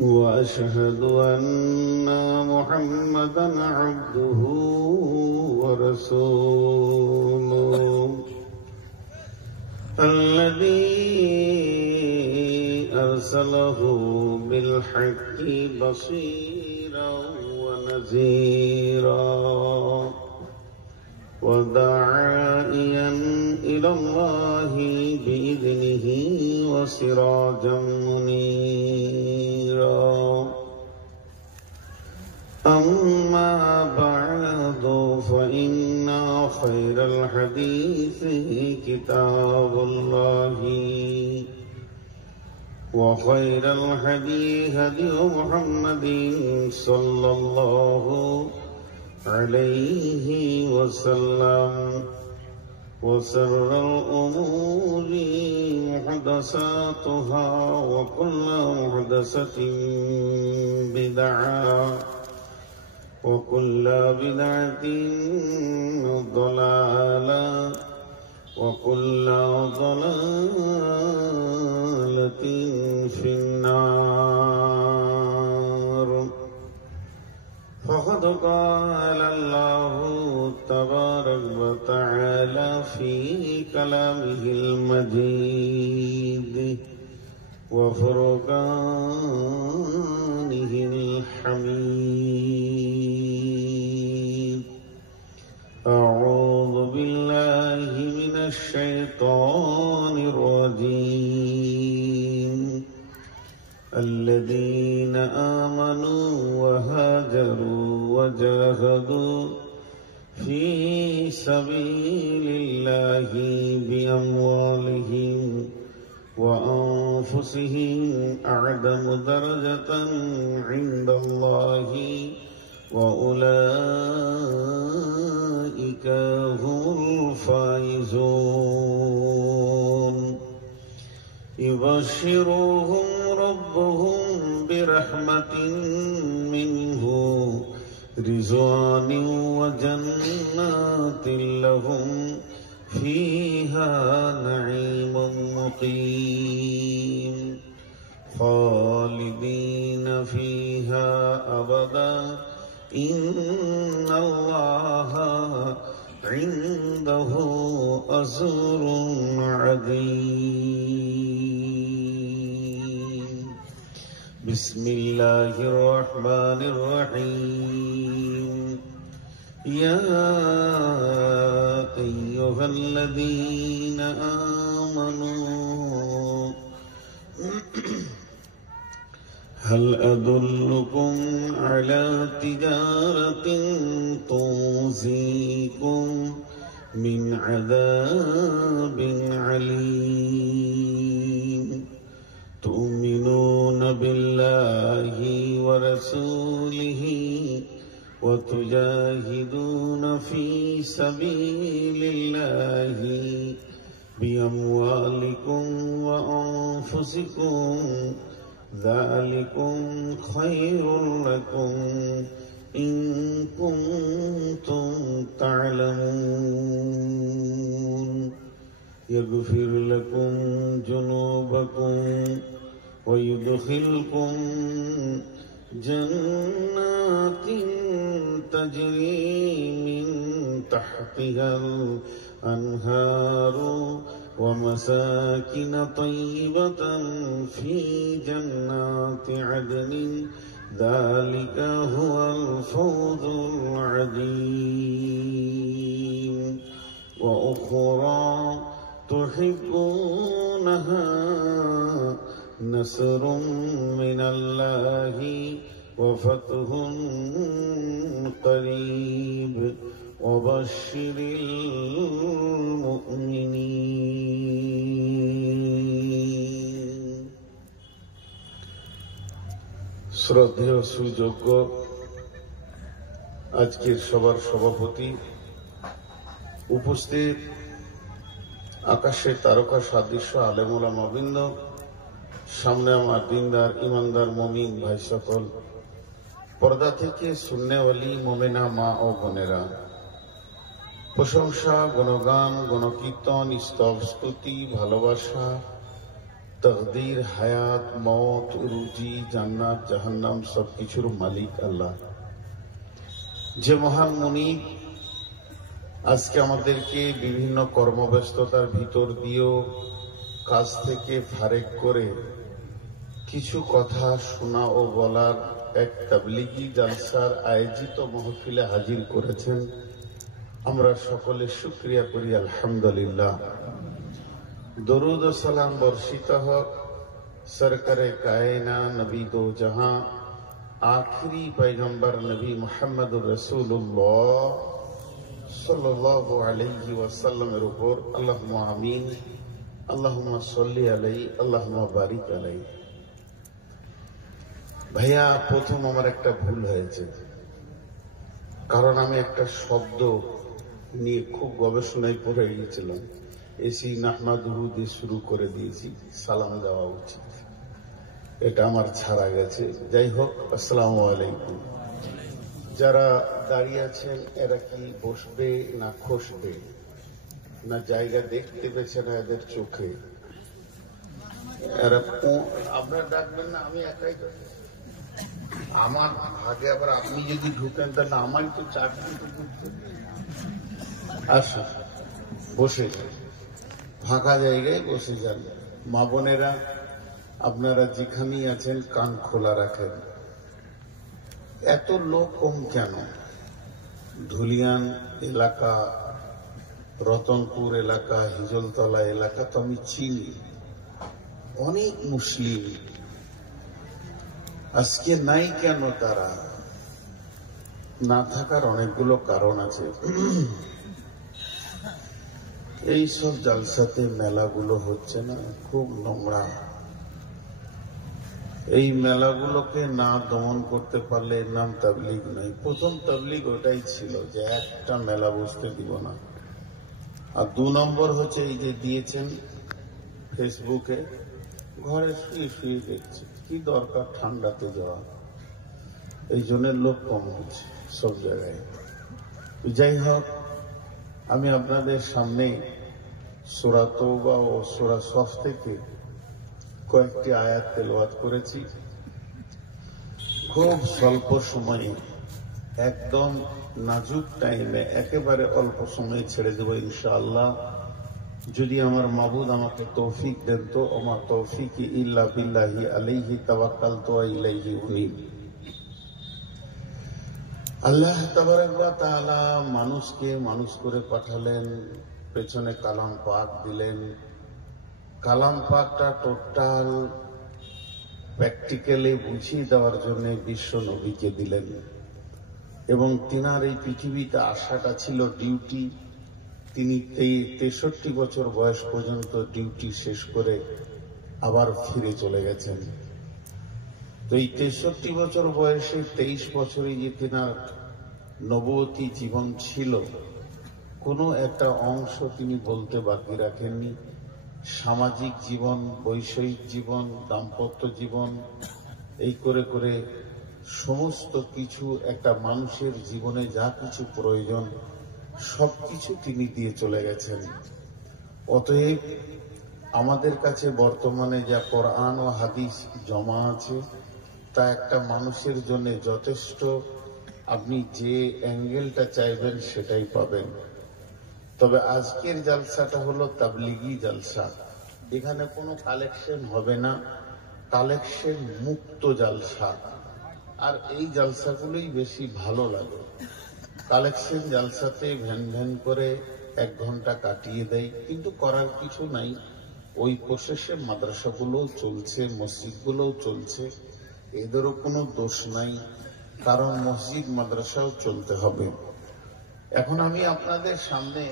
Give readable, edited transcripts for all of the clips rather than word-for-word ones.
وأشهد أن محمدا عبده ورسوله الذي أرسله بالحق بصيرا ونذيرا وداعيا إلى الله بإذنه وسراجا منيرا أما بعد فإن خير الحديث كتاب الله وخير الهدي هدي محمد صلى الله عليه وسلم وشر الأمور محدثاتها وكل محدثة بدعة وكل بدعة ضلالة وكل ضلالة في النار. فقد قال الله تبارك وتعالى في كلامه المجيد وفرقانه الحميد. أعوذ بالله من الشيطان الرجيم. الذين آمنوا وهاجروا وجاهدوا في سبيل الله بأموالهم وأنفسهم أعظم درجة عند الله وأولئك هم الفائزون. يبشرهم ربهم برحمة منه رضوان وجنات لهم فيها نعيم مقيم خالدين فيها أبدا إن الله عنده أجر عظيم. بسم الله الرحمن الرحيم. يا أيها الذين آمنوا هل أدلكم على تجارة تنجيكم من عذاب عليم تؤمنون بالله ورسوله وتجاهدون في سبيل الله بأموالكم وأنفسكم ذلكم خير لكم إن كنتم تعلمون. يغفر لكم ذنوبكم ويدخلكم جنات تجري من تحتها الأنهار ومساكن طيبة في جنات عدن ذلك هو الفوز العظيم. وأخرى تحبونها نصر من الله وفتح قريب وبشر المؤمنين. শ্রদ্ধেয় সুযোগ্য আজকের সবার সভাপতি, উপস্থিত আকাশের তারকা সাদৃশ্য আলেম ওলামাবৃন্দ, সামনে আমার দিনদার ইমানদার মুমিন ভাই সকল, পর্দা থেকে সুন্নেওয়ালি মোমেনা মা ও বোনেরা, প্রশংসা, গুণগান, গণকীর্তন, স্তব, স্তুতি, ভালোবাসা তকদির, হায়াত, মত, রুজি, জান্নাত, জাহান্নাম সবকিছুর মালিক আল্লাহ। যে মহান মুনিব আজকে আমাদেরকে বিভিন্ন কর্মব্যস্ততার ভিতর দিয়েও কাজ থেকে ফারেক করে কিছু কথা শোনা ও বলার এক তাবলীগী জালসার আয়োজিত মাহফিলে হাজির করেছেন, আমরা সকলে শুকরিয়া করি আলহামদুলিল্লাহ। দরুদ ও সালাম বর্ষিত হোক সরকারে কায়না নবী দো জাহাं आखिरी पैगंबर नबी मुहम्मदुर रसूलुल्लाह सल्लल्लाहु अलैहि वसल्लमेर উপর আল্লাহুম্মা আমিন, আল্লাহুম্মা সাল্লি আলাইহি, আল্লাহুম্মা বারিক আলাইহি। ভাইয়া, প্রথম আমার একটা ভুল হয়েছে, কারণ আমি একটা শব্দ নিয়ে খুব গবেষণায় পড়ে গিয়েছিলাম। এসি নাহমাদুহু দিয়ে শুরু করে দিয়েছি, সালাম দেওয়া উচিত, এটা আমার ছাড়া গেছে। যাই হোক, আসসালামু আলাইকুম। যারা দাঁড়িয়ে আছেন এরা কি বসবে না খসবে, না জায়গা দেখতে পেয়েছে না এদের চোখে? এরা আপনার ডাকবেন না, আমি একাই আমার ভাগে আবার আপনি যদি ঢুকেন তাহলে আমারই তো চাকরি ঢুকতে। আসুন, বসে যান, ফাঁকা জায়গায় বসে যান। মা বোনেরা, আপনারা যেখানেই আছেন কান খোলা রাখেন। এত লোক কম কেন? ধুলিয়ান এলাকা, রতনপুর এলাকা, হিজলতলা এলাকা তো আমি চিনি, অনেক মুসলিম। আজকে নাই কেন? তারা না থাকার অনেকগুলো কারণ আছে। এই সব জালসাতে মেলাগুলো হচ্ছে না, খুব নোংরা। এই মেলাগুলোকে না দমন করতে পারলে এর নাম তাবলীগ নয়। প্রথম তাবলীগ ওটাই ছিল যে একটা মেলা বসতে দিব না। আর 2 নম্বর হচ্ছে এই যে দিয়েছেন ফেসবুকে, ঘরে শুয়ে শুয়ে দেখছে, কি দরকার ঠান্ডাতে যাওয়া? এই জন্য লোক কম হচ্ছে সব জায়গায়। যাই হোক, আমি আপনাদের সামনে সূরা তওবা ও সূরা সফ থেকে কয়েকটি আয়াত তেলাওয়াত করেছি। খুব স্বল্প সময়ে, একদম নাজুক টাইমে, একেবারে অল্প সময়ে ছেড়ে দেব ইনশাআল্লাহ, যদি আমার মাবুদ আমাকে তৌফিক দেন তো। ওমা তৌফিকি ইল্লা বিল্লাহি আলাইহি তাওয়াক্কালতু ওয়া ইলাইহি উনীব। আল্লাহ তাবারাক ওয়া তাআলা মানুষকে মানুষ করে পাঠালেন, পেছনে কালাম পাক দিলেন। কালাম পাকটা টোটাল প্র্যাকটিক্যালি বুঝিয়ে দেওয়ার জন্য বিশ্ব নবীকে দিলেন, এবং তিনার এই পৃথিবীতে আসাটা ছিল ডিউটি। তিনি 63 বছর বয়স পর্যন্ত ডিউটি শেষ করে আবার ফিরে চলে গেছেন। তো এই 63 বছর বয়সে 23 বছরে যে তিনার নবুয়তি জীবন ছিল, কোনো একটা অংশ তিনি বলতে বাকি রাখেননি। সামাজিক জীবন, বৈষয়িক জীবন, দাম্পত্য জীবন, এই করে করে সমস্ত কিছু একটা মানুষের জীবনে যা কিছু প্রয়োজন সবকিছু তিনি দিয়ে চলে গেছেন। অতএব আমাদের কাছে বর্তমানে যা কোরআন ও হাদিস জমা আছে তা একটা মানুষের জন্য যথেষ্ট। আপনি যে অ্যাঙ্গেলটা চাইবেন সেটাই পাবেন। তবে আজকের জালসাটা হলো তাবলীগী জালসা। এখানে কোনো কালেকশন হবে না, কালেকশন মুক্ত জালসা। আর এই জালসাগুলোই বেশি ভালো লাগে। কালেকশন জালসাতে ভ্যান ভ্যান করে 1 ঘন্টা কাটিয়ে দেয়, কিন্তু করার কিছু নাই। ওই প্রসেসে মাদ্রাসাগুলোও চলছে, মসজিদগুলোও চলছে, এদেরও কোনো দোষ নাই, কারণ মসজিদ মাদ্রাসাও চলতে হবে। এখন আমি আপনাদের সামনে,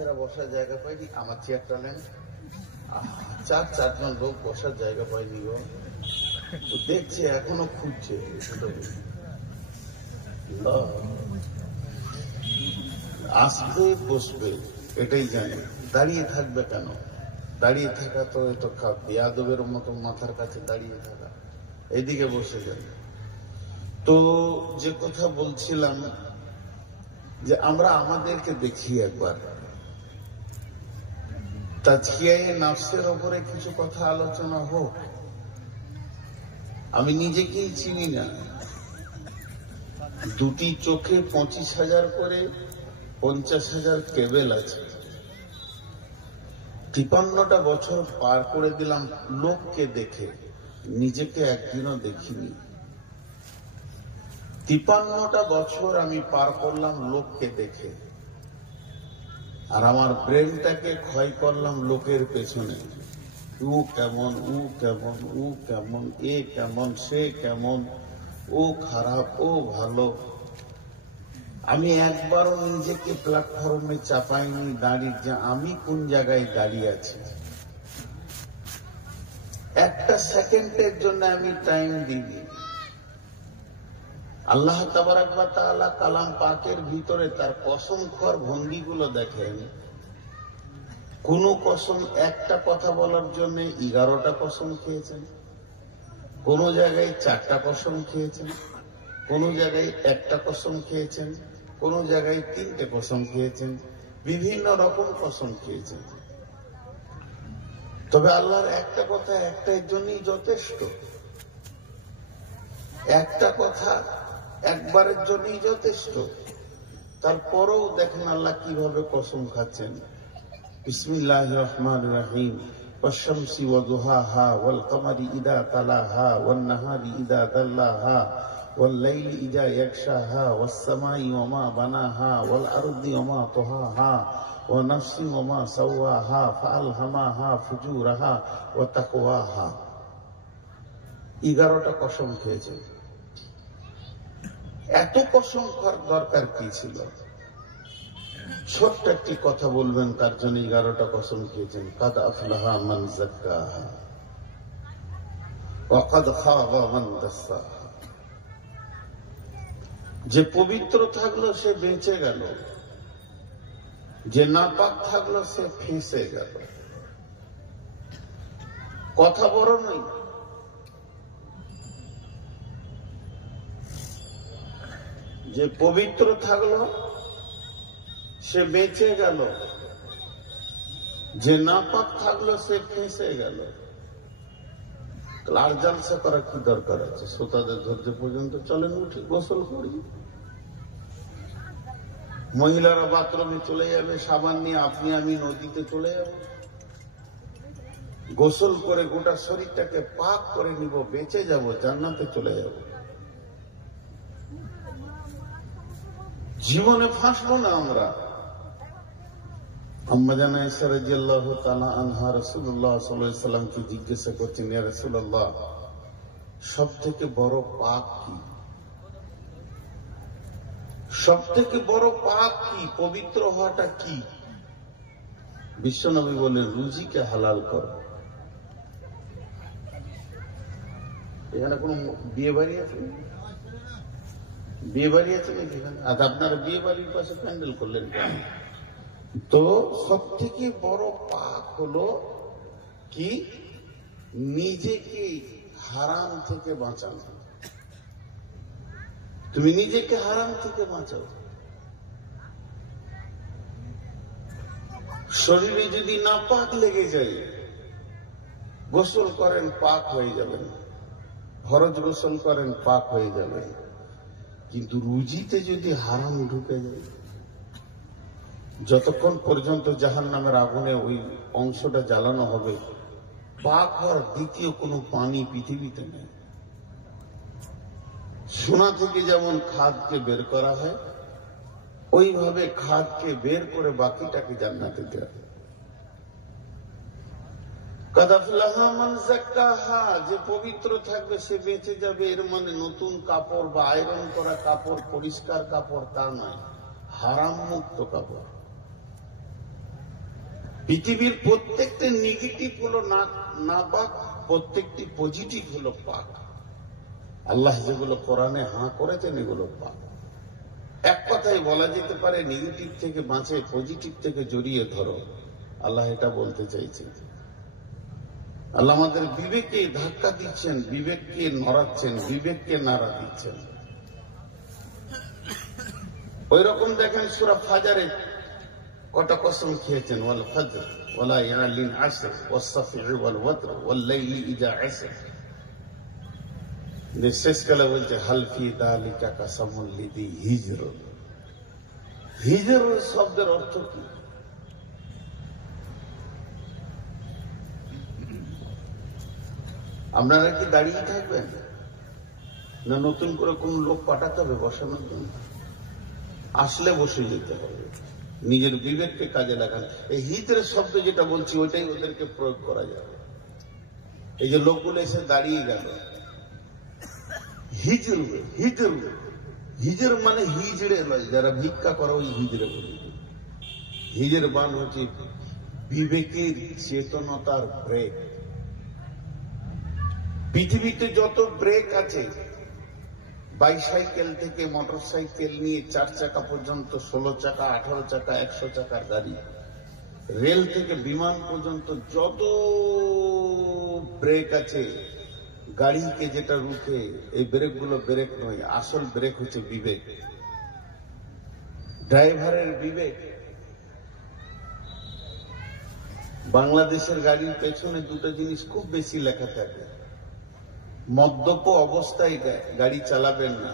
এরা বসার জায়গা পাইনি, আমার চেয়ারটা নেন। 4-4 লোক বসার জায়গা পাইনি গো, দেখছে এখনো খুঁজছে। আসবে বসবে এটাই জানে, দাঁড়িয়ে থাকবে কেন? দাঁড়িয়ে থাকা তো এতো বেয়াদবের মতো মাথার কাছে দাঁড়িয়ে থাকা। এদিকে বসে যান। তো যে কথা বলছিলাম, যে আমরা আমাদেরকে দেখি একবার, তাজকিয়ায়ে নাফসের ওপরে কিছু কথা আলোচনা হোক। আমি নিজেকেই চিনি না। দুটি চোখে 25,000 করে 50,000 কেবেল আছে। 53টা বছর পার করে দিলাম লোককে দেখে, নিজেকে একদিনও দেখিনি। 53টা বছর আমি পার করলাম লোককে দেখে, আর আমার ব্রেনটাকে ক্ষয় করলাম লোকের পেছনে। ও কেমন, ও কেমন, ও কেমন, এ কেমন, সে কেমন, ও খারাপ, ও ভালো। আমি একবারও নিজেকে প্ল্যাটফর্মে চাপাইনি দাঁড়িয়ে যে আমি কোন জায়গায় দাঁড়িয়ে আছি। একটা সেকেন্ডের জন্য আমি টাইম দিইনি। আল্লাহ তাবারাক ওয়া তাআলা কালাম পাকের ভিতরে তার কসম খোর ভঙ্গিগুলো দেখেন। কোন কসম একটা কথা বলার জন্য 11টা কসম খেয়েছেন, কোন জায়গায় 4টা কসম খেয়েছেন, কোন জায়গায় একটা কসম খেয়েছেন, কোন জায়গায় 3টে কসম খেয়েছেন, বিভিন্ন রকম কসম খেয়েছেন। তবে আল্লাহর একটা কথা একটার জন্যই যথেষ্ট। একটা কথা একবারের জন্যই যথেষ্ট। তারপরেও দেখেন আল্লাহ কিভাবে কসম খাচ্ছেন। বিসমিল্লাহির রহমানির রহিম। ওয়াশ-শামসি ওয়া দুহাহা ওয়াল কমারি ইযা তালাহা ওয়ান নাহারি ইযা দাল্লাহা ওয়াল লাইলি ইযা ইয়াগশাহা ওয়াস সামাই ওয়া মা বানাহা ওয়াল আরদি ওয়া মা তাহাহা ওয়া নাফসিন ওয়া মা সাওয়াহা ফাআলহামাহা ফুজুরাহা ওয়া তাকওয়াহা। 11টা কসম খেয়েছে। এত কসম খাওয়ার দরকার কি ছিল? ছোট্ট একটি কথা বলবেন, তার জন্য 11টা কসম খেয়েছেন। কাদ আফলাহা মান যাক্কাহা ওয়া কাদ খাবা মান দাসসাহা। যে পবিত্র থাকলো সে বেঁচে গেল, যে নাপাক থাকলো সে ফেঁসে গেল। কথা বড় নয়। যে পবিত্র থাকলো সে বেঁচে গেল, যে নাপাক থাকলো সে ফেঁসে গেল। আর জালসা করা কি দরকার আছে? শ্রোতাদের ধৈর্য পর্যন্ত চলেন, উঠি গোসল করি। মহিলারা বাথরুমে চলে যাবে সাবান নিয়ে, আপনি আমি নদীতে চলে যাব, গোসল করে গোটা শরীরটাকে পাক করে নিব, বেঁচে যাব, জান্নাতে চলে যাব। জীবনে ফাঁসবো না আমরা। আম্মা জান আয়েশা রাদিয়াল্লাহু তাআলা আনহা রাসূলুল্লাহ সাল্লাল্লাহু আলাইহি সাল্লামকে জিজ্ঞাসা করছেন, ইয়া রাসূলুল্লাহ, সবথেকে বড় পাপ কি? সবথেকে বড় পাপ কি? পবিত্র হওয়াটা কি? বিশ্বনবী বলেন, রুজিকে হালাল করো। এখানে কোন বিয়ে বাড়ি আছে? বিয়ে বাড়ি আছে নাকি? আজ আপনারা বিয়ে বাড়ির পাশে প্যান্ডেল করলেন কেন? তো সব থেকে বড় পাপ হলো কি? নিজেকে হারাম থেকে বাঁচানো। তুমি নিজেকে হারাম থেকে বাঁচাও। শরীরে যদি নাপাক লেগে যায়, গোসল করেন পাক হয়ে যাবেন, ফরজ গোসল করেন পাক হয়ে যাবেন। কিন্তু রুজিতে যদি হারাম ঢুকে যায়, যতক্ষণ পর্যন্ত জাহান্নামের আগুনে ওই অংশটা জ্বালানো হবে, পাক হওয়ার দ্বিতীয় কোনো পানি পৃথিবীতে নেই। সোনা থেকে যেমন খাদকে বের করা হয়, ওইভাবে খাদকে বের করে বাকিটাকে জান্নাতে দেওয়া হয়। কাদ আফলাহা মান যাক্কাহা, যে পবিত্র থাকবে সে বেঁচে যাবে। এর মানে নতুন কাপড় বা আয়রন করা কাপড়, পরিষ্কার কাপড় তা নয়, হারাম মুক্ত কাপড়। পৃথিবীর প্রত্যেকটা নেগেটিভ হলো নাপাক, প্রত্যেকটি পজিটিভ হলো পাক। আল্লাহ যেগুলো কোরআনে হাঁ করেছেন এগুলো পাক। এক কথায় বলা যেতে পারে, নেগেটিভ থেকে বাঁচে, পজিটিভ থেকে জড়িয়ে ধরো। আল্লাহ এটা বলতে চাইছেন। আল্লাহ আমাদের বিবেককে ধাক্কা দিচ্ছেন, বিবেককে নড়াচ্ছেন, বিবেককে নাড়া দিচ্ছেন। ওই রকম দেখেন সূরা ফাজরে কটা কসম খেয়েছেন, ওয়াল ফাজর ওয়ালা ইয়ালিন আসর ওয়াসসাফি ওয়াল ওয়াতর ওয়াল লাইলি ইযা আসর। শেষকালে বলছে হাল ফি যালিকা কাসামুল লিযি হিজর। হিজর শব্দের অর্থ কি? আপনারা কি দাঁড়িয়ে থাকবেন না নতুন করে কোন লোক পাঠাতে হবে বসানোর জন্য? আসলে বসে যেতে হবে, নিজের বিবেককে কাজে লাগান। এই হিজর শব্দ যেটা বলছি ওইটাই ওদেরকে প্রয়োগ করা যাবে। এই যে লোকগুলো এসে দাঁড়িয়ে গেল, হিজর হিজর হিজর মানে হিজড়ে নয়, যারা ভিক্ষা করে ওই হিজড়ে বলে। হিজর বান হচ্ছে বিবেকের চেতনতার ব্রেক। পৃথিবীতে যত ব্রেক আছে, বাইসাইকেল থেকে মোটর সাইকেল নিয়ে 4 চাকা পর্যন্ত, 16 চাকা, 18 চাকা, 100 চাকার গাড়ি, রেল থেকে বিমান পর্যন্ত যত ব্রেক আছে, গাড়িকে যেটা রুখে, এই ব্রেক গুলো ব্রেক নয়, আসল ব্রেক হচ্ছে বিবেক, ড্রাইভারের বিবেক। বাংলাদেশের গাড়ির পেছনে দুটো জিনিস খুব বেশি লেখা থাকে। মদ্যপ অবস্থায় গাড়ি চালাবেন না।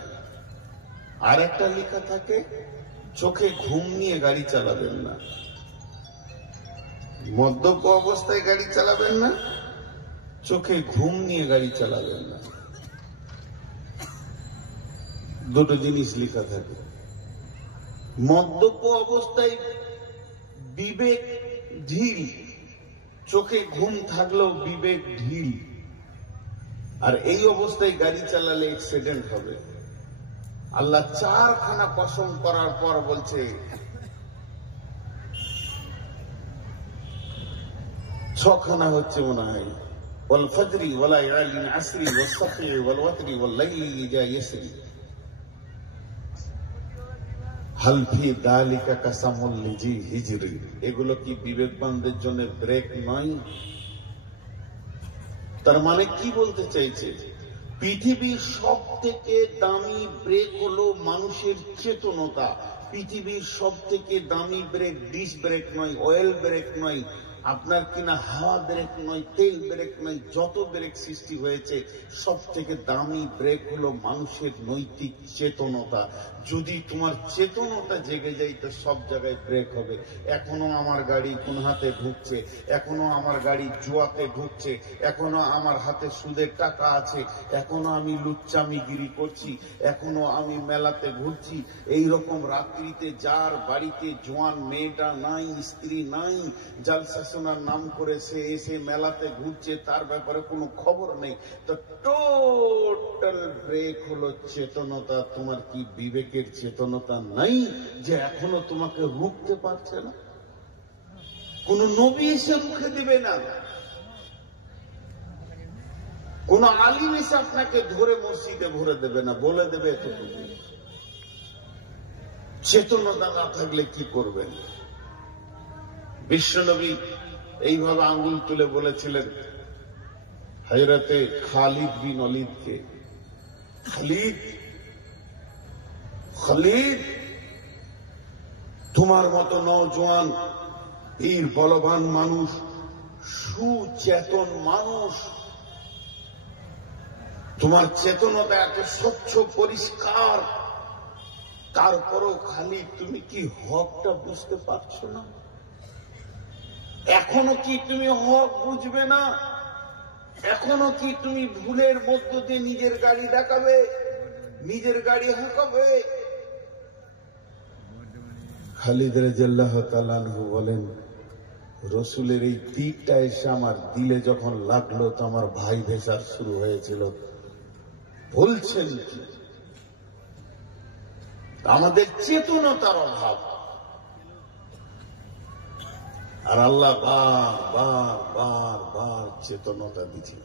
আর একটা লেখা থাকে চোখে ঘুম নিয়ে গাড়ি চালাবেন না। মদ্যপ অবস্থায় গাড়ি চালাবেন না, চোখে ঘুম নিয়ে গাড়ি চালাবেন না। দুটো জিনিস লেখা থাকে। মদ্যপ অবস্থায় বিবেক ঢিল, চোখে ঘুম থাকলেও বিবেক ঢিল। আর এই অবস্থায় গাড়ি চালালে অ্যাক্সিডেন্ট হবে। আল্লাহ 4খানা কসম করার পর বলছে, 6খানা হচ্ছে মনে হয়, ওয়াল ফজরি ওয়ালা ইয়ালিন আসরি ওয়াসসাফি ওয়াল ওয়াতরি ওয়াল লাইলি ইযা ইয়াসরি হাল ফি যালিকা কাসামুল লিযি হিজরি। এগুলো কি বিবেকবানদের জন্য ব্রেক নয়? তার মানে কি বলতে চাইছে? পৃথিবীর সব থেকে দামি ব্রেক হলো মানুষের চেতনতা। পৃথিবীর সব থেকে দামি ব্রেক ডিস ব্রেক নয়, অয়েল ব্রেক নয়, আপনার কিনা হাওয়া ব্রেক নয়, তেল ব্রেক নয়। যত ব্রেক সৃষ্টি হয়েছে সব থেকে দামি ব্রেক হলো মানুষের নৈতিক চেতনতা। যদি তোমার চেতনতা জেগে যায় তো সব জায়গায় ব্রেক হবে। এখনো আমার গাড়ি কোন হাতে ঢুকছে, এখনো আমার গাড়ি জুয়াতে ঢুকছে, এখনো আমার হাতে সুদের টাকা আছে, এখনো আমি লুচ্চামিগিরি করছি, এখনো আমি মেলাতে ঘুরছি। এই রকম রাত্রিতে যার বাড়িতে জোয়ান মেয়েটা নাই, স্ত্রী নাই, জালসা শোনার নাম করে সে এসে মেলাতে ঘুরছে, তার ব্যাপারে কোনো খবর নেই। তো টোটাল ব্রেক হলো চেতনতা। তোমার কি বিবেকের চেতনতা নাই যে এখনো তোমাকে রুখতে পারছে না? কোন নবী এসে রুখে দিবে না, কোন আলিম এসে আপনাকে ধরে মসজিদে ভরে দেবে না, বলে দেবে এতটুকু। চেতনতা না থাকলে কি করবেন? বিশ্বনবী এইভাবে আঙ্গুল তুলে বলেছিলেন হযরতে খালিদ বিন ওলীদকে, খালিদ খালিদ, তোমার মতো নওজোয়ান বীর বলবান মানুষ, সুচেতন মানুষ, তোমার চেতনতা এত স্বচ্ছ পরিষ্কার, তারপরও খালিদ তুমি কি হকটা বুঝতে পারছো না? এখনো কি তুমি হক বুঝবে না? এখনো কি তুমি ভুলের মধ্য দিয়ে নিজের গাড়ি দেখাবে, নিজের গাড়ি হাঁকাবে? খালিদ রাদিয়াল্লাহু তাআলা আনহু বলেন, রসুলের এই তীরটা এসে আমার দিলে যখন লাগলো তো আমার ভাই ভেসার শুরু হয়েছিল। বলছেন কি? আমাদের চেতনতার অভাব। আর আল্লাহ বার বার বার বার চেতনতা দিচ্ছে,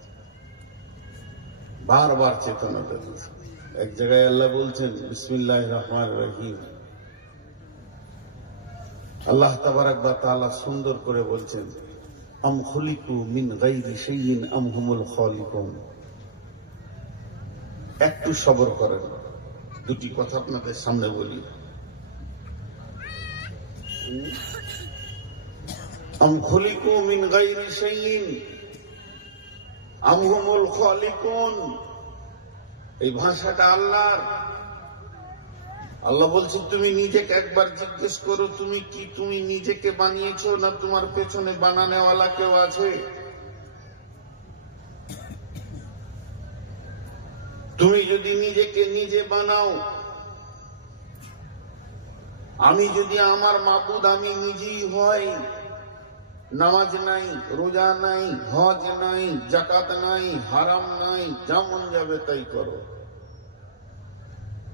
বারবার চেতনতা দিচ্ছে। এক জায়গায় আল্লাহ বলছেন বিসমিল্লাহির রহমানির রহিম, আল্লাহ তাবারাক ওয়া তাআলা সুন্দর করে বলছেন আম খুলিকু মিন গায়রি শাইইন আম হুমুল খালিকুন। একটু সবর করেন, দুটি কথা আপনাদের সামনে বলি। আম খুলিকু মিন গায়রি শাইইন আম হুমুল খালিকুন। এই ভাষাটা আল্লাহর। আল্লাহ বলছে তুমি নিজেকে একবার জিজ্ঞেস করো, তুমি নিজেকে বানিয়েছো না তোমার পেছনে বানানেওয়ালা কেউ আছে? তুমি যদি নিজেকে নিজে বানাও, আমি যদি আমার মাবুদ আমি নিজেই হই, নামাজ নাই, রোজা নাই, হজ নাই, যাকাত নাই, হারাম নাই, যেমন যাবে তাই করো,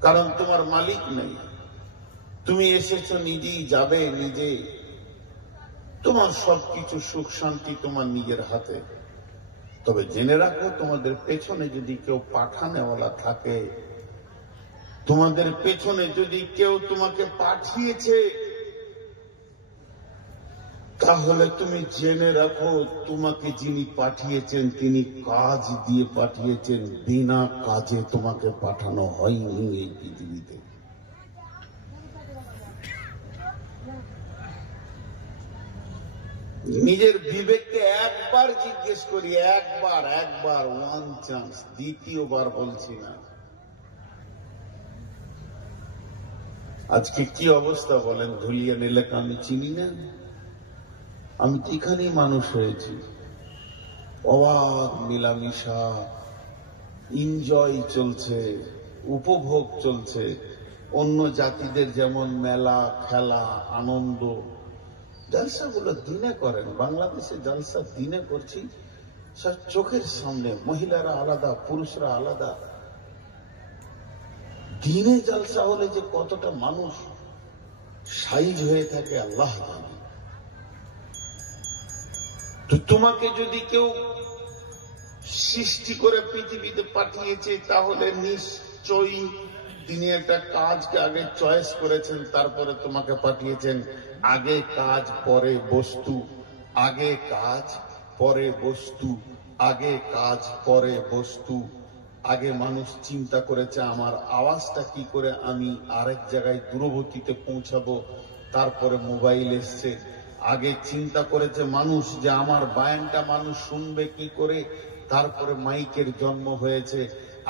কারণ তোমার মালিক নেই। তুমি এসেছো নিজেই যাবে নিজে। তোমার সবকিছু সুখ শান্তি তোমার নিজের হাতে। তবে জেনে রাখো, তোমাদের পেছনে যদি কেউ পাঠানেওয়ালা থাকে, তোমাদের পেছনে যদি কেউ তোমাকে পাঠিয়েছে, তাহলে তুমি জেনে রাখো তোমাকে যিনি পাঠিয়েছেন তিনি কাজ দিয়ে পাঠিয়েছেন, বিনা কাজে তোমাকে পাঠানো হয়নি এই পৃথিবীতে। নিজের বিবেককে একবার জিজ্ঞেস করি, একবার ওয়ান চান্স, দ্বিতীয়বার বলছি না। আজকে কি অবস্থা বলেন? ধুলিয়ান এলাকা আমি চিনি না, আমি তো এখানেই মানুষ হয়েছি। অবাধ মিলামিশা, এনজয় চলছে, উপভোগ চলছে। অন্য জাতিদের যেমন মেলা, খেলা, আনন্দ, জলসাগুলো দিনে করেন, বাংলাদেশে জলসা দিনে করছি সব চোখের সামনে। মহিলারা আলাদা, পুরুষরা আলাদা। দিনে জলসা হলে যে কতটা মানুষ সাইজ হয়ে থাকে আল্লাহ জানে। তো তোমাকে যদি কেউ সৃষ্টি করে পৃথিবীতে পাঠিয়েছে, তাহলে নিশ্চয়ই তিনি একটা কাজকে আগে চয়েস করেছেন, তারপরে তোমাকে পাঠিয়েছেন। আগে কাজ পরে বস্তু, আগে কাজ পরে বস্তু, আগে কাজ পরে বস্তু। আগে মানুষ চিন্তা করেছে আমার আওয়াজটা কি করে আমি আরেক জায়গায় দূরবর্তীতে পৌঁছাবো, তারপরে মোবাইল এসছে। আগে চিন্তা করেছে মানুষ যে আমার বায়ানটা মানুষ শুনবে কি করে, তারপরে মাইকের জন্ম হয়েছে।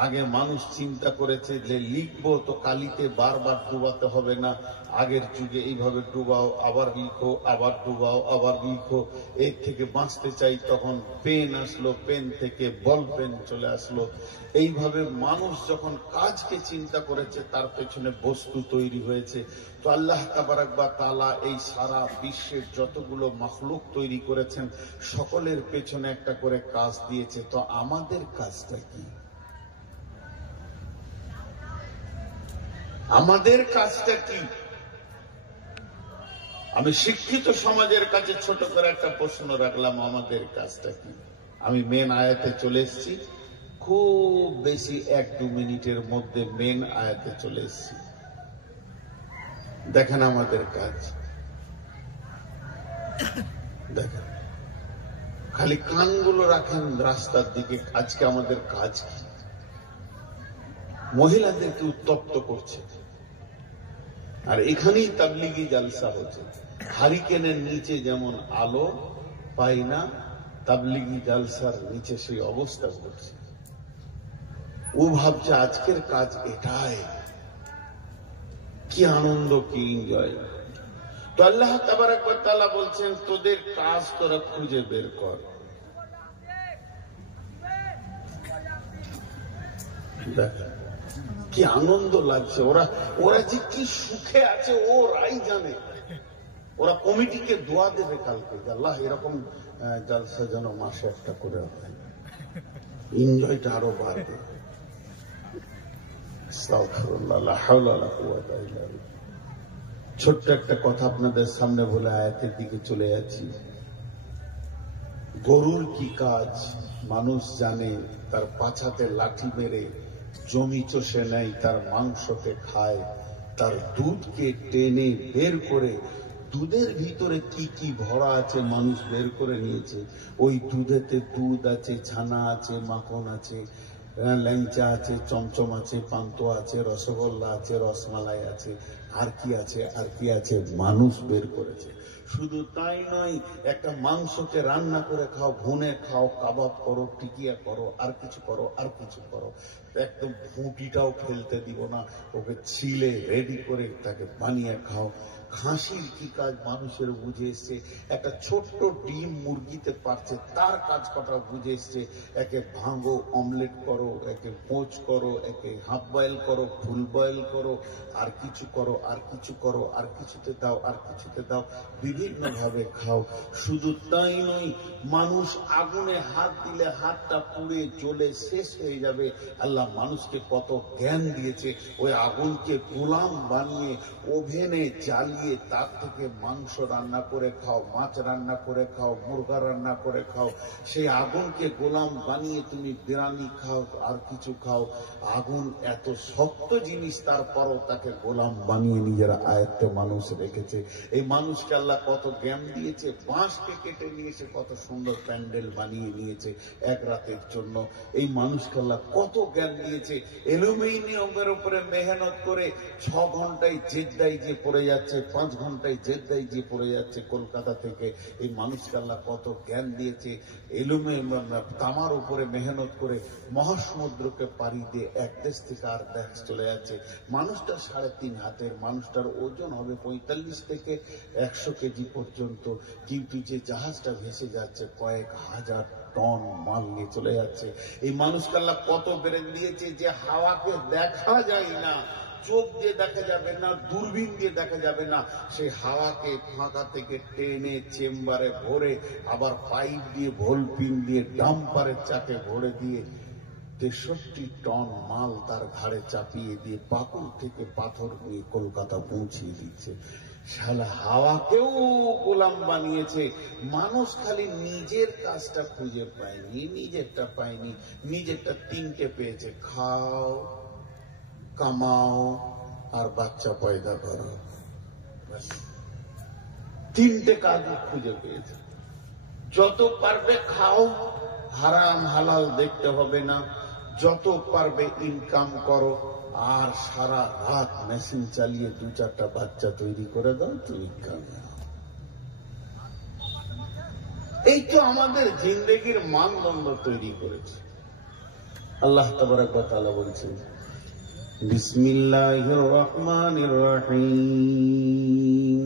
আগে মানুষ চিন্তা করেছে যে লিখবো তো কালিতে বারবার ডুবাতে হবে না, আগের যুগে এইভাবে ডুবাও আবার লিখো, আবার ডুবাও আবার লিখো। এর থেকে বাঁচতে চাই, তখন পেন আসলো, পেন থেকে বল পেন চলে আসলো। এইভাবে মানুষ যখন কাজকে চিন্তা করেছে, তার পেছনে বস্তু তৈরি হয়েছে। তো আল্লাহ তাবারাক ওয়া তাআলা এই সারা বিশ্বের যতগুলো মাখলুক তৈরি করেছেন, সকলের পেছনে একটা করে কাজ দিয়েছে। তো আমাদের কাজটা কি? আমাদের কাজটা কি? আমি শিক্ষিত সমাজের কাছে ছোট করে একটা প্রশ্ন রাখলাম, আমাদের কাজটা কি? আমি মেন আয়াতে চলে এসেছি, খুব বেশি 1-2 মিনিটের মধ্যে মেন আয়াতে চলে এসেছি। দেখেন আমাদের কাজ, দেখেন, খালি কানগুলো রাখেন রাস্তার দিকে। আজকে আমাদের কাজ কি? মহিলাদেরকে উত্তপ্ত করছে, আর এখানেই তাবলিগি জালসা হচ্ছে। হারিকেনের নিচে যেমন আলো পাই না, তাবলিগি জালসার নিচে সেই অবস্থা ঘটছে। ও ভাবছে আজকের কাজ এটাই, কি আনন্দ, কি এনজয়। তো আল্লাহ তাবারাক ওয়া তাআলা বলছেন তোদের কাজ তোরা খুঁজে বের কর। দেখ কি আনন্দ লাগছে, ওরা যে কি সুখে আছে ওরাই জানে। ওরা কমিটিকে দোয়া দেবে কালকে, আল্লাহ এরকম জলসা যেন মাসে একটা করে হয়, এনজয়টা আরো বাড়বে। ছোট্ট একটা কথা আপনাদের সামনে বলে আয়াতের দিকে চলে যাচ্ছি। গরুর কি কাজ মানুষ জানে, তার পাছাতে লাঠি মেরে জমি চষে নেয়, তার মাংসকে খায়, তার দুধকে টেনে বের করে, দুধের ভিতরে কি কি ভরা আছে মানুষ বের করে নিয়েছে। ওই দুধেতে দুধ আছে, ছানা আছে, মাখন আছে, ল্যাংচা আছে, চমচম আছে, পান্তুয়া আছে, রসগোল্লা আছে, রসমালাই আছে, আর কি আছে, আর কি আছে, মানুষ বের করেছে। শুধু তাই নয়, একটা মাংসকে রান্না করে খাও, ভুনে খাও, কাবাব করো, টিকিয়া করো, আর কিছু করো, আর কিছু করো, একদম ভুঁটিটাও ফেলতে দিব না, ওকে ছিলে রেডি করে তাকে বানিয়ে খাও। খাসির কি কাজ মানুষের বুঝে এসছে, একটা ছোট্ট ডিম মুরগিতে পারছে তার কাজ কটা বুঝে এসছে। একে ভাঙো, অমলেট করো, একে পোচ করো, একে হাফ বয়েল করো, ফুল বয়েল করো, আর কিছু করো, আর কিছু করো, আর কিছুতে দাও, আর কিছুতে দাও, বিভিন্ন ভাবে খাও। শুধু তাই নয়, মানুষ আগুনে হাত দিলে হাতটা পুড়ে জ্বলে শেষ হয়ে যাবে। আল্লাহ মানুষকে কত জ্ঞান দিয়েছে, ওই আগুনকে গোলাম বানিয়ে ওভেনে জ্বালিয়ে তার থেকে মাংস রান্না করে খাও, মাছ রান্না করে খাও, মুরগা রান্না করে খাও। সেই আগুনকে গোলাম বানিয়ে তুমি বিরিয়ানি খাও, আর কিছু খাও। আগুন এত শক্ত জিনিস, তারপরও তাকে গোলাম বানিয়ে নিজের আয়ত্তে মানুষ রেখেছে। এই মানুষকে আল্লাহ কত জ্ঞান দিয়েছে, বাঁশকে কেটে নিয়েছে, কত সুন্দর প্যান্ডেল বানিয়ে নিয়েছে এক রাতের জন্য। এই মানুষকে আল্লাহ কত জ্ঞান দিয়েছে, অ্যালুমিনিয়ামের উপরে মেহনত করে 6 ঘন্টায় জেদ্দায় গিয়ে পড়ে যাচ্ছে, 5 ঘন্টায় জেদ্দায় গিয়ে পড়ে যাচ্ছে কলকাতা থেকে। এই মানুষকে আল্লাহ কত জ্ঞান দিয়েছে, তামার উপরে মেহনত করে মহাসমুদ্রকে পাড়ি দিয়ে এক দেশ থেকে আর দেশ চলে যাচ্ছে। মানুষটা 3.5 হাতের, মানুষটার ওজন হবে 45 থেকে 100 কেজি পর্যন্ত, কিন্তু যে জাহাজটা ভেসে যাচ্ছে কয়েক হাজার টন মাল নিয়ে চলে যাচ্ছে। এই মানুষকে আল্লাহ কত ব্রেন দিয়েছে যে হাওয়াকে দেখা যায় না, চোখ দিয়ে দেখা যাবে না, দূরবীন দিয়ে দেখা যাবে না, সেই হাওয়াকে ফাঁকা থেকে টেনে চেম্বারে ভরে, আবার পাইপ দিয়ে, ভোলপিন দিয়ে, ডাম্পারের চাকে ভরে দিয়ে 63 টন মাল তার ঘাড়ে চাপিয়ে দিয়ে পাকুড় থেকে পাথর নিয়ে কলকাতা পৌঁছিয়ে দিচ্ছে। শালা হাওয়াকেও গোলাম বানিয়েছে। মানুষ খালি নিজের কাজটা খুঁজে পায়নি, নিজেরটা পায়নি, নিজেরটা 3টে পেয়েছে, খাও, কামাও, আর বাচ্চা পয়দা করো। 3টে কাজ খুঁজে পেয়েছে। যত পারবে খাও, হারাম হালাল দেখতে হবে না, যত পারবে ইনকাম করো, আর সারা রাত মেশিন চালিয়ে 2-4টা বাচ্চা তৈরি করে দাও, তুমি কামিয়াব। এই তো আমাদের জিন্দেগির মানদণ্ড তৈরি করেছে। আল্লাহ তাবারক ওয়া তাআলা বলছেন, বিসমিল্লাহির রহমানির রহিম,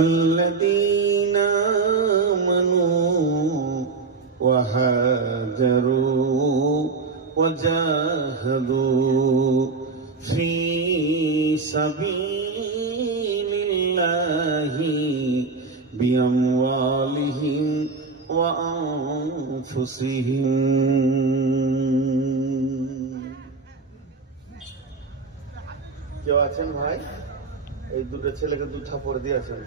আল্লাযীনা আমানু ওয়া হাজারু ওয়া জাহাদু ফী সাবিলিল্লাহি বিআমওয়ালিহিম ওয়া আনফুসিহিম। কেউ আছেন ভাই? এই 2টো ছেলেকে 2 থাপড় দিয়েছেন,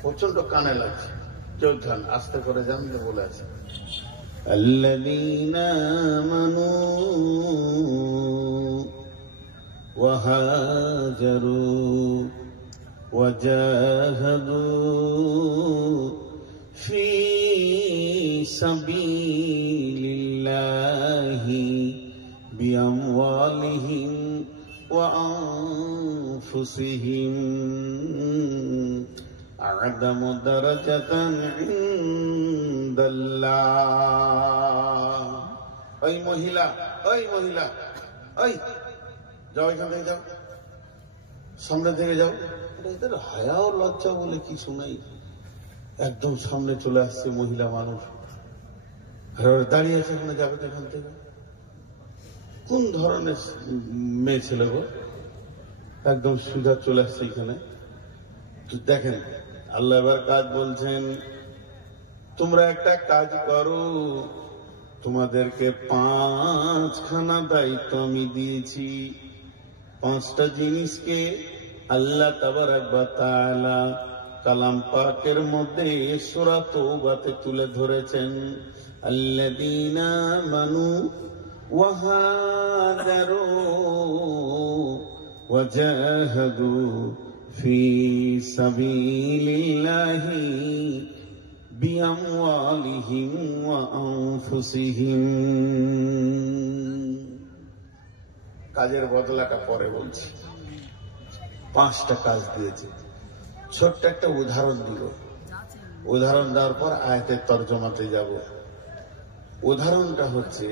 প্রচন্ড কানে লাগছে। কেউ যান, আস্তে করে যান, বলে আছে, আল্লাযীনা আমানু ওয়া হাজারু ওয়া জাহাদু ফী সাবিলিল্লাহি বিআমওয়ালিহিম ওয়া আনফুসিহিম আ'যামু দারাজাতান ইনদাল্লাহ। ওই মহিলা, ওই যাও, এখান থেকে যাও, সামনে থেকে যাও। এদের হায়া ও লজ্জা বলে কিছু নাই। একদম সামনে চলে আসছে মহিলা মানুষ, দাঁড়িয়ে আছে, এখানে যাবে তো এখান থেকে। কোন ধরনের মেয়ে ছেলে গো? একদম সুজা চলে আসছে এখানে। তো দেখেন, আল্লাহ এবার কাজ বলছেন, তোমরা একটা কাজ করো, তোমাদেরকে 5খানা দায়িত্ব আমি দিয়েছি। 5টা জিনিসকে আল্লাহ তাবারক ওয়া তাআলা কালাম পাকের মধ্যে সূরা তাওবাতে তুলে ধরেছেন। আল্লাযীনা আমানু ওয়া হাজারু ওয়া জাহাদু ফী সাবিলিল্লাহি বিআমওয়ালিহিম ওয়া আনফুসিহিম। কাজের বদলাটা পরে বলছি। 5টা কাজ দিয়েছে। ছোট্ট একটা উদাহরণ দিল। উদাহরণ দেওয়ার পর আয়াতের তর্জমাতে যাব। উদাহরণটা হচ্ছে,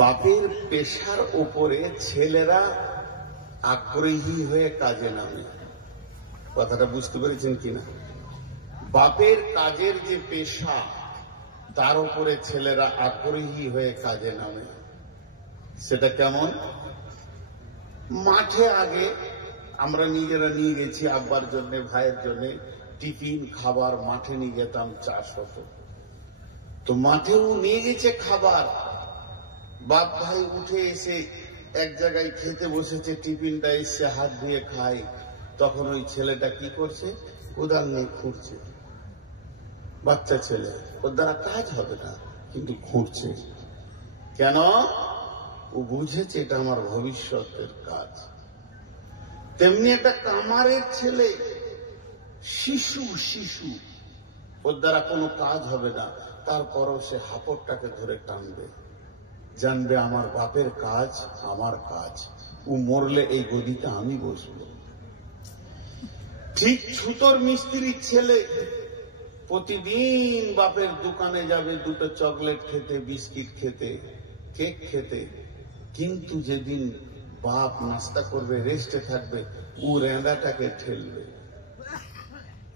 বাপের পেশার উপরে ছেলেরা আগ্রহী হয়ে কাজে নামে। কথাটা বুঝতে পেরেছেন কিনা? বাপের কাজের যে পেশা, তার উপরে ছেলেরা আগ্রহী হয়ে কাজে নামে। সেটা কেমন? মাঠে আগে আমরা নিজেরা নিয়ে গেছি আব্বার জন্য, ভাইয়ের জন্য টিফিন খাবার মাঠে নিয়ে যেতাম, চাষ হতো। তো মাঠেও নিয়ে গেছে খাবার, বাপ ভাই উঠে এসে এক জায়গায় খেতে বসেছে, টিফিনটা এসে হাত ধুয়ে খায়। তখন ওই ছেলেটা কি করছে? কোদাল নিয়ে খুঁড়ছে। বাচ্চা ছেলে, ওর দ্বারা কাজ হবে না, কিন্তু খুঁড়ছে। কেন? ও বুঝেছে এটা আমার ভবিষ্যতের কাজ। তেমনি একটা কামারের ছেলে, শিশু, ওর দ্বারা কোনো কাজ হবে না, তারপরও সে হাপড়টাকে ধরে টানবে, জানবে আমার বাপের কাজ আমার কাজ, ও মরলে এই গদিতে আমি বসবো। ঠিক ছুতোর মিস্ত্রির ছেলে প্রতিদিন বাপের দোকানে যাবে দুটো চকলেট খেতে, বিস্কিট খেতে, কেক খেতে, কিন্তু যেদিন বাপ নাস্তা করবে, রেস্টে থাকবে, ও রেঁদাটাকে ঠেলবে।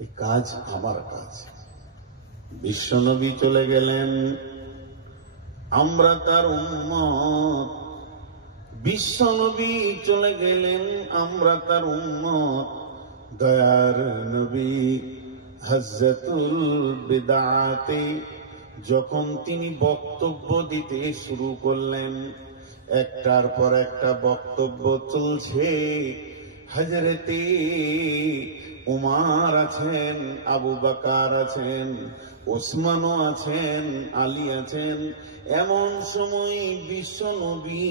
এই কাজ আমার কাজ। বিশ্বনবী চলে গেলেন, আমরা তার উম্মত। বিশ্বনবী চলে গেলেন, আমরা তার উম্মত। দয়ার নবী হযরতুল বিদআতে যখন তিনি বক্তব্য দিতে শুরু করলেন, একটার পর একটা বক্তব্য চলছে। হযরতে উমর আছেন, আবু বকর আছেন, ওসমানও আছেন, আলী আছেন। এমন সময় বিশ্বনবী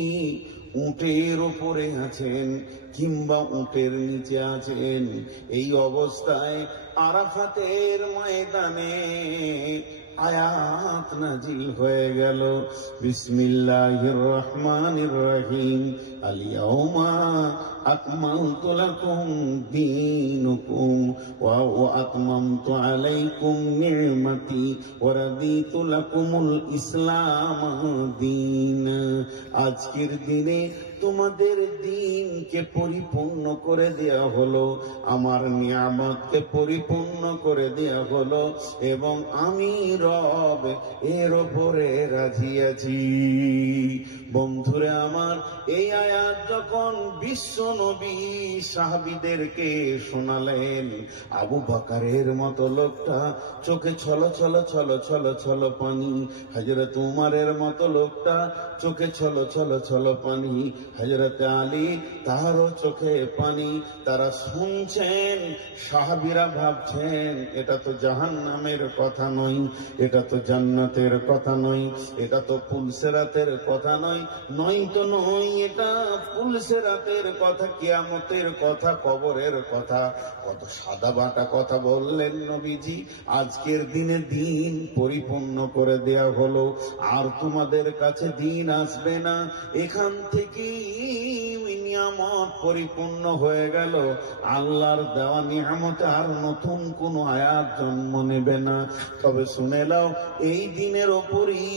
উটের উপরে আছেন কিংবা উটের নিচে আছেন। এই অবস্থায় আরাফাতের ময়দানে আয়াত নাজিল হয়ে গেল, বিসমিল্লাহির রহমানির রহিম, আল-ইয়াউমা আকমালতু লাকুম দীনুকুম ওয়া আতমামতু আলাইকুম নি'মাতি ওয়া রাদিতু লাকুমুল ইসলাম দীন। আজকের দিনে তোমাদের দিনকে পরিপূর্ণ করে দেয়া হলো, আমার নিয়ামতকে পরিপূর্ণ করে দেয়া হলো, এবং আমি রব এর ওপরে রাজি আছি। বন্ধুরে আমার, এই আয়াত যখন বিশ্ব নবী সাহাবীদেরকে শোনালেন, আবু বকরের মতো লোকটা চোখে ছল ছল ছল ছল ছল পানি, হযরত উমরের মতো লোকটা চোখে ছল ছল ছল পানি, হযরত আলী তারও চোখে পানি। তারা শুনছেন, সাহাবীরা ভাবছেন এটা তো জাহান্নামের কথা নয়, এটা তো জান্নাতের কথা নয়, এটা তো পুলসেরাতের কথা নয়, নয় তো নয়, এটা পুলসেরাতের কথা, কিয়ামতের কথা, কবরের কথা। কত সাদা বাটা কথা বললেন নবীজি। আজকের দিনে দিন পরিপূর্ণ করে দেয়া হলো, আর তোমাদের কাছে দিন আসবে না। এখান থেকে নিয়ামত পরিপূর্ণ হয়ে গেল। আল্লাহর দেওয়া নিয়ামতে আর নতুন কোন আয়াত জন্ম নেবে না। তবে শুনে নাও, এই দিনের ওপরই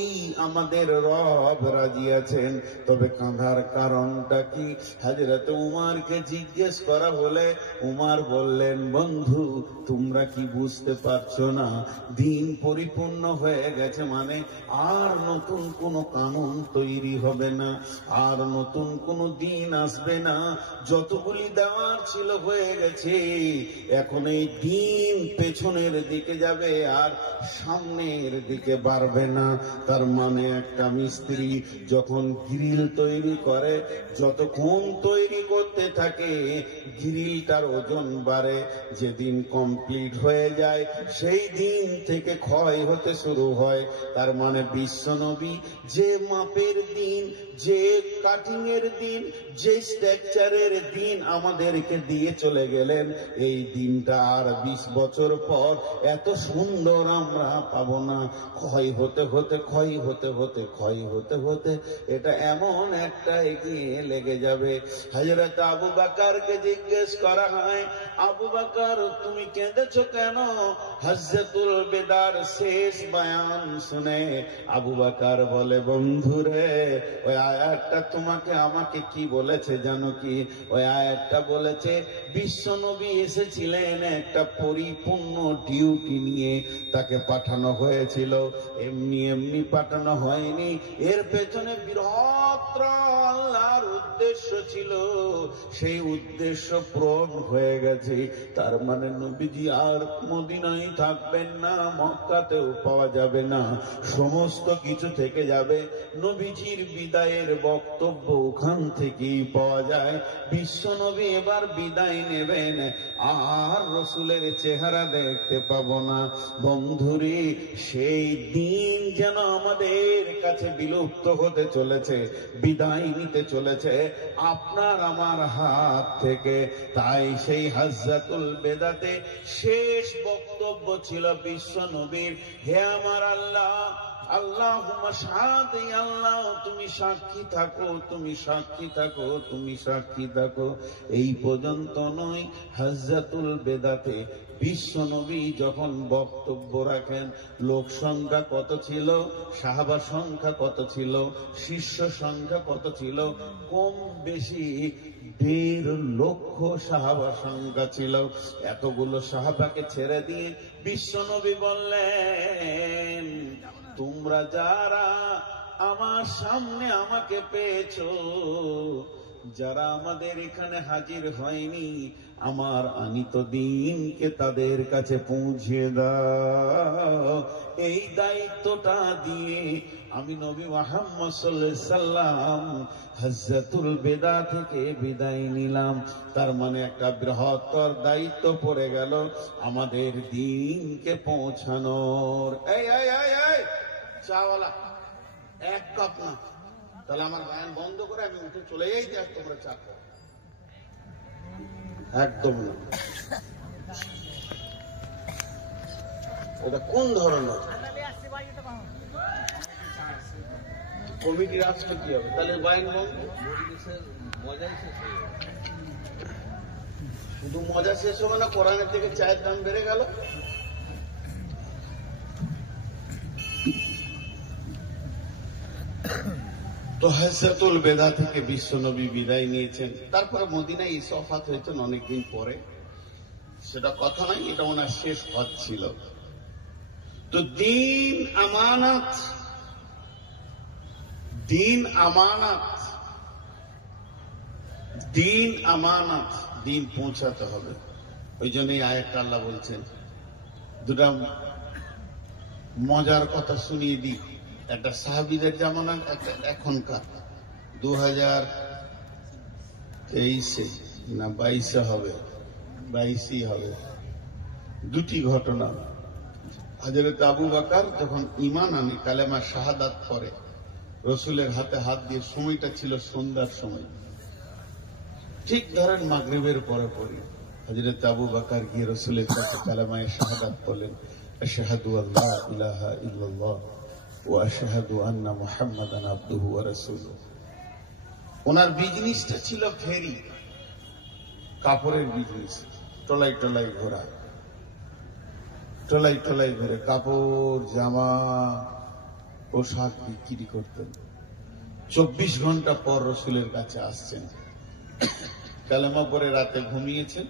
আমাদের রব রাজি আছেন। তবে কাঁধার কারণটা কি? হযরত উমরকে জিজ্ঞেস করা হলে উমর বললেন, বন্ধু তোমরা কি বুঝতে পারছো না? দিন পরিপূর্ণ হয়ে গেছে মানে আর নতুন কোন কানুন তৈরি হবে না, আর নতুন কোন দিন আসবে না। যতগুলি দেওয়ার ছিল হয়ে গেছে। এখন এই দিন পেছনের দিকে যাবে আর সামনের দিকে বাড়বে না। তার মানে একটা মিস্ত্রি যখন গ্রিল তৈরি করে, যতক্ষণ তৈরি করতে থাকে গ্রিলটার ওজন বাড়ে। যেদিন কমপ্লিট হয়ে যায় সেই দিন থেকে ক্ষয় হতে শুরু হয়। তার মানে বিশ্বনবী যে মাপের দিন, যে কাটিং এর দিন, যে স্ট্রাকচারের দিন আমাদেরকে দিয়ে চলে গেলেন। এই দিনটা আর 20 বছর পর এত সুন্দর আমরা পাবো না। ক্ষয় হতে হতে ক্ষয় হতে হতে ক্ষয় হতে হতে এটা এমন একটা এগিয়ে লেগে যাবে। হযরত আবু বকরকে জিজ্ঞেস করা হয়, আবু বকর তুমি কেঁদেছো কেন? হজ্জাতুল বেদার শেষ বয়ান শুনে আবু বকর বলে, বন্ধুরে ওই আয়াতটা তোমাকে আমাকে কি বলেছে জানো কি? ওই আয়াতটা বলেছে বিশ্বনবী এসেছিলেন একটা পরিপূর্ণ ডিউটি নিয়ে, তাকে পাঠানো হয়েছিল, এমনি এমনি পাঠানো হয়নি। এর পেছনে বৃহত্তর আল্লাহর উদ্দেশ্য ছিল, সেই উদ্দেশ্য পূরণ হয়ে গেছে। তার মানে নবীজি আর মদিনায় থাকবেন না, মক্কাতেও পাওয়া যাবে না, সমস্ত কিছু থেকে যাবে। নবীজির বিদায়ের বক্তব্য ওখান থেকেই পাওয়া যায়। বিশ্ব নবী এবার বিদায় নেবেন, আর রসুলের চেহারা দেখতে পাবো না। বন্ধুরে, সেই দিন যেন আমাদের কাছে বিলুপ্ত হতে চলেছে, বিদায় নিতে চলেছে আপনার আমার হাত থেকে। তাই সেই হজ্জাতুল বেদাতে শেষ বক্তব্য ছিল বিশ্ব নবীর, হে আমার আল্লাহ, আল্লাহুম্মা শাহাদ, আল্লাহ তুমি সাক্ষী থাকো, তুমি সাক্ষী থাকো, তুমি সাক্ষী থাকো। এই পর্যন্ত নয়, হজ্জাতুল বেদাতে বিশ্ব নবী যখন বক্তব্য রাখেন, লোক সংখ্যা কত ছিল, সাহাবা সংখ্যা কত ছিল, শিষ্য সংখ্যা কত ছিল? কম বেশি 1.5 লক্ষ সাহাবা সংখ্যা ছিল। এতগুলো সাহাবাকে ছেড়ে দিয়ে বিশ্ব নবী বললেন, তোমরা যারা আমার সামনে আমাকে পেয়েছো, যারা আমাদের এখানে হাজির হয়নি, আমার আনিত দিনকে তাদের কাছে পৌঁছে দাও। এই দায়িত্বটা দিয়ে আমি নবী মুহাম্মদ সাল্লাল্লাহু আলাইহি সাল্লাম হজ্জাতুল বেদা থেকে বিদায় নিলাম। তার মানে একটা বৃহত্তর দায়িত্ব পড়ে গেল আমাদের দিনকে পৌঁছানোর। এই এই এই এই চাওয়ালা, এক কাপ না, তাহলে আমার গান বন্ধ করে আমি উঠে চলে যাই, যে তোমরা চা খাও। একদম না, ওটা কোন ধরনের কমিটির আজকে কি হবে? তাহলে বাইন বন্ধ, শুধু মজা শেষ হবে না, কোরআনের থেকে চায়ের দাম বেড়ে গেল। তো হযরতুল বেদা থেকে বিশ্বনবী বিদায় নিয়েছেন, তারপরে মদিনায় ইসফাত হয়েছেন অনেকদিন পরে, সেটা কথা নাই, এটা ওনার শেষ হজ ছিল। তো দিন আমানত, দিন আমানত, দিন আমানত, দিন পৌঁছাতে হবে। ওই জন্যই আয়াতটা আল্লাহ বলছেন। দুটা মজার কথা শুনিয়ে দিই। একটা সাহাবীদের জামানা, একটা এখনকার 2023 না 22 হবে, 22 হবে। দুটি ঘটনা। হযরত আবু বকর যখন ঈমান আনে, কালেমা শাহাদাত করে, রসুলের হাতে হাত দিয়ে, সময়টা ছিল সন্ধ্যার সময়, ঠিক ধরেন মাগরিবের পরে পরে হযরত আবু বকর গিয়ে রসুলের কাছে কালেমায়ে শাহাদাত বলেন, আশহাদু আল্লা ইলাহা ইল্লাল্লাহ ওয়া আশহাদু আন্না মুহাম্মাদান আবদুহু ওয়া রাসূলুহু। ওনার বিজনেসটা ছিল ফেরি, কাপড়ের বিজনেস, টলাই টলাই ঘোরা, টলাই টলাই ঘুরে কাপড়, জামা, পোশাক বিক্রি করতেন। 24 ঘন্টা পর রসুলের কাছে আসছেন, কালেমা পরে রাতে ঘুমিয়েছেন,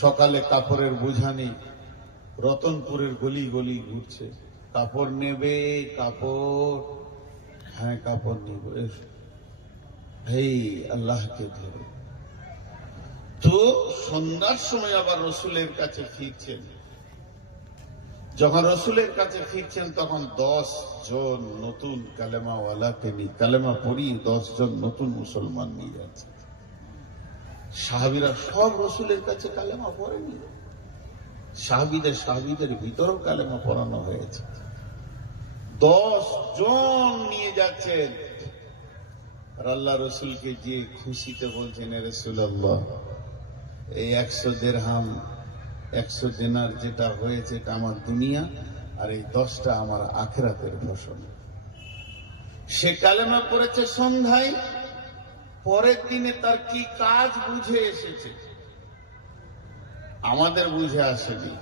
সকালে কাপড়ের বোঝা নেই, রতনপুরের গলি গলি ঘুরছে, কাপড় নেবে, কাপড়, হ্যাঁ কাপড় নেব, হেই আল্লাহকে ধরে। তো সন্ধ্যার সময় আবার রসুলের কাছে ফিরছেন। যখন রসুলের কাছে ফিরছেন তখন 10 জন নতুন কালেমাওয়ালাকে নিয়ে, কালেমা পড়িয়ে 10 জন নতুন মুসলমান নিয়ে যাচ্ছে। সাহাবীরা সব রসুলের কাছে কালেমা পড়েনি, সাহাবীদের ভিতরেও কালেমা পড়ানো হয়েছে। 10 জন নিয়ে যাচ্ছেন। আর আল্লাহ রসুলকে যে খুশিতে বলছেন, রাসূলুল্লাহ এই 100 দিরহাম 100 দিনার যেটা হয়েছে এটা আমার দুনিয়া, আর এই 10টা আমার আখিরাতের ফসল। সে কালেমা পড়েছে সন্ধ্যায়, পরের দিনে তার কি কাজ বুঝে এসেছে, আমাদের বুঝে আসেনি।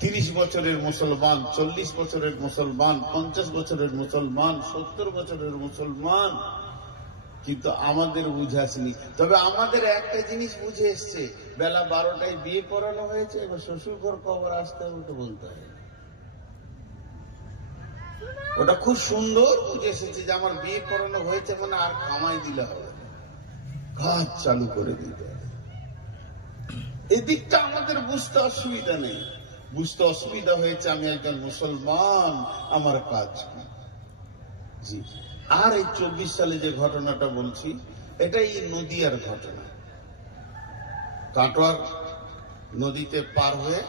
30 বছরের মুসলমান, 40 বছরের মুসলমান, 50 বছরের মুসলমান, 70 বছরের মুসলমান, কিন্তু আমাদের বুঝে আসেনি। তবে আমাদের একটা জিনিস বুঝে এসছে, বেলা 12টায় বিয়ে পড়ানো হয়েছে, এবার শ্বশুর ঘর কবর আসতে হবে তো বলতে হয়। ওটা খুব সুন্দর বুঝে এসেছে যে আমার বিয়ে পড়ানো হয়েছে মানে আর কামাই দিলে হবে না, কাজ চালু করে দিতে হবে। এদিকটা আমাদের বুঝতে অসুবিধা নেই, বুঝতে অসুবিধা হয়েছে আমি একজন মুসলমান, আমার কাজ কি। জি। আর এই 24 সালে যে ঘটনাটা বলছি, এটা এই নদিয়ার ঘটনা। কাটোয়ার নদীতে পার হয়ে,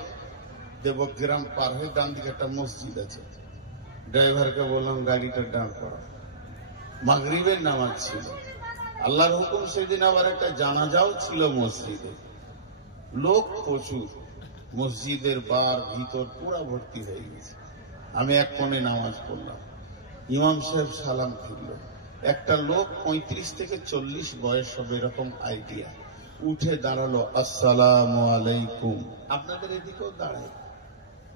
দেবগ্রাম পার হয়ে ডান দিকে একটা মসজিদ আছে। ড্রাইভারকে বললাম গাড়িটা দাঁড় করা। মাগরিবের নামাজ ছিল, আল্লাহর হুকুম সেদিন আবার একটা জানাজাও ছিল মসজিদে। লোক প্রচুর, মসজিদের বার ভিতর পুরা ভর্তি হয়ে গেছে। আমি এক কোণে নামাজ পড়লাম, ইমাম সাহেব সালাম ফিরল। একটা লোক 35 থেকে 40 বয়স হবে এরকম আইডিয়া, উঠে দাঁড়ালো, আসসালামু আলাইকুম। আপনাদের এদিকেও দাঁড়ায়,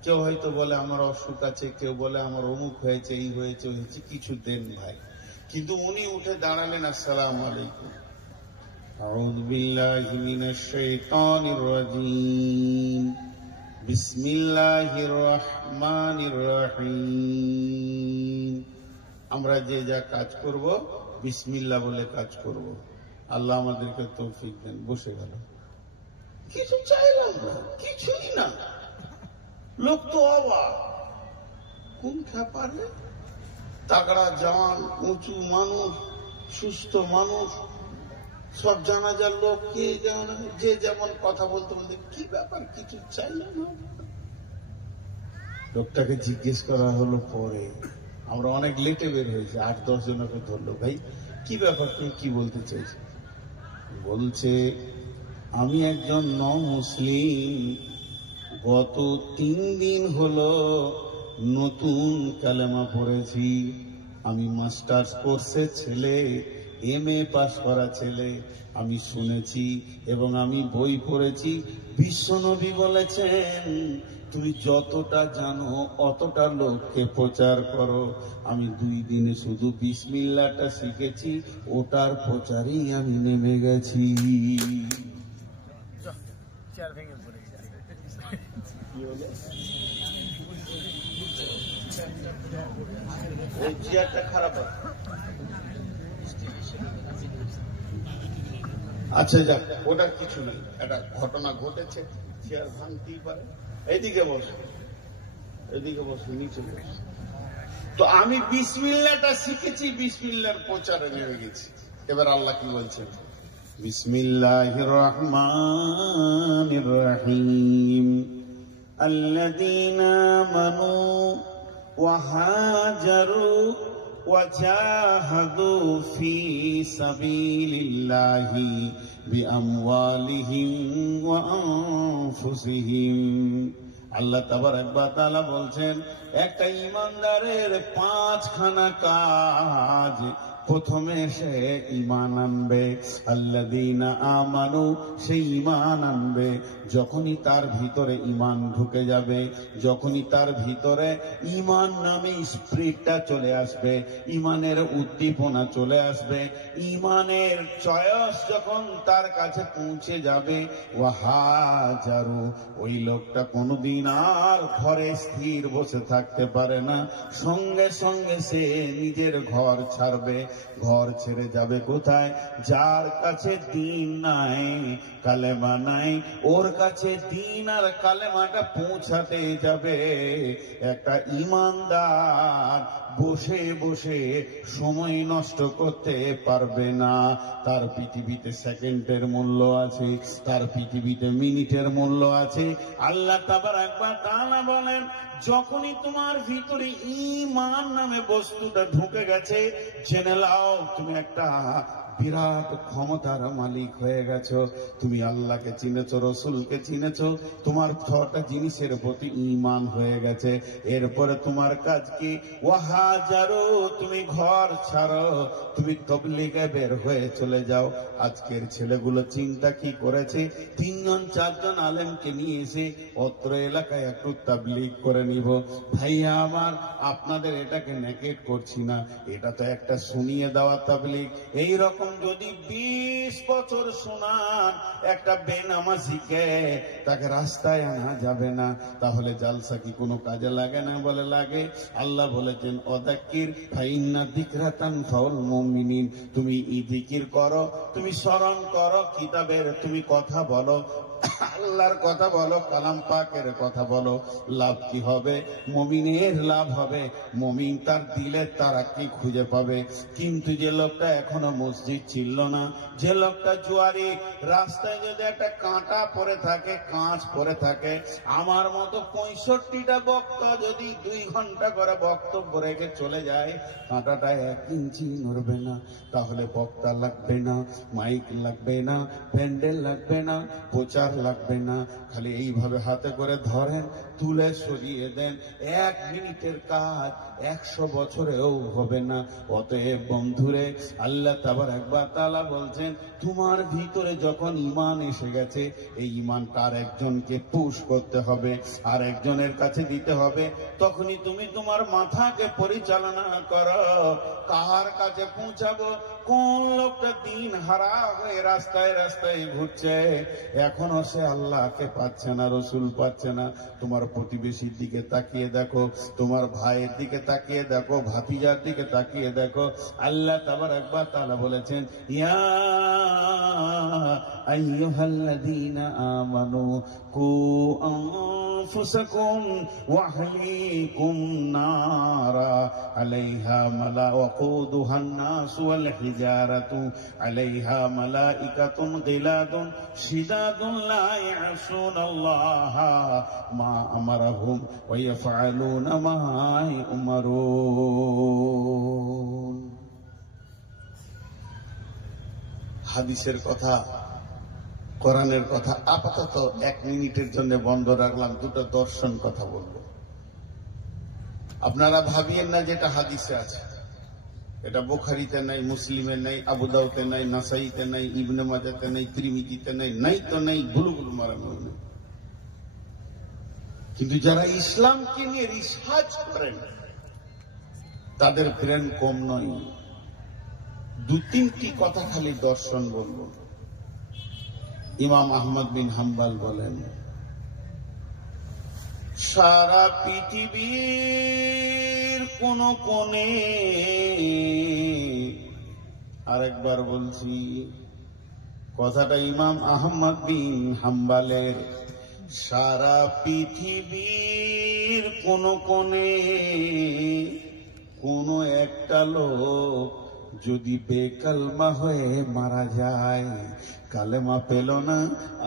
কেউ হয়তো বলে আমার অসুখ আছে, কেউ বলে আমার অমুক হয়েছে, এই হয়েছে, ওই হয়েছে, কিছু দেন ভাই। কিন্তু উনি উঠে দাঁড়ালেন, আসসালামু আলাইকুম। আউযু বিল্লাহি মিনাশ শাইতানির রাজীম, বিসমিল্লাহির রহমানির রহিম। আমরা যে যা কাজ করব বিসমিল্লাহ বলে কাজ করব। আল্লাহ আমাদেরকে তৌফিক দেন। বসে গেল, কিছু চাইলাম না, কিছুই না। লোক তো অবাক, কোন খেপারে তাগড়া জান, উঁচু মানুষ, সুস্থ মানুষ, সব জানাজার লোক, কে যে যেমন কথা বলতে বলতে, কি ব্যাপার, কিছু চাইলাম না। লোকটাকে জিজ্ঞেস করা হলো পরে, আমরা অনেক লেটে বের হয়েছে, 8-10 জনকে ধরলো, ভাই কি ব্যাপার, তুমি কি বলতে চাইছো? বলছে আমি একজন মুসলিম, গত 3 দিন হলো নতুন কালেমা পড়েছি। আমি মাস্টার্স কোর্সের ছেলে, MA পাস করা ছেলে। আমি শুনেছি এবং আমি বই পড়েছি, বিশ্বনবী বলেছেন তুমি যতটা জানো অতটা লোককে প্রচার করো। আমি 2 দিনে শুধু বিসমিল্লাহটা শিখেছি, ওটার প্রচারেই আমি নেমে গেছি। এই চেয়ারটা খারাপ। আচ্ছা যাক, ওটা কিছু নেই, একটা ঘটনা ঘটেছে, চেয়ার ভাঙতেই পারে। এদিকে বসো, এদিকে বসো, নিচে বসো। তো আমি বিসমিল্লাহটা শিখেছি, বিসমিল্লাহর প্রচারে নেমে গেছি। এবার আল্লাহ কি বলছেন, বিসমিল্লাহির রহমানির রহিম, আল্লাযীনা আমানু ওয়া হাজারু وجاهدوا في سبيل الله بأموالهم وأنفسهم। আল্লাহ তাবারক ওয়া তাআলা বলছেন, একটা ঈমানদারের 5খানা কাজ। প্রথমে সে ঈমান আনবে, আল্লাযীনা আমানু, সে ঈমান আনবে। যখনই তার ভিতরে ঈমান ঢুকে যাবে, যখনই তার ভিতরে ঈমান নামে স্পিরিটটা চলে আসবে, ঈমানের উদ্দীপনা চলে আসবে, ঈমানের চয়েস যখন তার কাছে পৌঁছে যাবে, ওয়াহাজারু, ওই লোকটা কোনোদিন আর ঘরে স্থির বসে থাকতে পারে না। সঙ্গে সঙ্গে সে নিজের ঘর ছাড়বে। ঘর ছেড়ে যাবে কোথায়? যার কাছে দিন নাই কালেমা নাই, ওর কাছে দিন আর কালেমাটা পৌঁছাতে যাবে। একটা ইমানদার বসে বসে সময় নষ্ট করতে পারবে না। তার পৃথিবীতে সেকেন্ডের মূল্য আছে, তার পৃথিবীতে মিনিটের মূল্য আছে। আল্লাহ তাবারক ওয়া তাআলা বলেন, যখনই তোমার ভিতরে ঈমান নামে বস্তুটা ঢুকে গেছে, জেনে নাও তুমি একটা বিরাট ক্ষমতার মালিক হয়ে গেছো। তুমি আল্লাহকে চিনেছো, রসুলকে চিনেছো, তোমার ছটা জিনিসের প্রতি ঈমান হয়ে গেছে। এরপরে তোমার কাজ কি? ওয়াহাজারো, তুমি ঘর ছাড়ো, তুমি তাবলীগে বের হয়ে চলে যাও। আজকের ছেলেগুলো চিন্তা কি করেছে, 3-4 আলেমকে নিয়ে এসে অত্র এলাকায় একটু তাবলীগ করে নিব। ভাইয়া আমার, আপনাদের এটাকে নেকেট করছি না, এটা তো একটা শুনিয়ে দেওয়া তাবলীগ। এইরকম যদি 20 বছর শোনান একটা বেনামাজিকে, তাকে রাস্তায় আনা যাবে না, তাহলে জালসা কি কোনো কাজে লাগে না? বলে লাগে। আল্লাহ বলেছেন, অযাক্কির ফাইন্না যিকরা তানফাউল মুমিনিন, তুমি জিকির করো, তুমি স্মরণ করো, কিতাবের তুমি কথা বলো, আল্লাহর কথা বলো, কালাম পাকের কথা বলো, লাভ কি হবে? মুমিনের লাভ হবে। মুমিন তার দিলের তারাক্কি খুঁজে পাবে। কিন্তু যে লোকটা এখনো মসজিদ ছিল না, যে লোকটা জুয়ারি, রাস্তায় যদি একটা কাঁটা পড়ে থাকে, কাঁচ পড়ে থাকে, আমার মতো 65টা বক্তা যদি 2 ঘন্টা করে বক্তব্য রেখে চলে যায়, কাঁটাটা 1 ইঞ্চি নড়বে না। তাহলে বক্তা লাগবে না, মাইক লাগবে না, প্যান্ডেল লাগবে না, প্রচার লাগবে না। খালি এইভাবে হাতে করে ধরেন, তুলে সরিয়ে দেন। 1 মিনিটের কাজ 100 বছরেও হবে না। অতএব বন্ধুরে, আল্লাহ তাবারক ওয়া তাআলা বলছেন, তোমার ভিতরে যখন ঈমান এসে গেছে, এই ঈমানটা আর একজনকে পুশ করতে হবে, আর একজনের কাছে দিতে হবে। তখনই তুমি তোমার মাথাকে পরিচালনা করো, কার কাছে পৌঁছাবো। কোন লোকটা দিন হারা হয়ে রাস্তায় রাস্তায় ঘুরছে, এখনো সে আল্লাহকে পাচ্ছে না, রসুল পাচ্ছে না। তোমার প্রতিবেশীর দিকে তাকিয়ে দেখো, তোমার ভাইয়ের দিকে তাকিয়ে দেখো, ভাতিজার দিকে তাকিয়ে দেখো। আল্লাহ তাবারক ওয়া তাআলা বলেছেন, ইয়া আইয়ুহাল্লাযীনা আমানু কু আনফুসাকুম ওয়া আহলিকুম নারা আলাইহা ওয়াকুদুহান নাস ওয়াল হিজারাতু আলাইহা মালাইকাতুন গিলাদুন শিদাদুন লা ইয়াসুনাল্লাহা মা আমারাহুম ওয়া ইয়াফআলুনা মা ইউমারুন। হাদিসের কথা, কোরআনের কথা আপাতত 1 মিনিটের জন্য বন্ধ রাখলাম, 2টা দর্শন কথা বলবো। আপনারা ভাবিয়েন না যেটা হাদিসে আছে, এটা বুখারীতে নাই, মুসলিমে নাই, আবু দাউদে নাই, নাসাইতে নাই, ইবনে মাজাতে নাই, তিরমিজিতে নাই, নাই তো নাই, বুলুগুল মারামে নেই। কিন্তু যারা ইসলামকে নিয়ে রিসার্চ করেন, তাদের ব্রেন কম নয়। 2-3টি কথা খালি দর্শন বলবো। ইমাম আহমদ বিন হাম্বল বলেন, সারা পৃথিবীর কোন কোণে, আরেকবার বলছি কথাটা ইমাম আহমদ বিন হাম্বলের, সারা পৃথিবীর কোন কোণে কোন একটা লোক যদি বেকালমা হয়ে মারা যায়, কালেমা পেল না,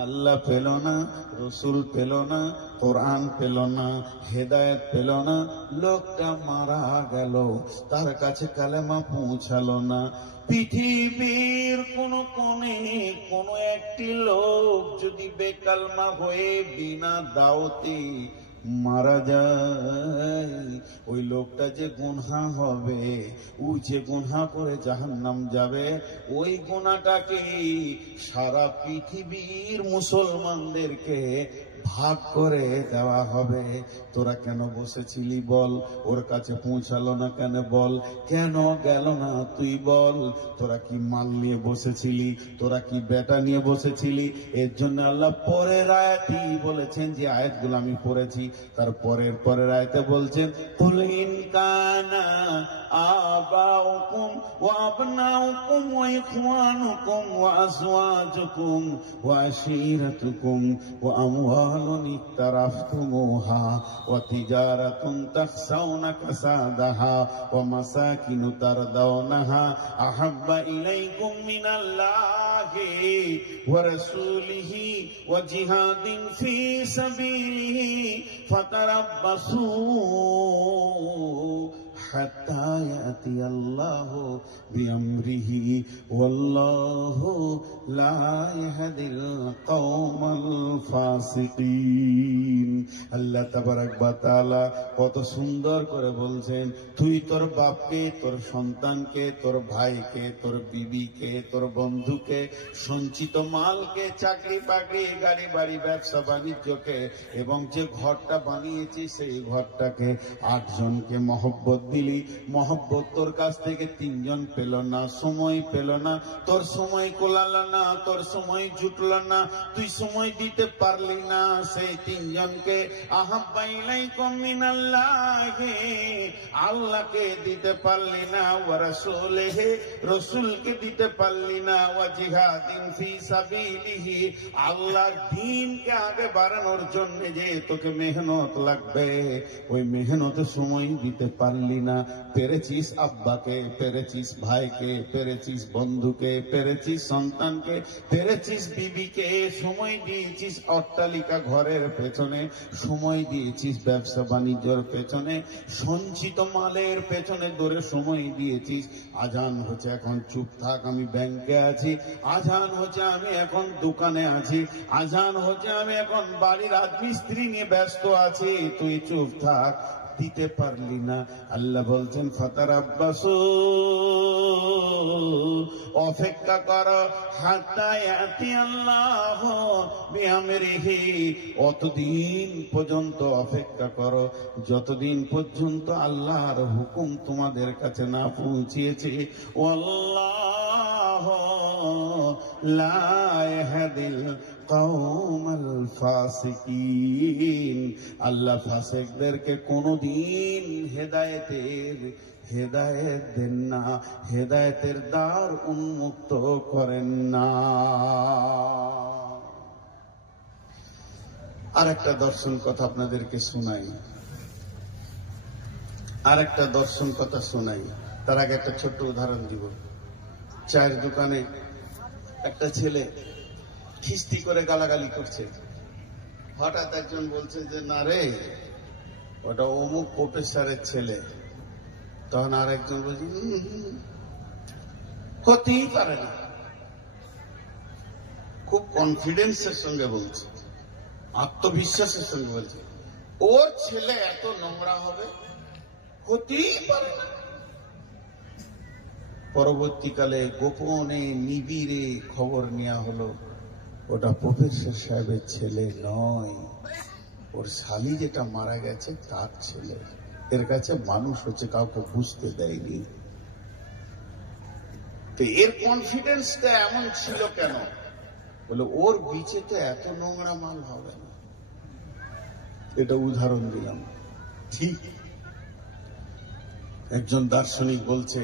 আল্লাহ পেল না, রসুল পেল না, কোরআন পেল না, হেদায়েত পেল না, লোকটা মারা গেল, তার কাছে কালেমা পৌঁছালো না। পৃথিবীর কোন কোণে কোন একটি লোক যদি বেকালমা হয়ে বিনা দাওয়াতে মারা যায়, ওই লোকটা যে গুনহা হবে, ও যে গুনহা করে জাহান্নাম যাবে, ওই গুনাহটাকে সারা পৃথিবীর মুসলমানদেরকে ভাগ করে দেওয়া হবে। তোরা কেন বসেছিলি বল, ওর কাছে পৌঁছালো না কেন বল, কেন গেল না তুই বল। তোরা কি মাল নিয়ে বসেছিলি, তোরা কি বেটা নিয়ে বসেছিলি? এর জন্য আল্লাহ পরের আয়াতেই বলেছেন, যে আয়াতগুলো আমি পড়েছি তার পরের আয়াতে বলছেন, কুল ইন কানা আবাউকুম وأبناؤكم وإخوانكم وأزواجكم وعشيرتكم وأموال اقترفتموها وتجارة تخشون كسادها ومساكن ترضونها أحب إليكم من الله ورسوله وجهاد في سبيله فتربصوا حتى يأتي الله بأمره والله لا يهدي القوم الفاسقين। আল্লাহ তাবারক ওয়া তাআলা কত সুন্দর করে বলছেন, তুই তোর বাপকে, তোর সন্তানকে, তোর ভাইকে, তোর বিবিকে, তোর বন্ধুকে, সঞ্চিত মালকে, চাকরি বাকরি, গাড়ি বাড়ি, ব্যবসা বাণিজ্যকে, এবং যে ঘরটা বানিয়েছিস সেই ঘরটাকে 8 জনকে মহব্বত দিলি। মহব্বত তোর কাছ থেকে 3 জন পেল না, সময় পেল না, তোর সময় কোলালো না, তোর সময় জুটলো না, তুই সময় দিতে পারলি না। সেই 3 জনকে আহাব্বা ইলাইকুম মিনাল্লাহি, আল্লাহকে দিতে পারলি না, ওয়া রাসূলিহি, রাসূলকে দিতে পারলি না, ওয়া জিহাদিন ফি সাবিলিহি, আল্লাহর দ্বীনকে আগে বাড়ানোর জন্য যে তোকে মেহনত লাগবে, ওই মেহনতে সময় দিতে পারলি না। পেরেছিস আব্বাকে, পেরেছিস ভাইকে, পেরেছিস বন্ধুকে, পেরেছিস সন্তানকে, পেরেছিস বিবিকে, সময় দিয়েছিস অট্টালিকা ঘরের পেছনে, সময় দিয়েছিস ব্যবসা বাণিজ্যের পেছনে, সঞ্চিত মালের পেছনে দৌড়ে সময় দিয়েছিস। আজান হচ্ছে এখন চুপ থাক, আমি ব্যাংকে আছি। আজান হচ্ছে আমি এখন দোকানে আছি। আজান হচ্ছে আমি এখন বাড়ির রাজমিস্ত্রি নিয়ে ব্যস্ত আছি, তুই চুপ থাক। দিতে পারলি না। আল্লাহ বলছেন ফাতারাব্বাসু, অপেক্ষা করো, হাত্তা ইয়াতি আল্লাহ বিআমরিহি, অতদিন পর্যন্ত অপেক্ষা করো যতদিন পর্যন্ত আল্লাহর হুকুম তোমাদের কাছে না পৌঁছিয়েছে। ওয়াল্লাহু লা ইয়াহদিল কওমাল ফাসিকিন, আল্লাহ ফাসিকদেরকে কোনদিন হেদায়েত দেন না, হেদায়েতের দ্বার উন্মুক্ত করেন না। আর একটা দর্শন কথা আপনাদেরকে শোনাই, আর একটা দর্শন কথা শোনাই। তার আগে একটা ছোট্ট উদাহরণ দিব। চায়ের দোকানে একটা ছেলে খিস্তি করে গালাগালি করছে। হঠাৎ একজন বলছে যে না রে, ওটা অমুক প্রফেসরের ছেলে। তখন আর একজন বলছে হতেই পারে না। খুব কনফিডেন্সের সঙ্গে বলছে, আত্মবিশ্বাসের সঙ্গে বলছে, ওর ছেলে এত নোংরা হবে, হতেই পারে না। পরবর্তীকালে গোপনে নিবিড়ে খবর নেওয়া হলো, ওটা প্রফেসর সাহেবের ছেলে নয়, ওর শালি যেটা মারা গেছে তার ছেলে। এর কাছে মানুষ হচ্ছে কাউকে বুঝতে দেয়নি। তো এর কনফিডেন্সটা এমন ছিল কেন? বলে ওর বিচে তো এত নোংরা মাল হবে না। এটা উদাহরণ দিলাম। ঠিক একজন দার্শনিক বলছে,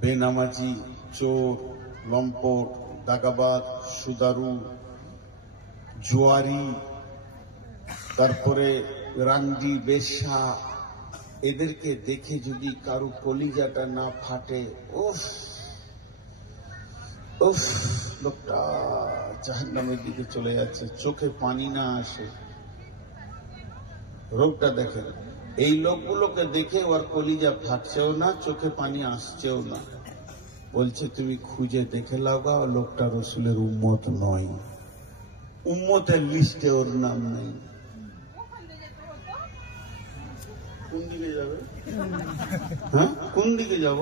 বেনামাজি, চোর, লম্পট, দাগাবাজ, সুদারু, জুয়ারি, তারপরে রান্ডি, বেশ্যা, এদেরকে দেখে যদি কারো কলিজাটা না ফাটে, উফ উফ, লোকটা জাহান্নামের দিকে চলে যাচ্ছে, চোখে পানি না আসে। রোগটা দেখেন, এই লোকগুলোকে দেখে ওর কলিজা ফাটছেও না, চোখে পানি আসছেও না। বলছে তুমি খুঁজে দেখে লাগাও, লোকটা রসুলের উম্মত নয়, উম্মতের লিস্টে ওর নাম নেই। কোন দিকে যাবে? হ্যাঁ, কোন দিকে যাব?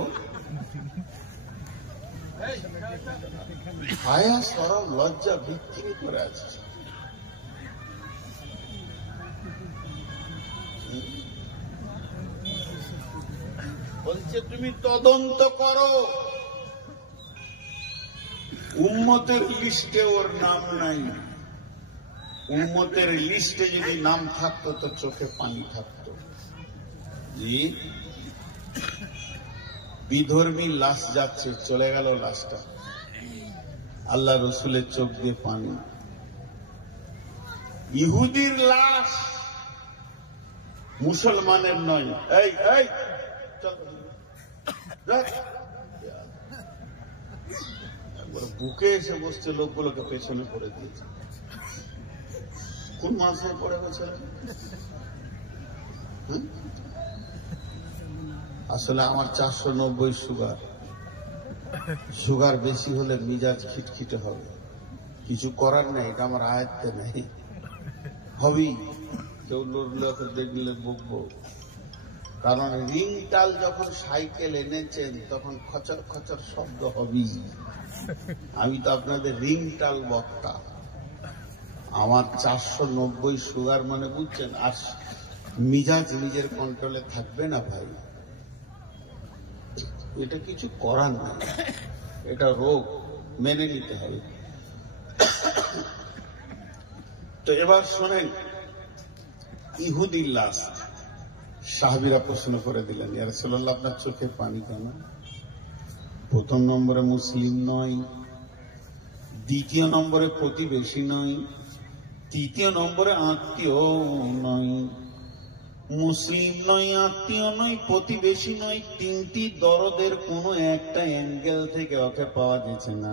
হায়া সরব লজ্জা বিক্রি করে আছে। বলছে তুমি তদন্ত করো, উম্মতের লিস্টে ওর নাম নাই। উম্মতের লিস্টে যদি নাম থাকতো তো চোখে পানি থাকতো। জি, বিধর্মী লাশ যাচ্ছে, চলে গেল লাশটা, আল্লাহ রসুলের চোখ দিয়ে পানি। ইহুদির লাশ, মুসলমানের নয়। এই এই চল, বুকে এসে বসছে, লোকগুলোকে পেছনে পড়ে দিয়েছে। কোন মাসে পড়ে গেছে? আসলে আমার 490 সুগার। সুগার বেশি হলে মিজাজ খিটখিটে হবে, কিছু করার নেই, এটা আমার আয়ত্তে নেই, হবেই। কেউ লোকে দেখলে বকবো, কারণ রিং টাল যখন সাইকেল এনেছেন তখন খচর খচর শব্দ হবেই। আমি তো আপনাদের রিং টাল বক্তা। আমার 490 সুগার মানে বুঝছেন, আর মিজাজ নিজের কন্ট্রোলে থাকবে না ভাই, এটা কিছু করার নাই, এটা রোগ, মেনে নিতে হবে। তো এবার শোনেন, ইহুদির লাশ। সাহাবীরা প্রশ্ন করে দিলেন, ইয়া রাসূলুল্লাহ, আপনার চোখে পানি কেন? প্রথম নম্বরে মুসলিম নয়, দ্বিতীয় নম্বরে প্রতিবেশী নয়, তৃতীয় নম্বরে আত্মীয় নয়। মুসলিম নয়, আত্মীয় নয়, প্রতিবেশী নয়, তিনটি দরদের কোনো একটা অ্যাঙ্গেল থেকে ওকে পাওয়া যাচ্ছে না।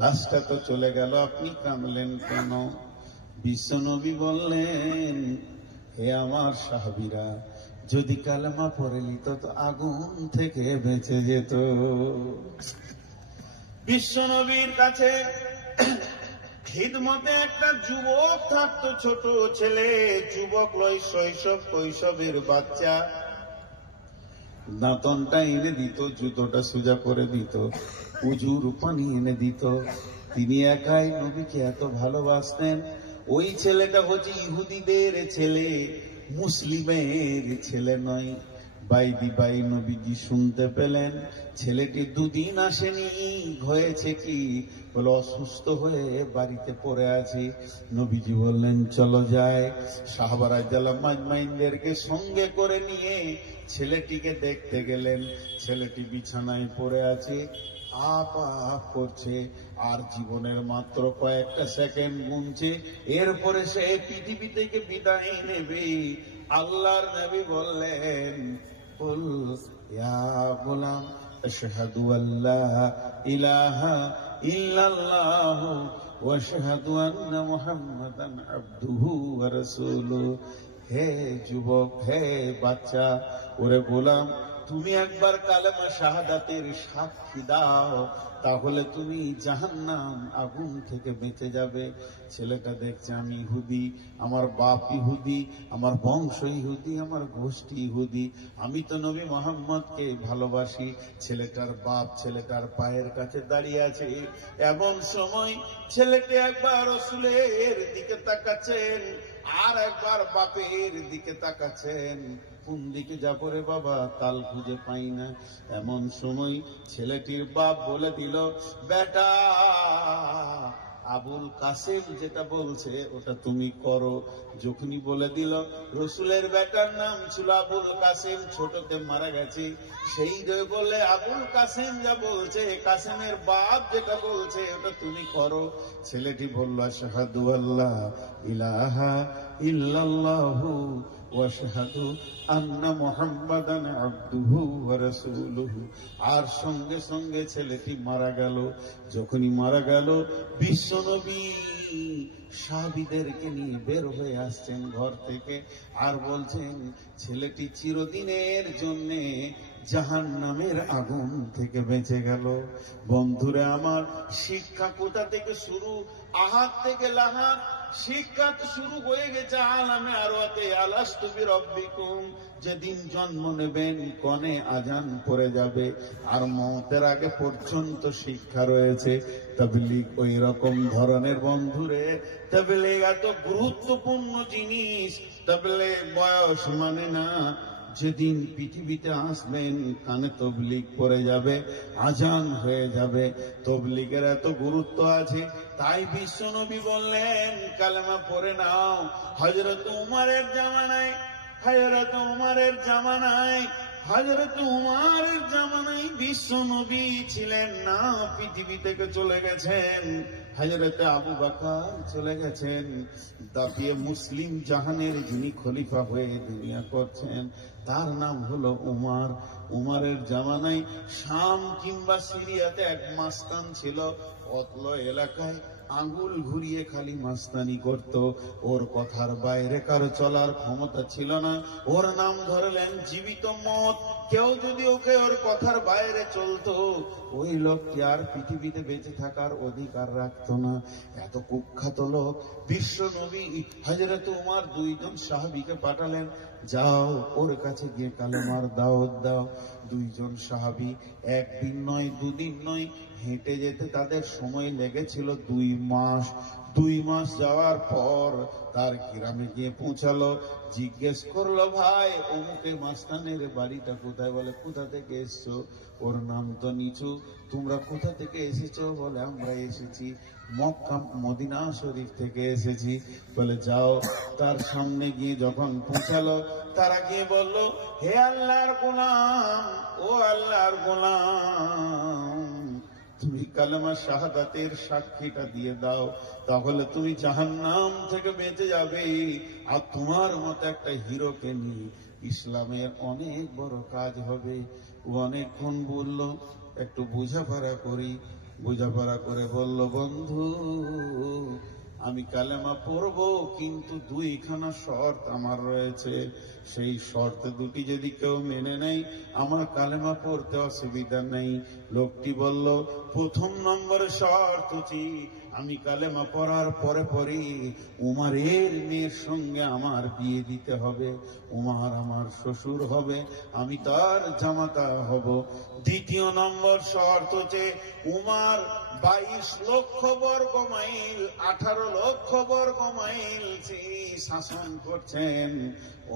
লাশটা তো চলে গেল, আপনি কাঁদলেন কেন? বিশ্বনবী বললেন, হে আমার সাহাবীরা, যদি কালেমা পড়ে নিত তো আগুন থেকে বেঁচে যেত। বিশ্বনবীর কাছে খিদমতে একটা যুবক থাকতো, ছোট ছেলে, যুবক লয়, শৈশব কৈশবের বাচ্চা। দাঁতনটা এনে দিত, জুতোটা সোজা করে দিত, উজুর পানি এনে দিত। তিনি একাই নবীকে এত ভালোবাসতেন। ওই ছেলেটা হচ্ছে ইহুদিদের ছেলে, মুসলিমের ছেলে নয়। বাই নবীজি শুনতে পেলেন ছেলেটি দুদিন আসেনি। হয়েছে কি? বলে অসুস্থ হয়ে বাড়িতে পড়ে আছে। নবীজি বললেন চলো যায়। সাহাবারা জালাম মাজমাইনদেরকে সঙ্গে করে নিয়ে ছেলেটিকে দেখতে গেলেন। ছেলেটি বিছানায় পড়ে আছে, আপ করছে, আর জীবনের মাত্র কয়েকটা সেকেন্ড গুনছে, এরপরে সে পৃথিবী থেকে বিদায় নেবে। আল্লাহর নবী বললেন, কুল ইয়া গোলাম আশহাদু আল্লা ইলাহা ইল্লাল্লাহ ওয়া আশহাদু আন্না মুহাম্মাদান আবদুহু ওয়া রাসূলুহু। হে যুবক, হে বাচ্চা, ওরে গোলাম, তুমি একবার কালেমা শাহাদাতের সাক্ষী দাও, তাহলে তুমি জাহান্নাম আগুন থেকে বেঁচে যাবে। ছেলেটা দেখছে আমি ইহুদি, আমার বাপ ইহুদি, আমার বংশ ইহুদি, আমার গোষ্ঠী ইহুদি, আমি তো নবী মুহাম্মদকে ভালোবাসি। ছেলেটার বাপ ছেলেটার পায়ের কাছে দাঁড়িয়ে আছে। এমন সময় ছেলেটি একবার রাসূলের দিকে তাকাচ্ছেন, আর একবার বাপের দিকে তাকাচ্ছেন। কোন দিকে যাবো রে বাবা, তাল খুঁজে পাই না। এমন সময় ছেলেটির বাপ বলে দিল, বেটা, আবুল কাসেম যেটা বলছে ওটা তুমি করো। যখনই বলে দিল, রসুলের বেটার নাম ছিল আবুল কাসেম, ছোটতে মারা গেছে, সেই বলে আবুল কাসেম যা বলছে, কাসেমের বাপ যেটা বলছে ওটা তুমি করো। ছেলেটি বলল, আশহাদু আল্লাহ ইলাহা ইল্লাল্লাহু ওয়া আশহাদু আন্না মুহাম্মাদান আবদুহু ওয়া রাসূলুহু। আর সঙ্গে সঙ্গে ছেলেটি মারা গেল। যখনই মারা গেল, বিশ্বনবী সাহাবীদেরকে নিয়ে বের হয়ে আসছেন ঘর থেকে, আর বলছেন ছেলেটি চিরদিনের জন্যে জাহান্নামের আগুন থেকে বেঁচে গেল। বন্ধুরা আমার, শিক্ষা কোথা থেকে শুরু? আহাত থেকে লাহাত শিক্ষা তো শুরু হয়ে গেছে আলামে আরওয়াতে, আলাস্তু বিরাব্বিকুম। যেদিন জন্ম নেবেন কনে আজান পড়ে যাবে, আর মওতের আগে পর্যন্ত শিক্ষা রয়েছে। তাবলীগ ওই রকম ধরনের বন্ধুরে, তাবলীগ এত গুরুত্বপূর্ণ জিনিস। তাবলীগ বয়স মানে না, যেদিন পৃথিবীতে আসবেন কানে তবলিগ পড়ে যাবে, আজান হয়ে যাবে। তবলিগের এত গুরুত্ব আছে, তাই বিশ্বনবী বললেন কালেমা পড়ে নাও। হযরত উমরের জামানায় বিশ্ব নবী ছিলেন না, পৃথিবী থেকে চলে গেছেন। হযরতে আবু বকর চলে গেছেন, দাপিয়ে মুসলিম জাহানের যিনি খলিফা হয়ে দুনিয়া করছেন তার নাম হলো উমর। উমরের জামানায় শাম কিংবা সিরিয়াতে এক মাস্তান ছিল, অতল এলাকায় আঙ্গুল ঘুরিয়ে খালি মাস্তানি করত। ওর কথার বাইরে কারো চলার ক্ষমতা ছিল না। ওর নাম ধরলেন জীবিত মত। কেউ যদি ওকে ওর কথার বাইরে চলতো, ওই লোকটি আর পৃথিবীতে বেঁচে থাকার অধিকার রাখতো না। এত কুখ্যাত লোক। বিশ্ব নবী হযরত উমর দুইজন সাহাবীকে পাঠালেন, যাও ওর কাছে গিয়ে কালেমার দাওয়াত দাও। দুইজন সাহাবী একদিন নয় দুদিন নয় হেঁটে যেতে তাদের সময় লেগেছিল 2 মাস। 2 মাস যাওয়ার পর তার গ্রামে গিয়ে পৌঁছালো। জিজ্ঞেস করলো, ভাই অমুকের মাস্তানের বাড়িটা কোথায়? বলে, কোথা থেকে এসছো? ওর নাম তো নিচু। তোমরা কোথা থেকে এসেছো? বলে, আমরা এসেছি মক্কা মদিনা শরীফ থেকে এসেছি। বলে, যাও। তার সামনে গিয়ে যখন পৌঁছালো, তারা গিয়ে বলল, হে আল্লাহর গোলাম, ও আল্লাহর গোলাম, তুমি কালেমা শাহাদাতের সাক্ষীটা দিয়ে দাও, তাহলে তুমি জাহান্নাম থেকে বেঁচে যাবে। আর তোমার মতো একটা হিরোকে নিয়ে ইসলামের অনেক বড় কাজ হবে। ও অনেকক্ষণ বলল, একটু বোঝাপড়া করি। বোঝাপড়া করে বলল, বন্ধু আমি কালেমা পড়বো, কিন্তু 2খানা শর্ত আমার রয়েছে। সেই শর্ত দুটি যদি কেউ মেনে নেয় আমার কালেমা পড়তে অসুবিধা নেই। লোকটি বলল, প্রথম নম্বরে শর্ত হচ্ছে আমি কালেমা পড়ার পরে পরই উমরের মেয়ের সঙ্গে আমার বিয়ে দিতে হবে। উমর আমার শ্বশুর হবে, আমি তার জামাতা হব। দ্বিতীয় নম্বর শর্ত হচ্ছে উমর 22 লক্ষ বর্গ মাইল 18 লক্ষ বর্গ মাইল শাসন করছেন,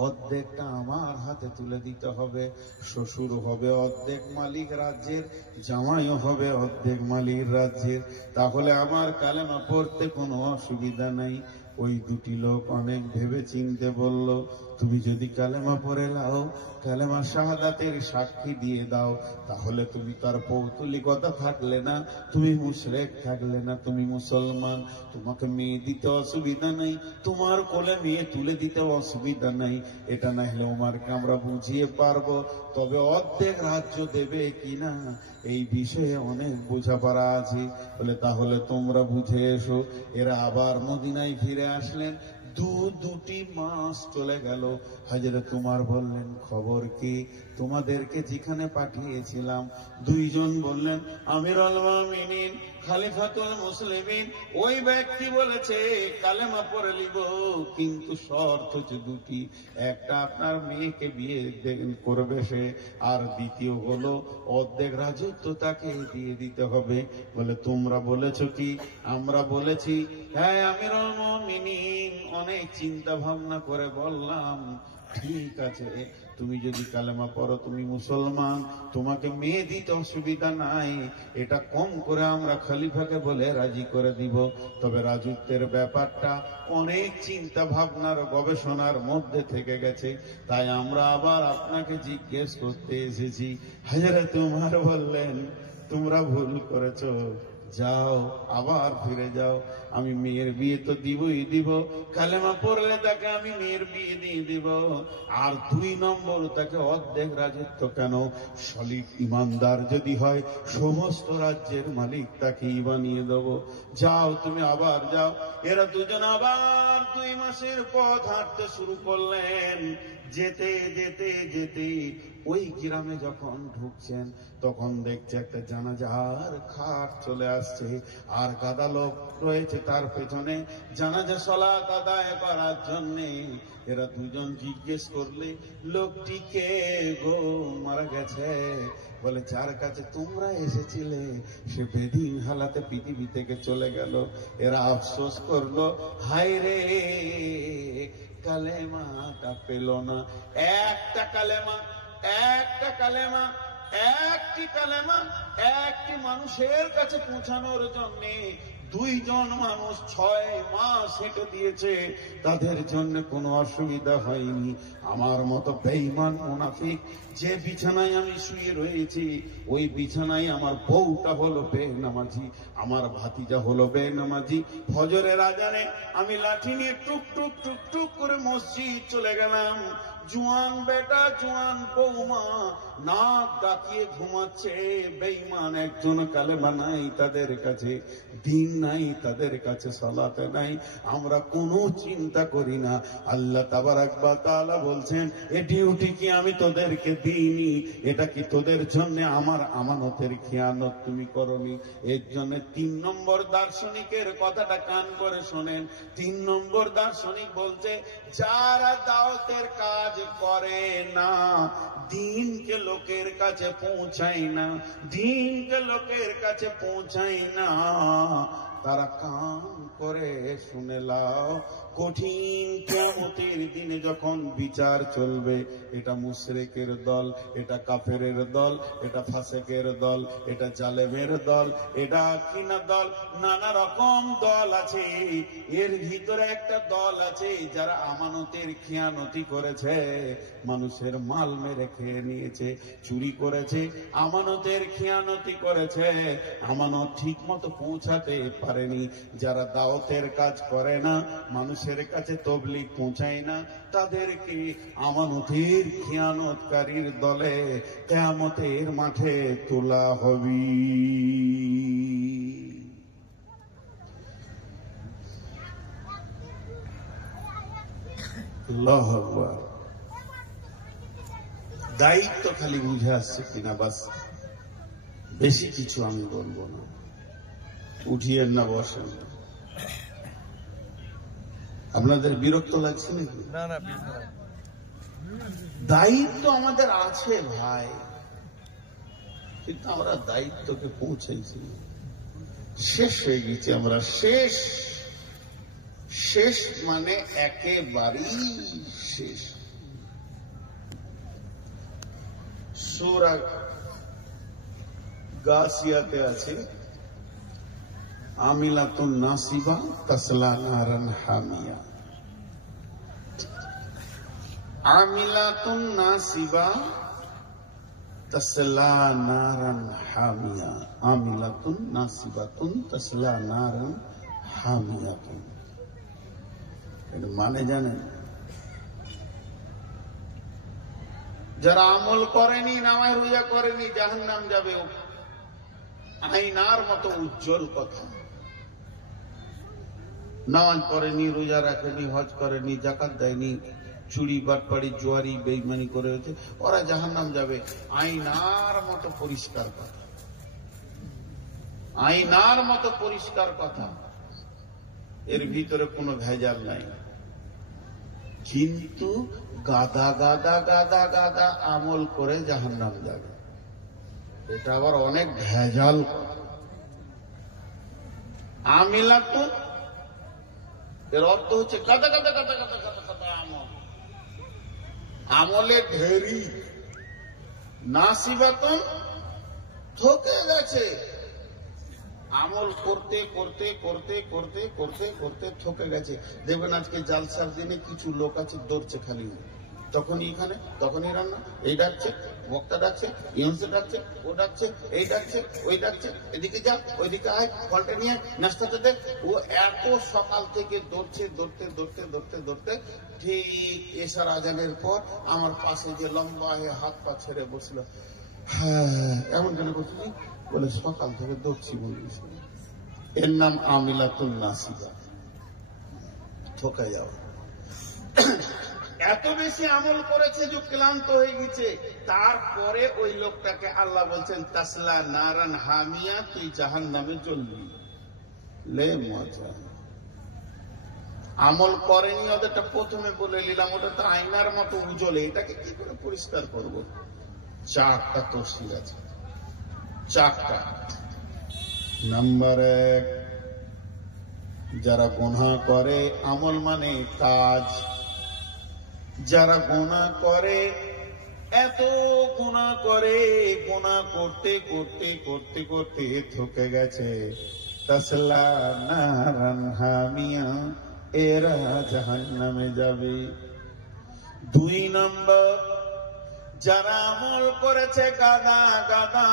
অর্ধেকটা আমার হাতে তুলে দিতে হবে। শ্বশুর হবে অর্ধেক মালিক রাজ্যের, জামাইও হবে অর্ধেক মালিক রাজ্যের। তাহলে আমার কালেমা পড়তে কোনো অসুবিধা নাই। ওই দুটি লোক অনেক ভেবে চিনতে বলল, তুমি যদি কালেমা পড়ে নাও, কালেমা শাহাদাতের সাক্ষী দিয়ে দাও, তাহলে তুমি তার পৌতলিকতা থাকলে না, তুমি মুশরিক থাকলে না, তুমি মুসলমান। তোমাকে মেয়ে দিতে অসুবিধা নেই, তোমার কোলে মেয়ে তুলে দিতে অসুবিধা নেই। এটা না হলে উমরকে আমরা বুঝিয়ে পারবো, তবে অর্ধেক রাজ্য দেবে কিনা এই বিষয়ে অনেক বোঝাপড়া আছে। বলে, তাহলে তোমরা বুঝে এসো। এরা আবার মদিনায় ফিরে আসলেন। 2 মাস চলে গেল। হযরত উমর বললেন, খবর কি? তোমাদেরকে যেখানে পাঠিয়েছিলাম 2 জন বললেন, আমিরুল মুমিনিন খলিফাতুল মুসলিমিন ওই ব্যক্তি বলেছে কালেমা পড়ে নিব, কিন্তু শর্ত হচ্ছে 2টি। একটা আপনার মেয়েকে বিয়ে করবে সে, আর দ্বিতীয় হলো অর্ধেক রাজত্ব তাকে দিয়ে দিতে হবে। বলে, তোমরা বলেছ কি? আমরা বলেছি, হ্যাঁ আমিরুল মুমিনিন। অনেক চিন্তা ভাবনা করে বললাম, ঠিক আছে, তুমি যদি কালেমা পড়ো তুমি মুসলমান, তোমাকে মেয়ে দিতে অসুবিধা নাই। এটা কম করে আমরা খলিফাকে বলে রাজি করে দিব। তবে রাজত্বের ব্যাপারটা অনেক চিন্তা ভাবনার গবেষণার মধ্যে থেকে গেছে, তাই আমরা আবার আপনাকে জিজ্ঞেস করতে এসেছি। হযরত উমর বললেন, তোমরা ভুল করেছো, যাও আবার ফিরে যাও। আমি মেয়ের বিয়ে তো দিবই দিব, কালেমা পড়লে তাকে আমি মেয়ের বিয়ে দিয়ে দিব। আর 2 নম্বর, তাকে অর্ধেক রাজত্ব কেন, সলিড ইমানদার যদি হয় সমস্ত রাজ্যের মালিক তাকেই বানিয়ে দেব। যাও, তুমি আবার যাও। এরা দুজন আবার 2 মাসের পথ হাঁটতে শুরু করলেন। যেতে যেতে যেতে ওই গ্রামে যখন ঢুকছেন তখন দেখছে একটা জানাজার খাট চলে আসছে, আর গাদা লোক রয়েছে তার পেছনে জানাজা সালাত আদায় করার জন্য। এরা 2 জন জিজ্ঞেস করলে, লোকটি কে গো, মারা গেছে? বলে, যার কাছে তোমরা এসেছিলে সে বেদিন হালাতে পৃথিবী থেকে চলে গেল। এরা আফসোস করলো, হায় রে, কালেমাটা পেল না। একটা কালেমা, একটা কালেমা, একটি কালেমা একটি মানুষের কাছে পৌঁছানোর জন্য দুইজন মানুষ 6 মাস হেঁটে দিয়েছে, তাদের জন্য কোনো অসুবিধা হয়নি। আমার মতো বেঈমান মুনাফিক যে বিছানায় আমি শুয়ে রয়েছি, ওই বিছানায় আমার বউটা হলো বেনামাজি, আমার ভাতিজা হলো বেনামাজি। ফজরের আজানে আমি লাঠি নিয়ে টুক টুক টুক টুক করে মসজিদ চলে গেলাম। জোয়ান বেটা, জোয়ান বৌমা নাক ডাকিয়ে ঘুমাচ্ছে। বেঈমান একজন কালেমা নাই তাদের কাছে, দিন নাই তাদের কাছে, সালাতে নাই। আমরা কোনো চিন্তা করি না। আল্লাহ তাবারাক ওয়া তাআলা বলছেন, এ ডিউটি কি আমি তোদেরকে দিইনি? এটা কি তোদের জন্য আমার আমানতের খেয়ানত তুমি করনি? এর জন্য 3 নম্বর দার্শনিকের কথাটা কান করে শোনেন। 3 নম্বর দার্শনিক বলছে, যারা দাওয়াতের কাজ করে না, দিনকে লোকের কাছে পৌঁছায় না, দিনকে লোকের কাছে পৌঁছায় না, তারা কান করে শুনে লাও, কঠিন কিয়ামতের দিনে যখন বিচার চলবে, এটা মুশরিকের দল, এটা কাফেরের দল, এটা ফাসিকের দল, এটা জালেমের দল, এটা কিনা দল, নানা রকম দল আছে। এর ভিতরে একটা দল আছে যারা আমানতের খিয়ানতি করেছে, মানুষের মাল মেরে খেয়ে নিয়েছে, চুরি করেছে, আমানতের খিয়ানতি করেছে, আমানত ঠিক মতো পৌঁছাতে পারেনি। যারা দাওয়াতের কাজ করে না, মানুষের কাছে তবলিগ পৌঁছায় না, তাদেরকে আমানতের খিয়ানতকারীর দলে কিয়ামতের মাঠে তোলা হবে। আল্লাহু আকবার। দায়িত্ব খালি বুঝে আসছে কিনা, বাস, বেশি কিছু আমি বলবো না। উঠিয়েন না, বসেন। আপনাদের বিরক্ত লাগছে নাকি? না না, দায়িত্ব আমাদের আছে ভাই, কিন্তু আমরা দায়িত্বকে পৌঁছাইছি, শেষ হয়ে গেছি আমরা। শেষ, শেষ মানে একেবারেই শেষ। সূরা গাসিয়াতে আছে, আমিলাতুন নাসিবা তাসলা নারান হামিয়া। আমিলাতুন নাসিবা তাসলা নারান হামিয়া। আমিলাতুন নাসিবাতুন তাসলা নারান হামিয়াতুন। এর মানে জানেন? যারা আমল করেনি, নামাজ রোজা করেনি, জাহান্নাম যাবে। আয়নার মতো উজ্জ্বল কথা। নামাজ পড়েনি, রোজা রাখেনি, হজ করেনি, যাকাত দেয়নি, চুরি বাটপাড়ি জুয়ারি বেঈমানি করে হয়েছে, ওরা জাহান্নাম যাবে। আয়নার মতো পরিষ্কার কথা, আয়নার মতো পরিষ্কার কথা, এর ভিতরে কোনো ভেজাল নাই। কিন্তু গাদা গাদা গাদা গাদা আমল করে জাহান্নাম যাবে, এটা আবার অনেক ভেজাল। আমিলাতুন এর অর্থ হচ্ছে গাদা গাদা গাদা গাদা গাদা গাদা আমল, আমলে ঢেরি। নাসিবাতুন ঠকে গেছে, আমল করতে করতে করতে করতে করতে করতে ঠকে গেছে। দেখবেন আজকে জালসার দিনে কিছু লোক আছে দৌড়ছে খালি, তখনই এখানে তখনই রান্না, এই ডাকছে, বক্তা ডাকছে, ইউনসে ডাকছে, ও ডাকছে, এই ডাকছে, ওই ডাকছে, এদিকে যা, ওইদিকে আয়, ফলটা নিয়ে, নাস্তাতে দেখ। ও এত সকাল থেকে দৌড়ছে, দৌড়তে দৌড়তে দৌড়তে দৌড়তে ঠিক এশার আজানের পর আমার পাশে যে লম্বা হয়ে হাত পা ছেড়ে বসলো, হ্যাঁ এমন কেন করছি? বলে সকাল থেকে দৌড়ছি বলবি। এর নাম আমিলাতুন নাসিবা, ঠকে যাওয়া। এত বেশি আমল করেছে যে ক্লান্ত হয়ে গেছে, তারপরে ওই লোকটাকে আল্লাহ বলছেন তাসলা নারান হামিয়া, তুই জাহান্নামে জ্বলবি। লে মজা। আমল করেনি, ওদেরটা প্রথমে বলে নিলাম, ওটা তো আয়নার মতো উজ্জ্বলে, এটাকে কি করে পরিষ্কার করব? 4টা তফসির আছে, 4টা। নাম্বার 1, যারা গুনাহ করে, আমল মানে কাজ, যারা গুনাহ করে, এত গুনাহ করে, গুনাহ করতে করতে করতে করতে থকে গেছে, তাসলা নারান হামিয়া, এরা জাহান্নামে যাবে। 2 নম্বর, যারা আমল করেছে গাদা গাদা,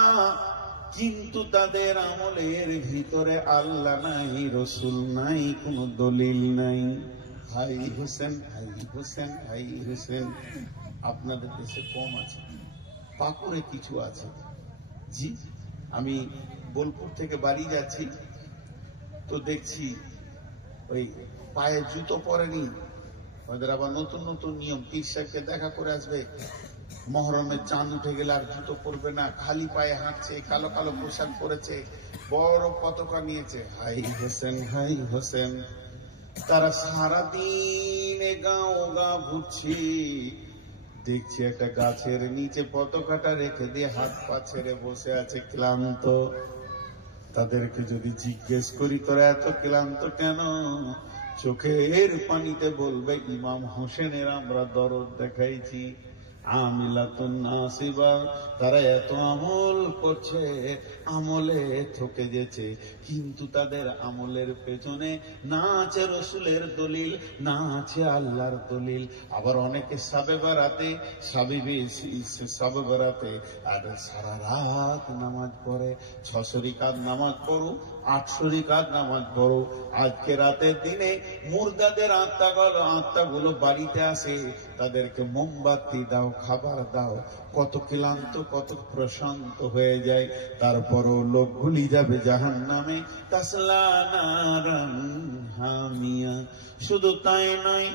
কিন্তু তাদের আমলের ভিতরে আল্লাহ নাই, রসুল নাই, কোন দলিল নাই। হাই হোসেন, হাই হোসেন, হাই হোসেন। আপনাদের দেশে কম আছে, পাকুড়ে কিছু আছে। জি, আমি বোলপুর থেকে বাড়ি যাচ্ছি, তো দেখছি ওই পায়ে জুতো পরেনি, ওদের আবার নতুন নতুন নিয়ম। পীর সাহেবকে দেখা করে আসবে, মহরমের চাঁদ উঠে গেলে আর জুতো পরবে না, খালি পায়ে হাঁটছে, কালো কালো পোশাক পরেছে, বড় পতাকা নিয়েছে। হাই হোসেন, হাই হোসেন। তারা সারাদিন গাঁও গা ঘুরছি, দেখছি একটা গাছের নিচে পতাকাটা রেখে দিয়ে হাত পা ছেড়ে বসে আছে, ক্লান্ত। তাদেরকে যদি জিজ্ঞেস করি তোরা এত ক্লান্ত কেন, চোখের পানিতে বলবে ইমাম হোসেনের আমরা দরদ দেখাইছি। আমিলাতুন নাসিবা, তারা এত আমল করছে, আমলে থকে গেছে, কিন্তু তাদের আমলের পেছনে না আছে রসুলের দলিল, না আছে আল্লাহর দলিল। আবার অনেকে সাবে বারাতে আর সারা রাত নামাজ পড়ে, 600 রিকাত নামাজ পড়ো, 800 রিকাত নামাজ পড়ো। আজকে রাতের দিনে মুর্দাদের আত্মাগুলো বাড়িতে আসে, তাদেরকে মোমবাতি দাও, খাবার দাও, কত ক্লান্ত, কত প্রশান্ত হয়ে যায়। তারপরও লোক ভুলি যাবে জাহান্নামে, তাসলা নারান হামিয়া। শুধু তাই নয়,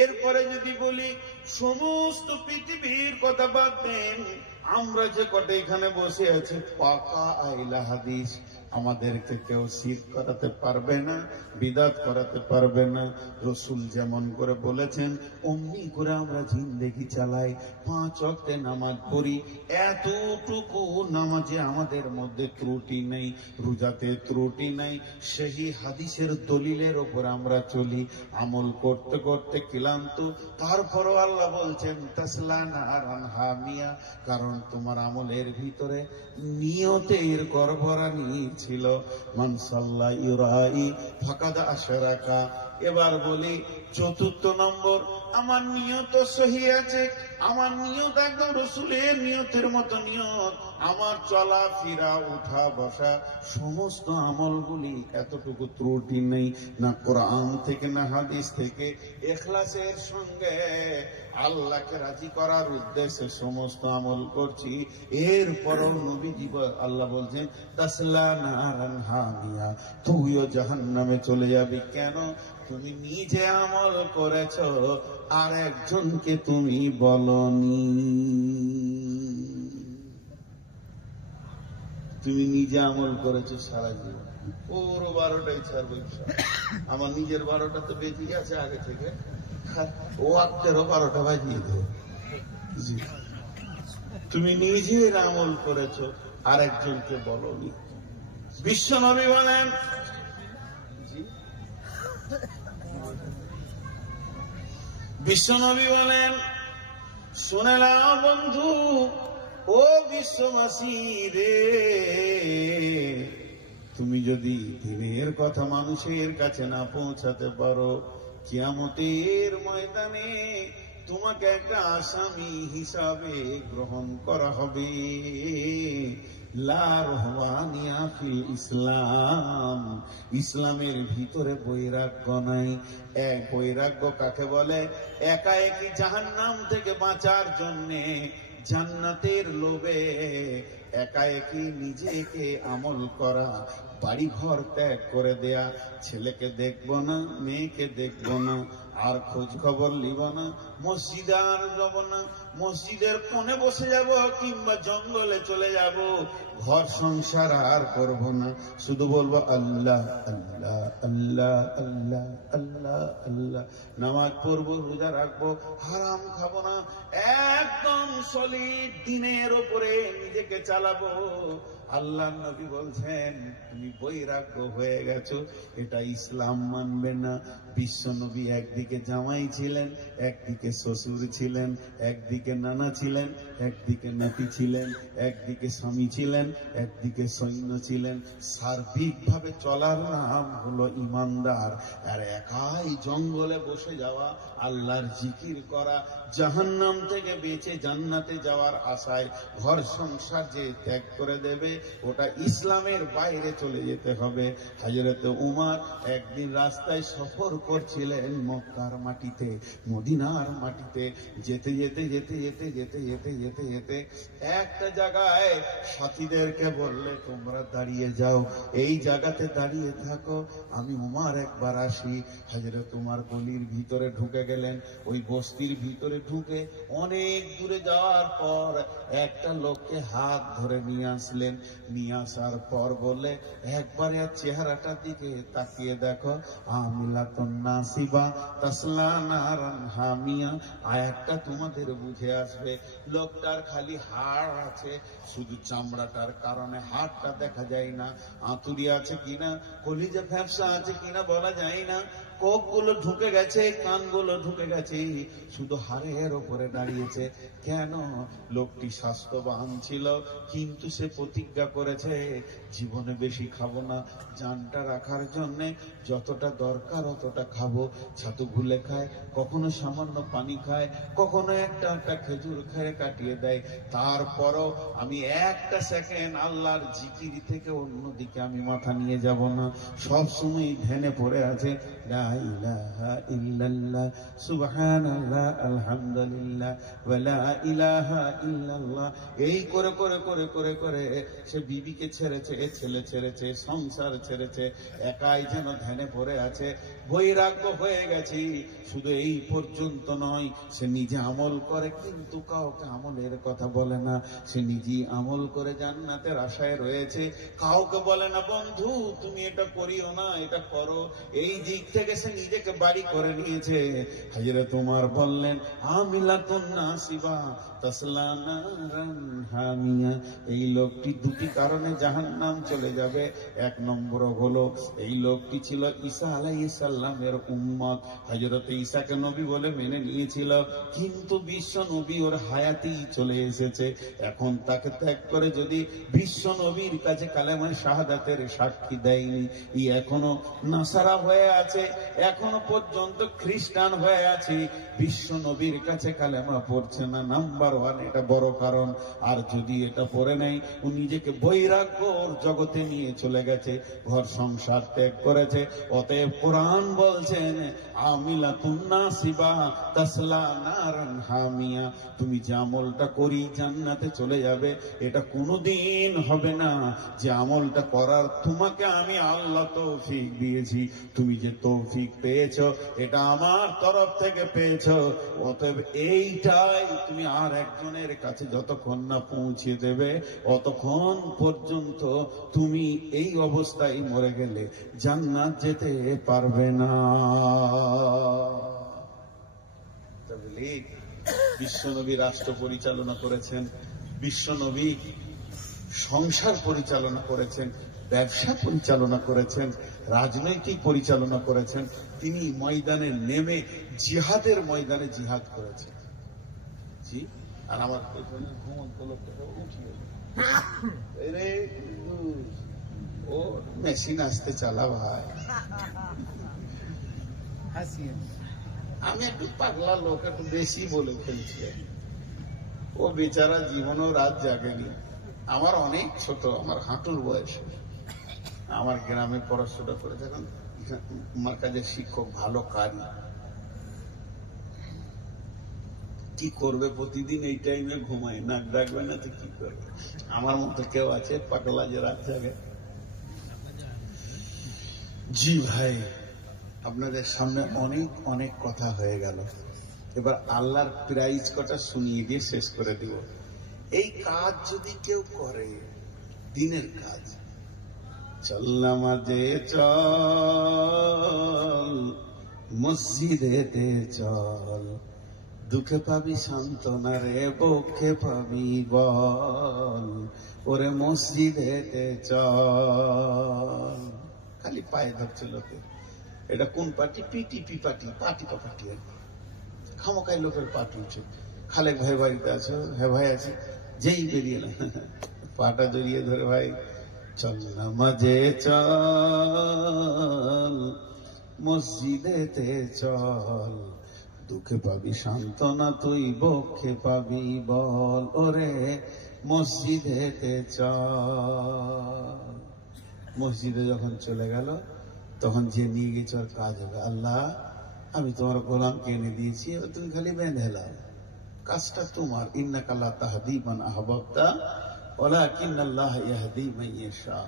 এরপরে যদি বলি সমস্ত পৃথিবীর কথা বাদ দেন, আমরা যে কটা এখানে বসে আছি পাকা আইলা হাদিস, আমাদেরকে কেউ শিরক করাতে পারবে না, বিদআত করাতে পারবে না। রসুল যেমন করে বলেছেন অমনি করে আমরা জিন্দেগি চালাই, 5 ওয়াক্তে নামাজ পড়ি, এতটুকু নামাজে আমাদের মধ্যে ত্রুটি নেই, রোজাতে ত্রুটি নেই, সেই হাদিসের দলিলের ওপর আমরা চলি, আমল করতে করতে ক্লান্ত। তারপরও আল্লাহ বলছেন তাসলা নারান হামিয়া, কারণ তোমার আমলের ভিতরে নিয়তের গড়বড়ানি ছিল। মান সাল্লা ইউরাই ফাকাদ আশরাকা। এবার বলি 4 নম্বর, আমার নিয়ত সহি আছে, আমার নিয়ত একদম রসুলের নিয়তের মতো নিয়ত, আমার চলা ফিরা উঠা বসা সমস্ত আমলগুলি এতটুকু ত্রুটি নেই, না কোরআন থেকে না হাদিস থেকে, ইখলাসের সঙ্গে আল্লাহকে রাজি করার উদ্দেশ্যে সমস্ত আমল করছি। এরপরও নবীজি আল্লাহ বলছেন তাসলা নারান হামিয়া, তুইও জাহান্নামে চলে যাবি। কেন? তুমি নিজে আমল করেছ, আর একজনকে তুমি বলনি। তুমি নিজে আমল করেছো সারা জীবন, পুরো 12টাই ছাড়বো। আমার নিজের 12টা তো বেঁচে আছে আগে থেকে, ও আত্মেরও 12টা বাজিয়ে দেবো। তুমি নিজের আমল করেছো, আর একজনকে বলনি। বিশ্বনবী বলেন, বিশ্বনবী বলেন, শুনে নাও বন্ধু, ও বিশ্ববাসী রে, তুমি যদি দিনের কথা মানুষের কাছে না পৌঁছাতে পারো, কিয়ামতের ময়দানে তোমাকে একটা আসামি হিসাবে গ্রহণ করা হবে। লা রহমানিয়া ফিল ইসলাম, ইসলামের ভিতরে বৈরাগ্য নাই। এক বৈরাগ্য কাকে বলে? একাএকি জাহান্নাম থেকে বাঁচার জন্যে জান্নাতের লোভে একাএকি নিজেকে আমল করা, বাড়ি ঘর ত্যাগ করে দেয়া, ছেলেকে দেখবো না, মেয়েকে দেখবো না, আর খোঁজ খবর নিব না, মসজিদে আর যাব না, মসজিদের কোণে বসে যাব কিংবা জঙ্গলে চলে যাব, ঘর সংসার আর করব না, শুধু বলবো আল্লাহ আল্লাহ আল্লাহ আল্লাহ আল্লাহ আল্লাহ, নামাজ পড়বো, রোজা রাখবো, হারাম খাবো না, একদম সলিড দিনের উপরে নিজেকে চালাবো। আল্লাহ নবী বলছেন তুমি বৈরাগ্য হয়ে গেছো, এটা ইসলাম মানবে না। বিশ্ব নবী একদিকে জামাই ছিলেন, একদিকে শ্বশুর ছিলেন, একদিকে নানা ছিলেন, একদিকে নাতি ছিলেন, একদিকে স্বামী ছিলেন, একদিকে সৈন্য ছিলেন। সার্বিকভাবে চলার নাম হলো ইমানদার। আর একাই জঙ্গলে বসে যাওয়া, আল্লাহর জিকির করা, জাহান্নাম থেকে বেঁচে জান্নাতে যাওয়ার আশায় ঘর সংসার যে ত্যাগ করে দেবে, ওটা ইসলামের বাইরে চলে যেতে হবে। হযরত উমর একদিন রাস্তায় সফর করছিলেন মক্কার মাটিতে, মদিনার মাটিতে। যেতে যেতে যেতে যেতে যেতে যেতে যেতে যেতে একটা জায়গায় সাথীদেরকে বললে তোমরা দাঁড়িয়ে যাও, এই জায়গাতে দাঁড়িয়ে থাকো, আমি উমর একবার আসি। হযরত উমর গলির ভিতরে ঢুকে গেলেন। ওই বস্তির ভিতরে ঢুকে অনেক দূরে যাওয়ার পর একটা লোককে হাত ধরে নিয়ে আসলেন। নিয়ে আসার পর বললে একবার এর চেহারাটার দিকে তাকিয়ে দেখো, আমিলাতুন নাসিবা তাসলা নারান হামিয়া। আয়াতটা তোমাদের বুঝে আসবে। লোকটার খালি হাড় আছে, শুধু চামড়াটার কারণে হাড়টা দেখা যায় না। আঁতুড়ি আছে কিনা, কলিজা ফ্যাপসা আছে কিনা বলা যায় না। কোকগুলো ঢুকে গেছে, কানগুলো ঢুকে গেছে, শুধু হাড়ের ওপরে দাঁড়িয়েছে। কেন? লোকটি স্বাস্থ্যবান ছিল, কিন্তু সে প্রতিজ্ঞা করেছে জীবনে বেশি খাবো না, জানটা রাখার জন্য যতটা দরকার অতটা খাবো। ছাতু ভুলে খায়, কখনো সামান্য পানি খায়, কখনো একটা একটা খেজুর খেয়ে কাটিয়ে দেয়। তারপরও আমি একটা সেকেন্ড আল্লাহর জিকির থেকে অন্যদিকে আমি মাথা নিয়ে যাব না। সব সময় ধ্যানে পড়ে আছে লা ইলাহা ইল্লাল্লাহ সুবহানাল্লাহ আলহামদুলিল্লাহ ওয়া লা ইলাহা ইল্লাল্লাহ। এই করে করে করে করে করে সে বিবিকে ছেড়েছে, ছেলে ছেড়েছে, সংসার ছেড়েছে, একাই যেন ধ্যানে পড়ে আছে। বৈরাগ্য হয়ে গেছে। শুধু এই পর্যন্ত নয়, সে নিজে আমল করে কিন্তু কাউকে আমলের কথা বলে না। সে নিজেই আমল করে জান্নাতের আশায় রয়েছে, কাউকে বলে না বন্ধু তুমি এটা করিও না, এটা করো। এই দিক থেকে সে নিজেকে বাড়ি করে নিয়েছে। হযরত উমর বললেন আমিলাতুন নাসিবা তাসলা নারান হামিয়া। এই লোকটি দুটি কারণে জাহান্নাম চলে যাবে। এক নম্বর হলো এই লোকটি ছিল ঈসা আলাইহিস সালামের উম্মত। হযরত ঈসাকে নবী বলে মেনে নিয়েছিল, কিন্তু বিশ্ব নবী ওর হায়াতি চলে এসেছে। এখন তাকে ত্যাগ করে যদি বিশ্ব নবীর কাছে কালেমা শাহাদাতের সাক্ষী দেয়নি, ই এখনো নাসারা হয়ে আছে, এখনো পর্যন্ত খ্রিস্টান হয়ে আছে, বিশ্ব নবীর কাছে কালেমা পড়ছে না। নাম্বার ওয়ান, এটা বড় কারণ। আর যদি এটা পড়ে নেই, ও নিজেকে বৈরাগ্যর জগতে নিয়ে চলে গেছে, ঘর সংসার ত্যাগ করেছে। অতএব কোরআন বলছেন আমিলাতুন নাসিবা তাসলা নারান হামিয়া। তুমি যে আমলটা করি জান্নাতে চলে যাবে, এটা কোনোদিন হবে না। যে আমলটা করার তোমাকে আমি আল্লাহ তৌফিক দিয়েছি, তুমি যে তৌফিক পেয়েছো এটা আমার তরফ থেকে পেয়েছো। অতএব এইটাই তুমি আর একজনের কাছে যতক্ষণ না পৌঁছে দেবে, অতক্ষণ পর্যন্ত তুমি এই অবস্থায় মরে গেলে জান্নাত যেতে পারবে না। বিশ্বনবী রাষ্ট্র পরিচালনা করেছেন, বিশ্বনবী সংসার পরিচালনা করেছেন, ব্যবসা পরিচালনা করেছেন, রাজনৈতিক পরিচালনা করেছেন। তিনি ময়দানে নেমে জিহাদের ময়দানে জিহাদ করেছেন। জি, আর আমার পেছনে ঘুমন্ত লোকটা উঠিয়ে ও মেশিন আসতে চালা ভাই। আমি একটু পাগলা লোক, একটু বেশি বলে ফেলছি। ও বেচারা জীবনেও রাত জাগেনি। আমার অনেক ছোট, আমার হাঁটুর বয়স। আমার গ্রামে পড়াশোনা করে যখন আমার কাছে শিক্ষক ভালো কারি, কি করবে প্রতিদিন এই টাইমে ঘুমায়, নাক ডাকবে না তো কি করবে। আমার মতো কেউ আছে পাগলা যে রাত জাগে? জি ভাই, আপনাদের সামনে অনেক অনেক কথা হয়ে গেল। এবার আল্লাহর প্রাইজ কটা শুনিয়ে দিয়ে শেষ করে দিব। এই কাজ যদি কেউ করে, দিনের কাজ, চল নামাজে চল, মসজিদেতে চল, দুঃখে পাবি সান্ত্বনা রে, বক্ষে পাবি বল, ওরে মসজিদেতে চল। খালি পায়ে ধরছে লোকে। এটা কোন party? PTP party, party party আর কি। খামোকাই লোকের পা তুলছে। খালেক ভাই বাড়িতে আছো? হ্যাঁ ভাই আছে। যেই বেরিয়ে না পাটা জড়িয়ে ধরে, ভাই চল নামাজে চল, মসজিদেতে চল, দুঃখে পাবি সান্ত্বনা তুই, বক্ষে পাবি বল, ওরে মসজিদেতে চল। মসজিদে যখন চলে গেল, তখন যে নিয়ে গেছে ওর কাজ হবে, আল্লাহ আমি তোমার গোলামকে এনে দিয়েছি, এবার তুমি খালি বেঁধে লাও, কাজটা তোমার। ইন্নাকা লা তাহদি মান আহবাবতা ওয়ালাকিন্নাল্লাহ ইয়াহদি মান ইয়াশা।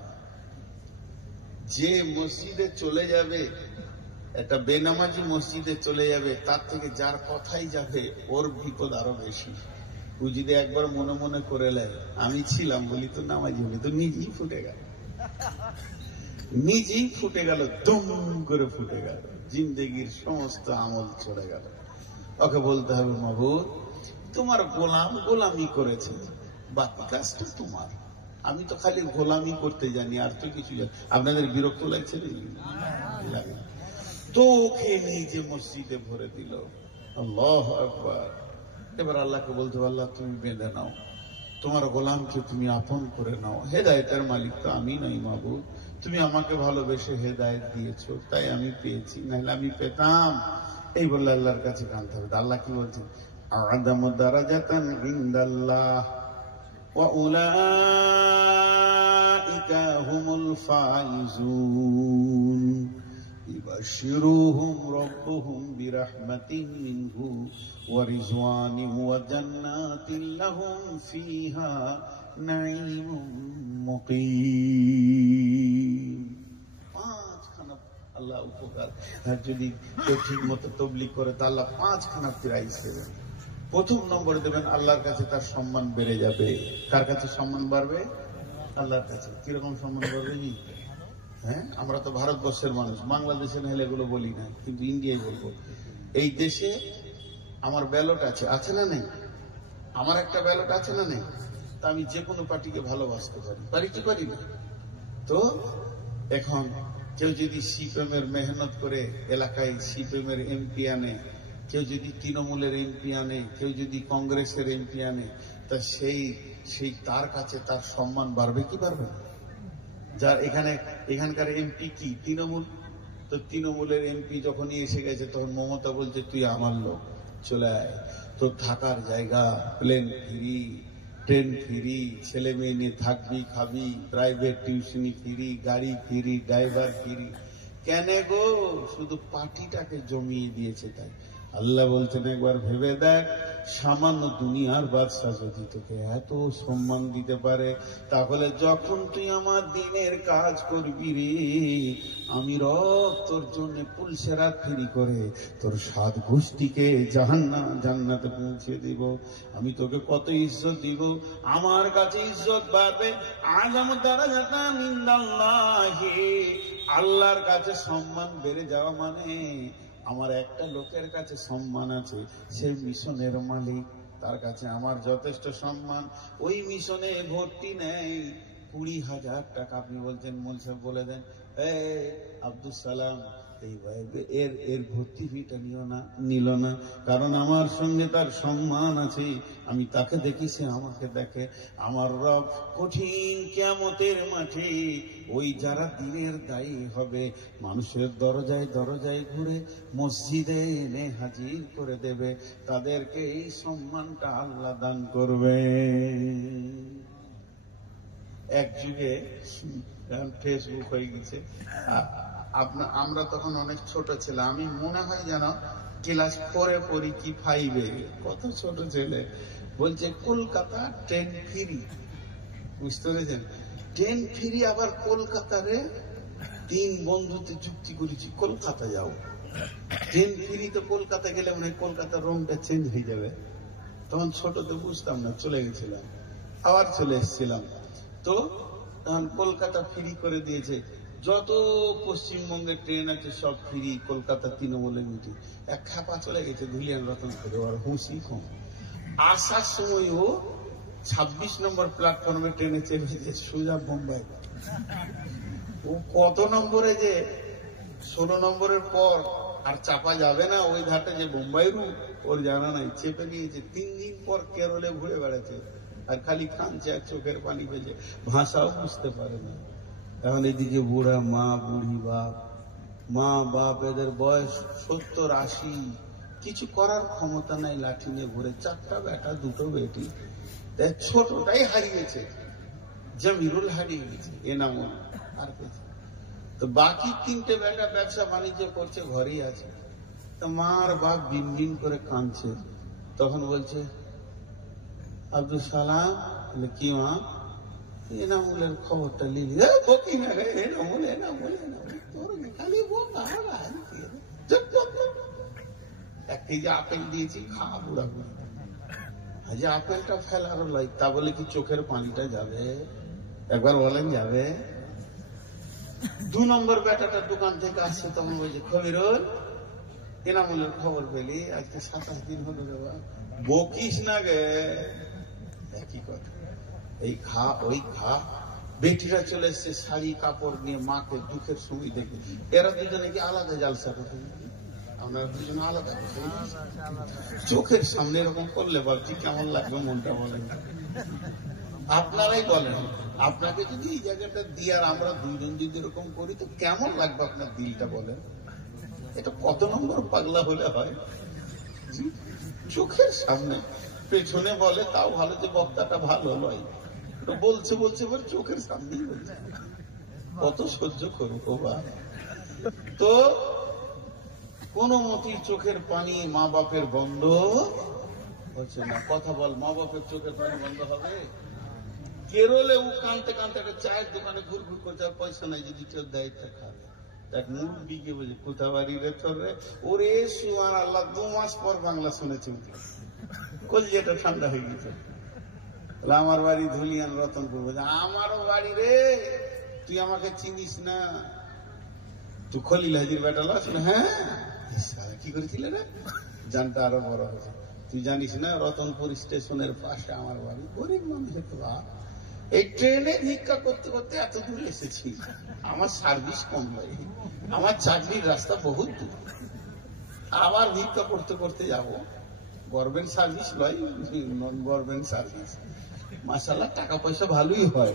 যে মসজিদে চলে যাবে, একটা বেনামাজি মসজিদে চলে যাবে, তার থেকে যার কথাই যাবে ওর বিপদ আরো বেশি। ও যদি একবার মনে মনে করে নেয় আমি ছিলাম বলি তো নামাজি বলি, তো নিজেই ফুটে গেল, নিজেই ফুটে গেল, দুম করে ফুটে গেল, জিন্দেগির সমস্ত আমল চলে গেল। ওকে বলতে হবে, মাবুদ তোমার গোলাম গোলামি করেছে, বাকি কাজটা তোমার, আমি তো খালি গোলামি করতে জানি, আর তো কিছু জানি। আপনাদের বিরক্ত লাগছে? লাগে। তো ওকে নিজে মসজিদে ভরে দিল। আল্লাহু আকবার। এবার আল্লাহকে বলতে, আল্লাহ তুমি বেঁধে নাও, তোমার গোলামকে তুমি আপন করে নাও। হেদায়েতের মালিক তো আমি নই মাবুদ, তুমি আমাকে ভালোবেসে হেদায়েত দিয়েছো, তাই আমি পেয়েছি, নাহলে আমি পেতাম। এই বললে আল্লাহর কাছে কাঁদতে হবে। আল্লাহ কি বলছেন? আ'যামু দারাজাতান ইনদাল্লাহ ওয়া উলাইকা হুমুল ফাইজুন ইবাশশিরুহুম রাব্বুহুম বিরাহমাতিন মিনহু ওয়া রিজওয়ানিন ওয়া জান্নাতিন লাহুম ফিহা নাঈমুম মুকিম। পাঁচখানা আল্লাহ উপকার, আর যদি কেউ ঠিক মতো তবলিগ করে তা আল্লাহ পাঁচখানা প্রাইজ দেবেন। প্রথম নম্বর দেবেন, আল্লাহর কাছে তার সম্মান বেড়ে যাবে। কার কাছে সম্মান বাড়বে? আল্লাহর কাছে। কিরকম সম্মান বাড়বে? হ্যাঁ, আমরা তো ভারতবর্ষের মানুষ, বাংলাদেশে না হলে এগুলো বলি না, কিন্তু ইন্ডিয়ায় বলবো। এই দেশে আমার ব্যালট আছে, আছে না নেই? আমার একটা ব্যালট আছে না নেই? তা আমি যে কোনো পার্টিকে ভালোবাসতে পারি, পারি কি পারি না? তো এখন কেউ যদি সিপিএমের মেহনত করে এলাকায় সিপিএমের এমপি আনে, কেউ যদি তৃণমূলের এমপি আনে, কেউ যদি কংগ্রেসের এমপি আনে, তা সেই তার কাছে তার সম্মান বাড়বে কি বাড়বে না? যার এখানকার এমপি কি তৃণমূল, তো তৃণমূলের এমপি যখনই এসে গেছে তখন মমতা বলছে তুই আমার লোক, চলে আয়, তোর থাকার জায়গা, প্লেন ফ্রি, ট্রেন ফ্রি, ছেলে মেয়ে নিয়ে থাকবি খাবি, প্রাইভেট টিউশনি ফ্রি, গাড়ি ফ্রি, ড্রাইভার ফ্রি। কেন গো? শুধু পার্টিটাকে জমিয়ে দিয়েছে তাই। আল্লাহ বলছেন একবার ভেবে দেখ, সামান্য দুনিয়ার বাদশা যদি তোকে এত সম্মান দিতে পারে, তাহলে যখন তুই আমার দিনের কাজ করবি রে, আমি রব তোর জন্য পুলসেরাত ফ্রি করে তোর 7 গোষ্ঠীকে জান্নাতে পৌঁছে দিব। আমি তোকে কত ইজ্জত দিব, আমার কাছে ইজ্জত বাড়বে। আ'যামু দারাজাতান ইনদাল্লাহি, আল্লাহর কাছে সম্মান বেড়ে যাওয়া মানে আমার একটা লোকের কাছে সম্মান আছে, সে মিশনের মালিক, তার কাছে আমার যথেষ্ট সম্মান। ওই মিশনে ভর্তি নেই 20,000 টাকা। আপনি বলছেন মোল সাহেব বলে দেন, আব্দুল সালাম এর ভর্তি ফিটা নিল না, কারণ আমার সঙ্গে তার সম্মান আছে, আমি তাকে দেখি, সে আমাকে দেখে। আমার রব কঠিন কিয়ামতের মাঠে ওই যারা দিনের দায়ী হবে, মানুষের দরজায় দরজায় ঘুরে মসজিদে এনে হাজির করে দেবে, তাদেরকে এই সম্মানটা আল্লাহ দান করবে। এক যুগে ফেসবুক হয়ে গেছে, আমরা তখন অনেক ছোট ছিলাম, আমি মনে হয় যেন ক্লাস 4-এ পড়ি কি 5-এ, কত ছোট ছেলে বলছে কলকাতা ট্রেন ফ্রি। বুঝতে পেরেছেন? ট্রেন ফ্রি, আবার কলকাতারে 3 বন্ধুতে চুক্তি করেছি কলকাতা যাও, ট্রেন ফ্রি, তো কলকাতা গেলে মনে হয় কলকাতার রংটা চেঞ্জ হয়ে যাবে। তখন ছোট তো বুঝতাম না, চলে গেছিলাম, আবার চলে এসেছিলাম। তো তখন কলকাতা ফ্রি করে দিয়েছে, যত পশ্চিমবঙ্গের ট্রেন আছে সব ফ্রি, কলকাতা তৃণমূলের মিটিং। এক খাপা চলে গেছে ধুলিয়ান রতন করে, ওর হুঁশি কম। আসার সময় ও 26 নম্বর প্ল্যাটফর্মে ট্রেনে চেপেছে সোজা বোম্বাই। ও কত নম্বরে যে 16 নম্বরের পর আর চাপা যাবে না ওই ঘাটে যে বোম্বাই রুট ওর জানা নাই, চেপে নিয়েছে। 3 দিন পর কেরলে ঘুরে বেড়াচ্ছে আর খালি কাঁদছে আর চোখের পানি পেয়েছে, ভাষাও বুঝতে পারে না। এখন এদিকে বুড়া মা, বুড়ি বাপ, মা বাপ এদের বয়স 70-80, কিছু করার ক্ষমতা নাই, লাঠি নিয়ে ঘুরে। 4টা বেটা 2টো বেটি, ছোটটাই হারিয়েছে, জামিরুল হারিয়ে গেছে, এনামুল আর পেয়েছে। তো বাকি 3টে বেটা ব্যবসা বাণিজ্য করছে, ঘরেই আছে। তো মা আর বাপ বিন বিন করে কাঁদছে। তখন বলছে আব্দুল সালাম, কি মা, এনামুলের খবরটা নিলি? বকি না রে, এনামুল এনামুল এনামুল, তোর খালি এক কেজি আপেল দিয়েছি, খা বুড়া বুড়া। আজ আপেলটা ফেলারও লাই, তা বলে কি চোখের পানিটা যাবে? একবার বলেন যাবে? 2 নম্বর বেটাটা দোকান থেকে আসছে, তখন বলছে খবিরুল, এনামুলের খবর পেলি? আজকে 27 দিন হলো রে বাবা। বকিস না গে, একই কথা। এই খা ওই খা। বেটিরা চলে এসছে শাড়ি কাপড় নিয়ে, মাকে দুঃখের সময় দেখে। এরা দুজনে কি আলাদা জালসা করতে, আপনারা দুজনে আলাদা করতে, চোখের সামনে এরকম করলে ভাবছি কেমন লাগবে মনটা, বলেন? আপনারাই বলেন, আপনাকে যদি এই জায়গাটা দিয়ে আর আমরা দুইজন যদি এরকম করি তো কেমন লাগবে আপনার দিলটা, বলেন? এটা কত নম্বর পাগলা হলে হয়? চোখের সামনে, পেছনে বলে তাও ভালো যে বক্তাটা ভালো নয়, বলছে বলছে এবার চোখের সামনেই বলছে, কত সহ্য করবো বা। তো কোন মতেই চোখের পানি মা বাপের বন্ধ হচ্ছে না। কথা বল, মা বাপের চোখের পানি বন্ধ হবে? কেরলে ও কানতে কানতে একটা চায়ের দোকানে ঘুর ঘুর করছে, আর পয়সা নাই, যদি কেউ দেয় তা খাবে। এক মুরগিকে বলছে কোথা বাড়ি রে তোর রে, ওরে সুবহান আল্লাহ, 2 মাস পর বাংলা শুনেছি, কলিজাটা ঠান্ডা হয়ে গেছে। আমার বাড়ি ধুলিয়ান রতনপুর। বলছে আমারও বাড়ি রে, তুই আমাকে চিনিস না? তুই খলিল হাজির বেটা লাস? হ্যাঁ। কি করেছিল রে? জানটা আরো বড় হয়েছে। তুই জানিস না রতনপুর স্টেশনের পাশে আমার বাড়ি? গরিব মানুষের তো বাপ, এই ট্রেনে ভিক্ষা করতে করতে এত দূরে এসেছি। আমার সার্ভিস কম হয়, আমার চাকরির রাস্তা বহুত দূর, আবার ভিক্ষা করতে করতে যাব। গভর্নমেন্ট সার্ভিস নয়, নন গভর্নমেন্ট সার্ভিস। মাশাআল্লাহ টাকা পয়সা ভালোই হয়।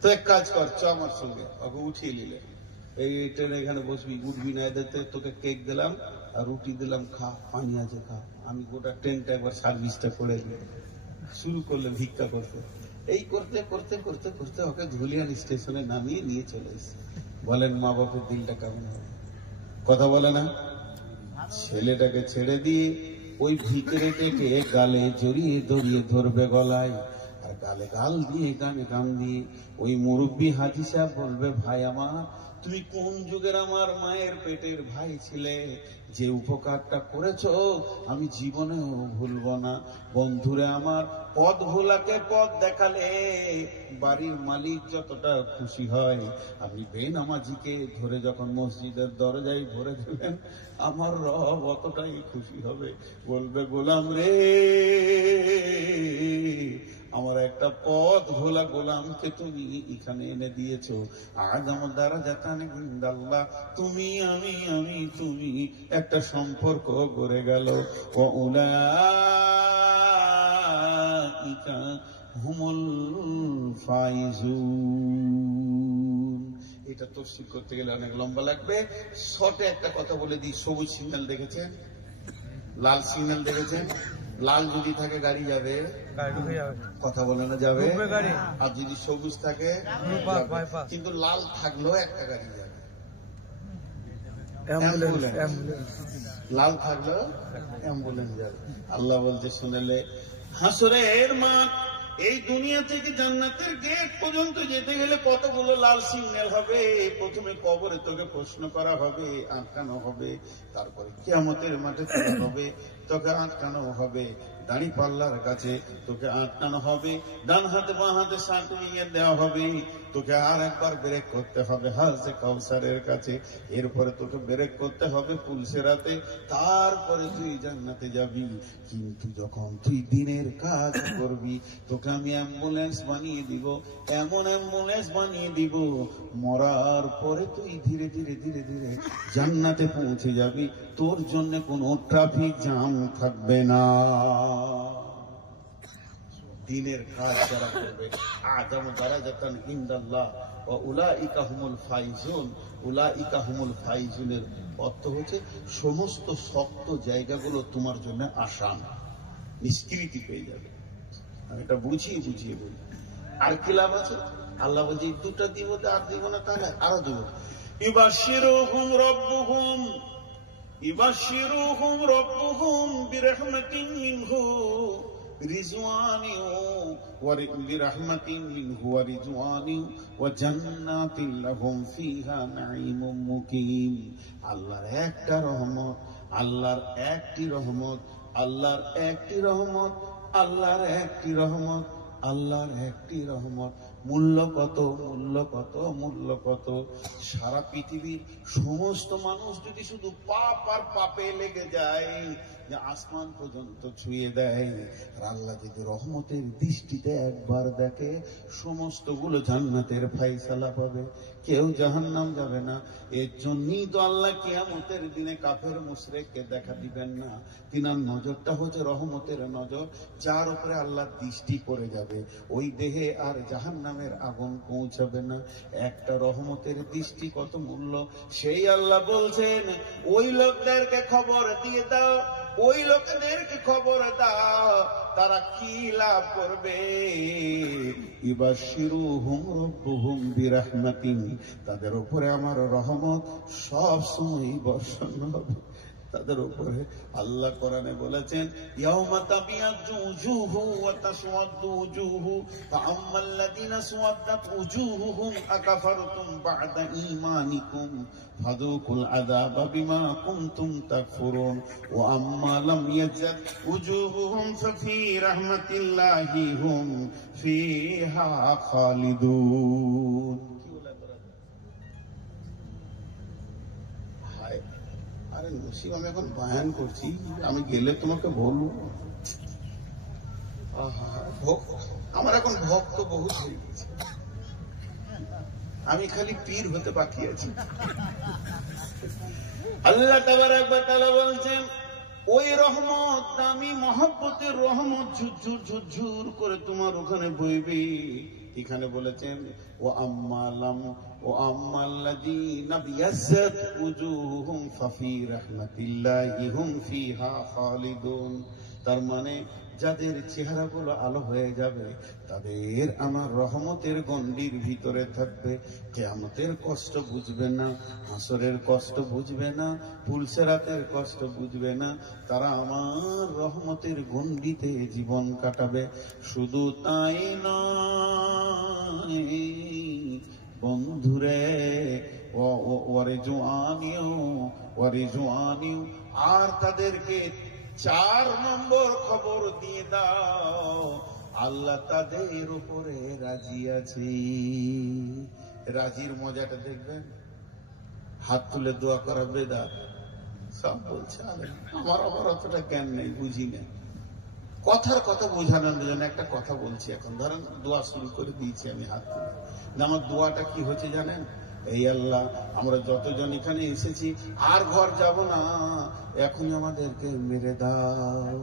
তো এক কাজ কর, চ আমার সঙ্গে। ওকে উঠিয়ে নিলে, এই ট্রেনে এখানে বসবি, উঠবি না, এদেরতে তোকে কেক দিলাম আর রুটি দিলাম, খা, পানি আছে খা। আমি গোটা ট্রেনটা একবার সার্ভিসটা করে দিই। শুরু করলে ভিক্ষা করতে। এই করতে করতে করতে করতে ওকে ধুলিয়ান স্টেশনে নামিয়ে নিয়ে চলে এসেছে। বলেন মা বাপের দিলটা কেমন হবে? কথা বলে না? ছেলেটাকে ছেড়ে দিয়ে ওই ভিতরে টেকে গালে জড়িয়ে দড়িয়ে ধরবে গলায়, আর গালে গাল দিয়ে গানে গান দিয়ে ওই মুরব্বী হাজি সাহেব বলবে, ভাই আমার, তুমি কোন যুগের আমার মায়ের পেটের ভাই ছিলে, যে উপকারটা করেছো আমি জীবনেও ভুলব না। বন্ধুরে আমার, পথ ভোলাকে পথ দেখালে বাড়ির মালিক যতটা খুশি হয়, আপনি বেনামাজিকে ধরে যখন মসজিদের দরজায় ভরে দেবেন, আমার রব অতটাই খুশি হবে। বলবে, গোলাম রে, আমার একটা পথ ভোলা গোলামকে তুমি এখানে এনে দিয়েছো। আজ আমার দ্বারা জাতানে ইনদাল্লাহ, তুমি আমি আমি তুমি একটা সম্পর্ক গড়ে গেল। উলাইকা হুমুল ফাইজুন। এটা তফসির করতে গেলে অনেক লম্বা লাগবে। শর্টে একটা কথা বলে দিই। সবুজ সিগন্যাল দেখেছেন? লাল সিগন্যাল দেখেছেন? লাল যদি থাকে গাড়ি যাবে, কথা বলে না যাবে। আর যদি সবুজ থাকে, কিন্তু লাল থাকলেও একটা গাড়ি যাবে, লাল থাকলেও অ্যাম্বুলেন্স যাবে। আল্লাহ বলতে শুনেলে, হাসরের মাঠ, এই দুনিয়া থেকে জান্নাতের গেট পর্যন্ত যেতে গেলে কতগুলো লাল সিগন্যাল হবে। প্রথমে কবরে তোকে প্রশ্ন করা হবে, আটকানো হবে, তারপরে কিয়ামতের মাঠে তোলা হবে, তোকে আটকানো হবে। দাড়ি পাল্লার কাছে তোকে আটকানো হবে, ডান হাতে বাঁ হাতে সার্টিফিকেট দেওয়া হবে, তোকে আর একবার ব্রেক করতে হবে হাউজে কাউসারের কাছে, এরপরে তোকে ব্রেক করতে হবে পুলসেরাতে, তারপরে তুই জান্নাতে যাবি। কিন্তু যখন তুই দিনের কাজ করবি তোকে আমি অ্যাম্বুলেন্স বানিয়ে দিব, এমন অ্যাম্বুলেন্স বানিয়ে দিব, মরার পরে তুই ধীরে ধীরে ধীরে ধীরে জান্নাতে পৌঁছে যাবি, তোর জন্য কোনো ট্রাফিক জ্যাম থাকবে না। দিনের কাজ যারা করবে আযামু দারাজাতান ইনদাল্লাহ ওয়া উলাইকা হুমুল ফাইজুন। উলাইকা হুমুল ফাইজুনের অর্থ হচ্ছে সমস্ত শক্ত জায়গাগুলো তোমার জন্য আসান, নিষ্কৃতি পেয়ে যাবে। আমি এটা বুঝিয়ে বুঝিয়ে বলি। আর কি লাভ আছে? আল্লাহ বলছে দুটা দিব, আর দিব না তাহলে আরো দিব। ইবাশিরুহুম রাব্বুহুম ইবাশিরুহুম রাব্বুহুম বিরহমাতিন মিনহু রিজওয়ানি ওয়া বিরহমাতিন মিনহু ওয়া রিজওয়ানি ওয়া জান্নাতিন লাহুম ফিহা নাঈমুম মুকিম। আল্লাহর একটা রহমত, আল্লাহর একটি রহমত, আল্লাহর একটি রহমত, আল্লাহর একটি রহমত, আল্লাহর একটি রহমত। মূল্য কত, মূল্য কত, মূল্য কত! সারা পৃথিবীর সমস্ত মানুষ যদি শুধু পাপ আর পাপে লেগে যায়, যে আসমান পর্যন্ত ছুঁয়ে দেয়, আর আল্লাহ যদি রহমতের দৃষ্টিতে একবার দেখে, সমস্তগুলো জান্নাতের ফায়সালা পাবে, কেউ জাহান্নাম যাবে না। এর জন্যই তো আল্লাহ কিয়ামতের দিনে কাফের মুশরিককে দেখা দিবেন না। তিনার নজরটা হচ্ছে রহমতের নজর, যার উপরে আল্লাহ দৃষ্টি করে যাবে, ওই দেহে আর জাহান্নামের আগুন পৌঁছাবে না। একটা রহমতের দৃষ্টি কত মূল্য, সেই আল্লাহ বলছেন ওই লোকদেরকে খবর দিয়ে দাও, ওই লোকদেরকে খবর দাও, তারা কি লাভ করবে। ইবাশিরুহুম রাব্বুহুম বিরহমাতিন, তাদের উপরে আমার রহমত সব সময় বর্ষণ হবে তাদের উপরে। আল্লাহ কোরআনে বলেছেন ইয়াউমা তাবিয়াজ্জু উজুহু ওয়া তাসওয়াদ্দু উজুহু ফাআম্মাল্লাযীনা সুওয়াদ্দাত উজুহুহুম আকাফারতুম বা'দা ঈমানিকুম ফাযুকুল আযাবা বিমা কুনতুম তাকফুরুন ওয়া আম্মা লাম ইয়াজাদ উজুহুহুম ফাফি রাহমাতিল্লাহি হুম ফিহা খালিদুন। আরে নসিব, আমি এখন বয়ান করছি, আমি গেলে তোমাকে বলবো। আমার এখন ভক্ত বহুত হয়ে গেছে, আমি খালি পীর হতে বাকি আছি। আল্লাহ তাবারক ওয়া তাআলা বলছেন ওই রহমত, দামি মহব্বতের রহমত ঝুরঝুর ঝুরঝুর করে তোমার ওখানে বইবে। এখানে বলেছেন ও আম্মালাম ও আম্মাল্লাযীনা বিয়াজ্জাত উজুহুহুম ফাফি রাহমাতিল্লাহি হুম ফিহা খালিদুন। তার মানে যাদের চেহারাগুলো আলো হয়ে যাবে তাদের আমার রহমতের গণ্ডির ভিতরে থাকবে। কিয়ামতের কষ্ট বুঝবে না, হাসরের কষ্ট বুঝবে না, পুলসেরাতের কষ্ট বুঝবে না, তারা আমার রহমতের গণ্ডিতে জীবন কাটাবে। শুধু তাই নয় বন্ধুরে, ওরে জোয়ানিও, আর তাদেরকে 4 নম্বর খবর দিয়ে দাও, আল্লাহ তাদের উপরে রাজি আছে। রাজির মজাটা দেখবেন, হাত তুলে দোয়া করা বেদাত, সব বলছে আমার অতটা জ্ঞান নেই, বুঝি না। কথার কথা বোঝানোর জন্য একটা কথা বলছি। এখন ধরেন দোয়া শুরু করে দিয়েছি আমি হাত তুলে, আমার দোয়াটা কি হচ্ছে জানেন? এই আল্লাহ, আমরা যতজন এখানে এসেছি আর ঘর যাব না, এখন আমাদেরকে মেরে দাও।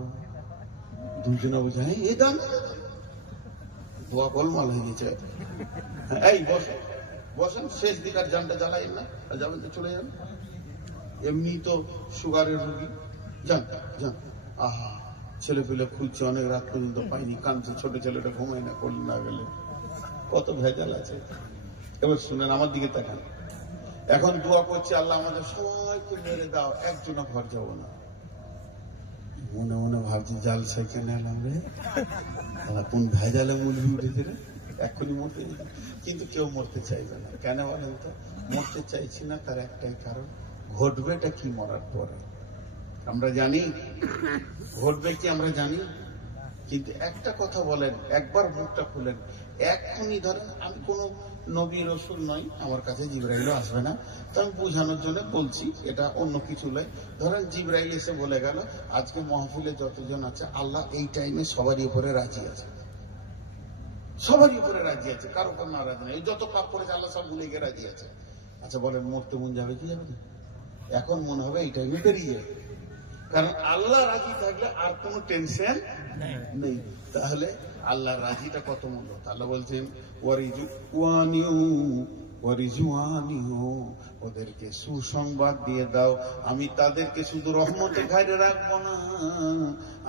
দুজনে বোঝা এ দাম, দোয়া গোলমাল হয়ে গেছে। এই বসেন বসেন, শেষ দিক আর জানটা জ্বালাইন না, যাবেন তো চলে যান, এমনি তো সুগারের রুগী, যান যান। আহা, ছেলে পেলে খুঁজছে, অনেক রাত পর্যন্ত পাইনি, কাঁদছে, ছোট ছেলেটা ঘুমায় না, করলে না গেলে কত ভেজাল আছে। এবার শুনেন, আমার দিকে তাকান। এখন দোয়া করছে আল্লাহ আমাদের সবাইকে মেরে দাও, একজনও ঘর যাবো না। মনে মনে ভাবছি জাল সেখানে এলাম রে, কোন ভেজালে মুরগি উঠেছে রে, এক্ষুনি মরতে। কিন্তু কেউ মরতে চাইবে না। কেন বলেন তো? মরতে চাইছি না তার একটাই কারণ, ঘটবেটা কি মরার পরে আমরা জানি, ঘটবে কি আমরা জানি। কিন্তু একটা কথা বলেন, একবার মুখটা খুলেন, এক্ষুনি ধরেন আমি কোনো নবী রসুল নই, আমার কাছে জিবরাইলও আসবে না, তো আমি বোঝানোর জন্য বলছি, এটা অন্য কিছু নয়। ধরেন জিবরাইল এসে বলে গেল আজকে মাহফিলে যতজন আছে আল্লাহ এই টাইমে সবারই উপরে রাজি আছে, সবারই উপরে রাজি আছে, কারো উপর নারাজ নেই, যত পাপ করেছে আল্লাহ সব ভুলে গিয়ে রাজি আছে। আচ্ছা বলেন মরতে মন যাবে কি যাবে না? এখন মনে হবে এই টাইমে বেরিয়ে যাবে, কারণ আল্লাহ রাজি থাকলে আর কোনো টেনশন নেই। তাহলে আল্লাহ রাজিটা কত মূল্য। আল্লাহ বলছেন ওদেরকে সুসংবাদ দিয়ে দাও, আমি তাদেরকে শুধু রহমতে ঘাড়ে রাখবো না,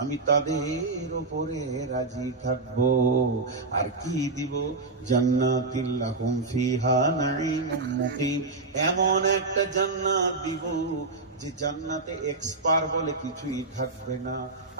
আমি তাদের উপরে রাজি থাকবো। আর কি দিব? জান্নাতিল লাহুম ফিহা নাঈমুম মুকিম, এমন একটা জান্নাত দিব যে জান্নাতে এক্সপার বলে কিছুই থাকবে না।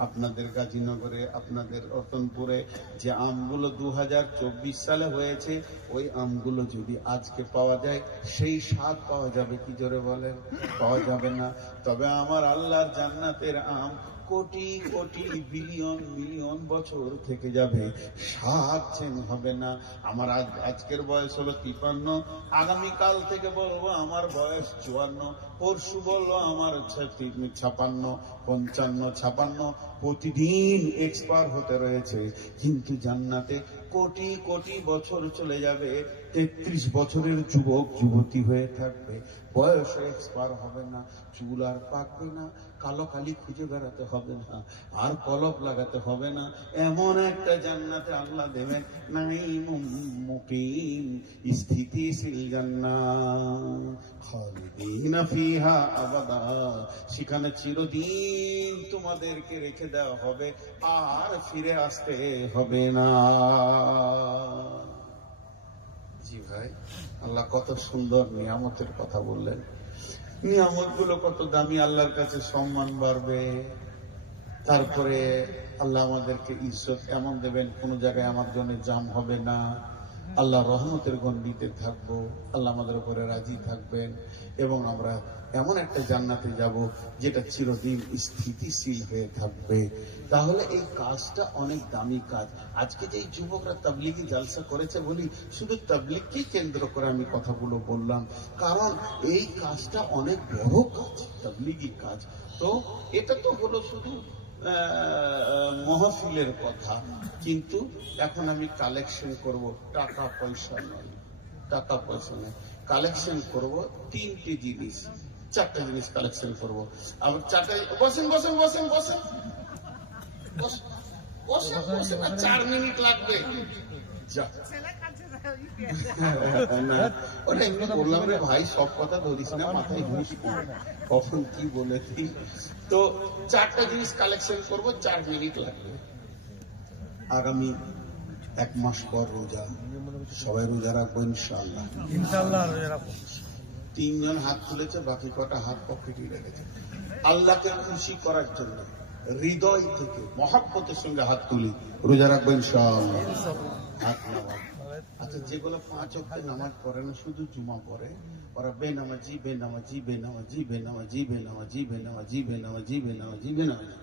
আপনাদের গাজীনগরে, আপনাদের রতনপুরে যে আমগুলো 2024 সালে হয়েছে, ওই আমগুলো যদি আজকে পাওয়া যায় সেই স্বাদ পাওয়া যাবে কি? জোরে বলেন, পাওয়া যাবে না। তবে আমার আল্লাহর জান্নাতের আম কোটি কোটি বিলিয়ন মিলিয়ন বছর থেকে যাবে, স্বাদ চেঞ্জ হবে না। আমার আজকের বয়স হলো 53, আগামীকাল থেকে বলবো আমার বয়স 54, পরশু বললো আমার 56, 55, 56, প্রতিদিন এক্সপায়ার হতে রয়েছে। কিন্তু জান্নাতে কোটি কোটি বছর চলে যাবে, 33 বছরের যুবক যুবতী হয়ে থাকবে, বয়স এক্সপায়ার হবে না, চুল আর পাকবে না, কালো কালি খুঁজে বেড়াতে হবে না, আর কলপ লাগাতে হবে না। এমন একটা জান্নাতে আল্লাহ দেবেন, নাঈমুম মুকিম, স্থিতিশীল জান্নাত, খালিদিনা ফিহা আবাদা, সেখানে চিরদিন তোমাদেরকে রেখে দেওয়া হবে, আর ফিরে আসতে হবে না। জি ভাই, আল্লাহ কত সুন্দর নিয়ামতের কথা বললেন। নিয়ামত গুলো কত দামি, আল্লাহর কাছে সম্মান বাড়বে। তারপরে আল্লাহ আমাদেরকে ইজ্জত এমন দেবেন, কোন জায়গায় আমার জন্য জাম হবে না, আল্লাহ রহমতের গণ্ডিতে থাকবো, আল্লাহ আমাদের উপরে রাজি থাকবেন, এবং আমরা এমন একটা জান্নাতে যাব যেটা চিরদিন স্থিতিশীল হয়ে থাকবে। তাহলে এই কাজটা অনেক দামি কাজ। আজকে যে যুবকরা তাবলিগি জালসা করেছে বলি, শুধু তাবলিগকেই কেন্দ্র করে আমি কথাগুলো বললাম, কারণ এই কাজটা অনেক বড় কাজ, তাবলিগি কাজ। তো এটা তো হলো শুধু মাহফিলের কথা, কিন্তু এখন আমি কালেকশন করব, টাকা পয়সা নয়, টাকা পয়সা নয়, কালেকশন করব 3টে জিনিস, 4টে জিনিস কালেকশন করব। আবার 4টে, বসেন বসেন বসেন বসেন বসেন বসেন, 4 মিনিট লাগবে। ওটা এমনি বললাম রে ভাই, সব কথা ধরিস না, মাথায় ঘুষ কখন কি বলেছি। তো 4টা জিনিস কালেকশন করব, 4 মিনিট লাগবে। আগামী 1 মাস পর রোজা, সবাই রোজা রাখবো ইনশাআল্লাহ। ইনশাআল্লাহ রোজা রাখবো। 3 জন হাত তুলেছে, বাকি কটা হাত পকেটে রেখেছে। আল্লাহকে খুশি করার জন্য হৃদয় থেকে মহব্বতের সঙ্গে হাত তুলি, রোজা রাখবো ইনশাআল্লাহ। হাত নামাজ। আচ্ছা, যেগুলো 5 ওয়াক্ত নামাজ পড়ে না, শুধু জুমা পড়ে, ওরা বেনামাজি বেনামাজি বেনামাজি বেনামাজি বেনামাজি বেনামাজি বেনামাজি বেনামাজি বেনামাজি,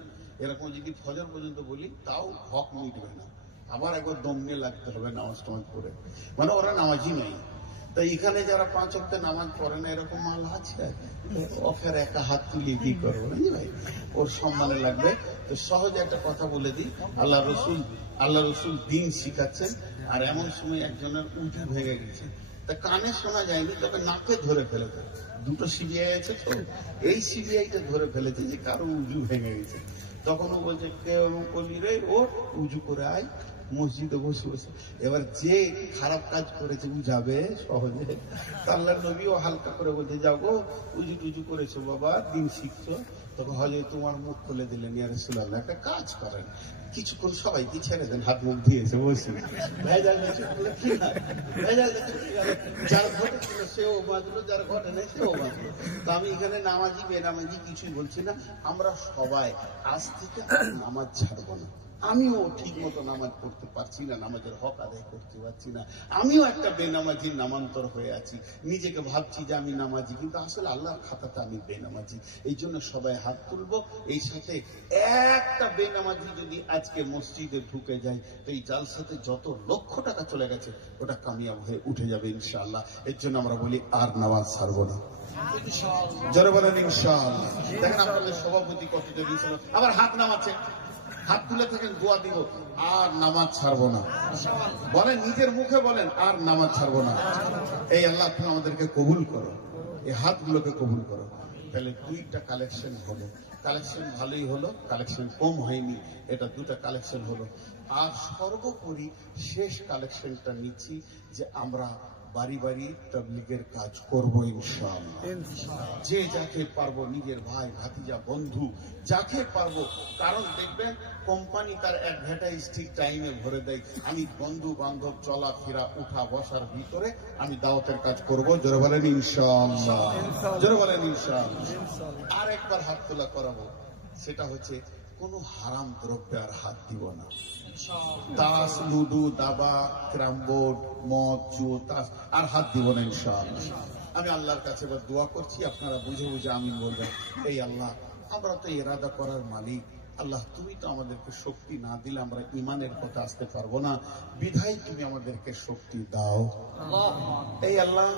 এরকম যদি ফজর পর্যন্ত বলি তাও হক মিটবে না, আবার একবার দম নিয়ে লাগতে হবে নামাজ টামাজ পড়ে, মানে ওরা নামাজি নেই। তাই এখানে যারা 5 ওয়াক্ত নামাজ পড়ে না, এরকম মাল আছে, ওখানে একটা হাত তুলিয়ে কি করবো ভাই, ওর সম্মানে লাগবে। তো সহজে একটা কথা বলে দিই, আল্লাহ রসুল দিন শিখাচ্ছেন, আর এমন সময় একজনের উঁচু ভেঙে গেছে, তা কানে শোনা যায়নি, তবে নাকে ধরে ফেলেছে। 2টো সিবিআই আছে, তো এই সিবিআইটা ধরে ফেলেছে যে কারো উজু ভেঙে গেছে। তখন ও বলছে, কেউ বলি রে, ও উজু করে আয় মসজিদে বসে বসে। এবার যে খারাপ কাজ করেছে ও যাবে সহজে, আল্লাহর নবীও হালকা করে বলছে, যাও গো উজু টুজু করেছো বাবা, দিন শিখছো। তখন হয়তো তোমার মুখ খুলে দিলেন, ইয়া রাসূলুল্লাহ, একটা কাজ করেন, কিছুক্ষণ সবাইকে ছেড়ে দেন, হাত মুখ দিয়েছে বসে, ভেজাল কিছু করলে কি না, ভেজাল যার ঘটেছিল সেও বাঁচলো, যার ঘটে নেই সেও বাঁচলো। তো আমি এখানে নামাজি বেনামাজি কিছুই বলছি না, আমরা সবাই আজ থেকে নামাজ ছাড়বো না, আমিও ঠিক মতো নামাজ পড়তে পারছি না, নামাজের হক আদায় করতে পারছি না, আমিও একটা বেনামাজির নামান্তর হয়ে আছি। নিজেকে ভাবছি যে আমি নামাজি, কিন্তু আসলে আল্লাহর খাতাতে আমি বেনামাজি। এই জন্য সবাই হাত তুলবো। এই সাথে একটা বেনামাজি যদি আজকে মসজিদে ঢুকে যায়, তো এই জালসাতে যত লক্ষ টাকা চলে গেছে ওটা কামিয়াব হয়ে উঠে যাবে ইনশাআল্লাহ। এর জন্য আমরা বলি আর নামাজ ছাড়বো না। জোরে বলেন ইনশাআল্লাহ। দেখেন আপনাদের সভাপতি কতটা দিয়েছিল, আবার হাত নামাচ্ছে, হাত তুলে থাকেন, দোয়া দিব, আর নামাজ ছাড়বো না। বলেন, নিজের মুখে বলেন, আর নামাজ ছাড়বো না। এই আল্লাহ তুমি আমাদেরকে কবুল করো, এই হাতগুলোকে কবুল করো। তাহলে দুইটা কালেকশন হলো, কালেকশন ভালোই হলো, কালেকশন কম হয়নি, এটা দুটা কালেকশন হলো। আর সর্বোপরি শেষ কালেকশনটা নিচ্ছি যে আমরা বাড়ি বাড়ি তাবলীগের কাজ করব ইনশাআল্লাহ। যে যাকে পারবো, নিজের ভাই ভাতিজা বন্ধু যাকে পারবো। কারণ দেখবেন কোম্পানি তার অ্যাডভার্টাইজ ঠিক টাইমে ভরে দেয়। আমি বন্ধু বান্ধব চলাফেরা উঠা বসার ভিতরে আমি দাওয়াতের কাজ করব। জোরে বলেন ইনশাআল্লাহ, জোরে বলেন ইনশাআল্লাহ। আর একবার হাত তোলা করাবো, সেটা হচ্ছে কোন হারাম দ্রব্যে আর হাত দিব না। তাস, লুডু, দাবা, ক্যারামবোর্ড, মদ, জুয়া, তাস আর হাত দিব না ইনশাআল্লাহ। আমি আল্লাহর কাছে এবার দোয়া করছি, আপনারা বুঝে বুঝে আমিন বলবেন। এই আল্লাহ, আমরা তো ইরাদা করার মালিক। আল্লাহ, তুমি তো আমাদেরকে শক্তি না দিলে আমরা ইমানের পথে আসতে পারবো না, বিধায় তুমি আমাদেরকে শক্তি দাও। এই আল্লাহ,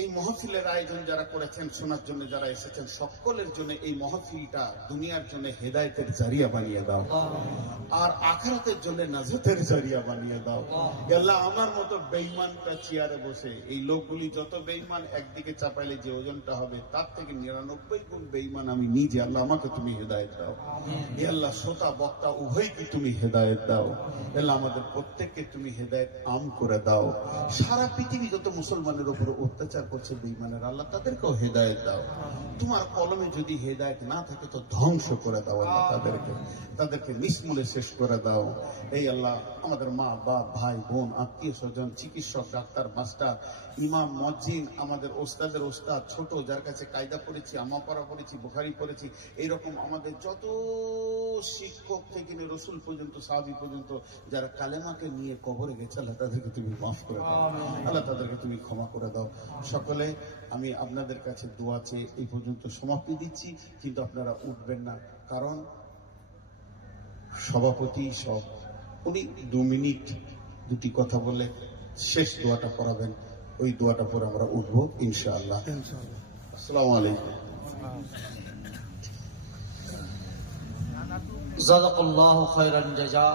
এই মহফিলের আয়োজন যারা করেছেন, শোনার জন্য যারা এসেছেন, সকলের জন্য এই মহফিলটা দুনিয়ার জন্য হেদায়েতের জারিয়া বানিয়ে দাও, আর আখিরাতের জন্য নাজাতের জারিয়া বানিয়ে দাও। আল্লাহ, আমার মতো বেঈমানটা চেয়ারে বসে, এই লোকগুলি যত বেঈমান একদিকে চাপাইলে যে ওজনটা হবে, তার থেকে 99 গুণ বেঈমান আমি নিজে। আল্লাহ, আমাকে তুমি হেদায়েত দাও। আল্লাহ, শ্রোতা বক্তা উভয়কে তুমি হেদায়েত দাও। আল্লাহ, আমাদের প্রত্যেককে তুমি হেদায়েত আম করে দাও। সারা পৃথিবী যত মুসলমানের উপর অত্যাচার করছে বেঈমানের, আল্লাহ তাদেরকেও হেদায়েত দাও। তোমার কলমে যদি হেদায়েত না থাকে তো ধ্বংস করে দাও আল্লাহ, তাদেরকে নিষ্মূলে শেষ করে দাও। এই আল্লাহ, আমাদের মা বাপ ভাই বোন আত্মীয় স্বজন, চিকিৎসক ডাক্তার মাস্টার ইমাম মজ্জিন, আমাদের ওস্তাদের ওস্তাদ, ছোট যার কাছে কায়দা পড়েছি, আমা পড়া পড়েছি, বুখারি পড়েছি, এইরকম আমাদের যত শিক্ষক থেকে নিয়ে রসুল পর্যন্ত, সাহাবী পর্যন্ত যারা কালেমাকে নিয়ে কবরে গেছে, আল্লাহ তাদেরকে তুমি মাফ করে দাও। আল্লাহ তাদেরকে তুমি ক্ষমা করে দাও। সকলে আমি আপনাদের কাছে দোয়া চেয়ে এই পর্যন্ত সমাপ্তি দিচ্ছি, কিন্তু আপনারা উঠবেন না, কারণ সভাপতি সব উনি 2 মিনিট দুটি কথা বলে শেষ দোয়াটা করাবেন। ওই দোয়াটা পরে আমরা উঠবো ইনশাআল্লাহ। আসসালামু আলাইকুম। জাযাকাল্লাহু খায়রান জাযা।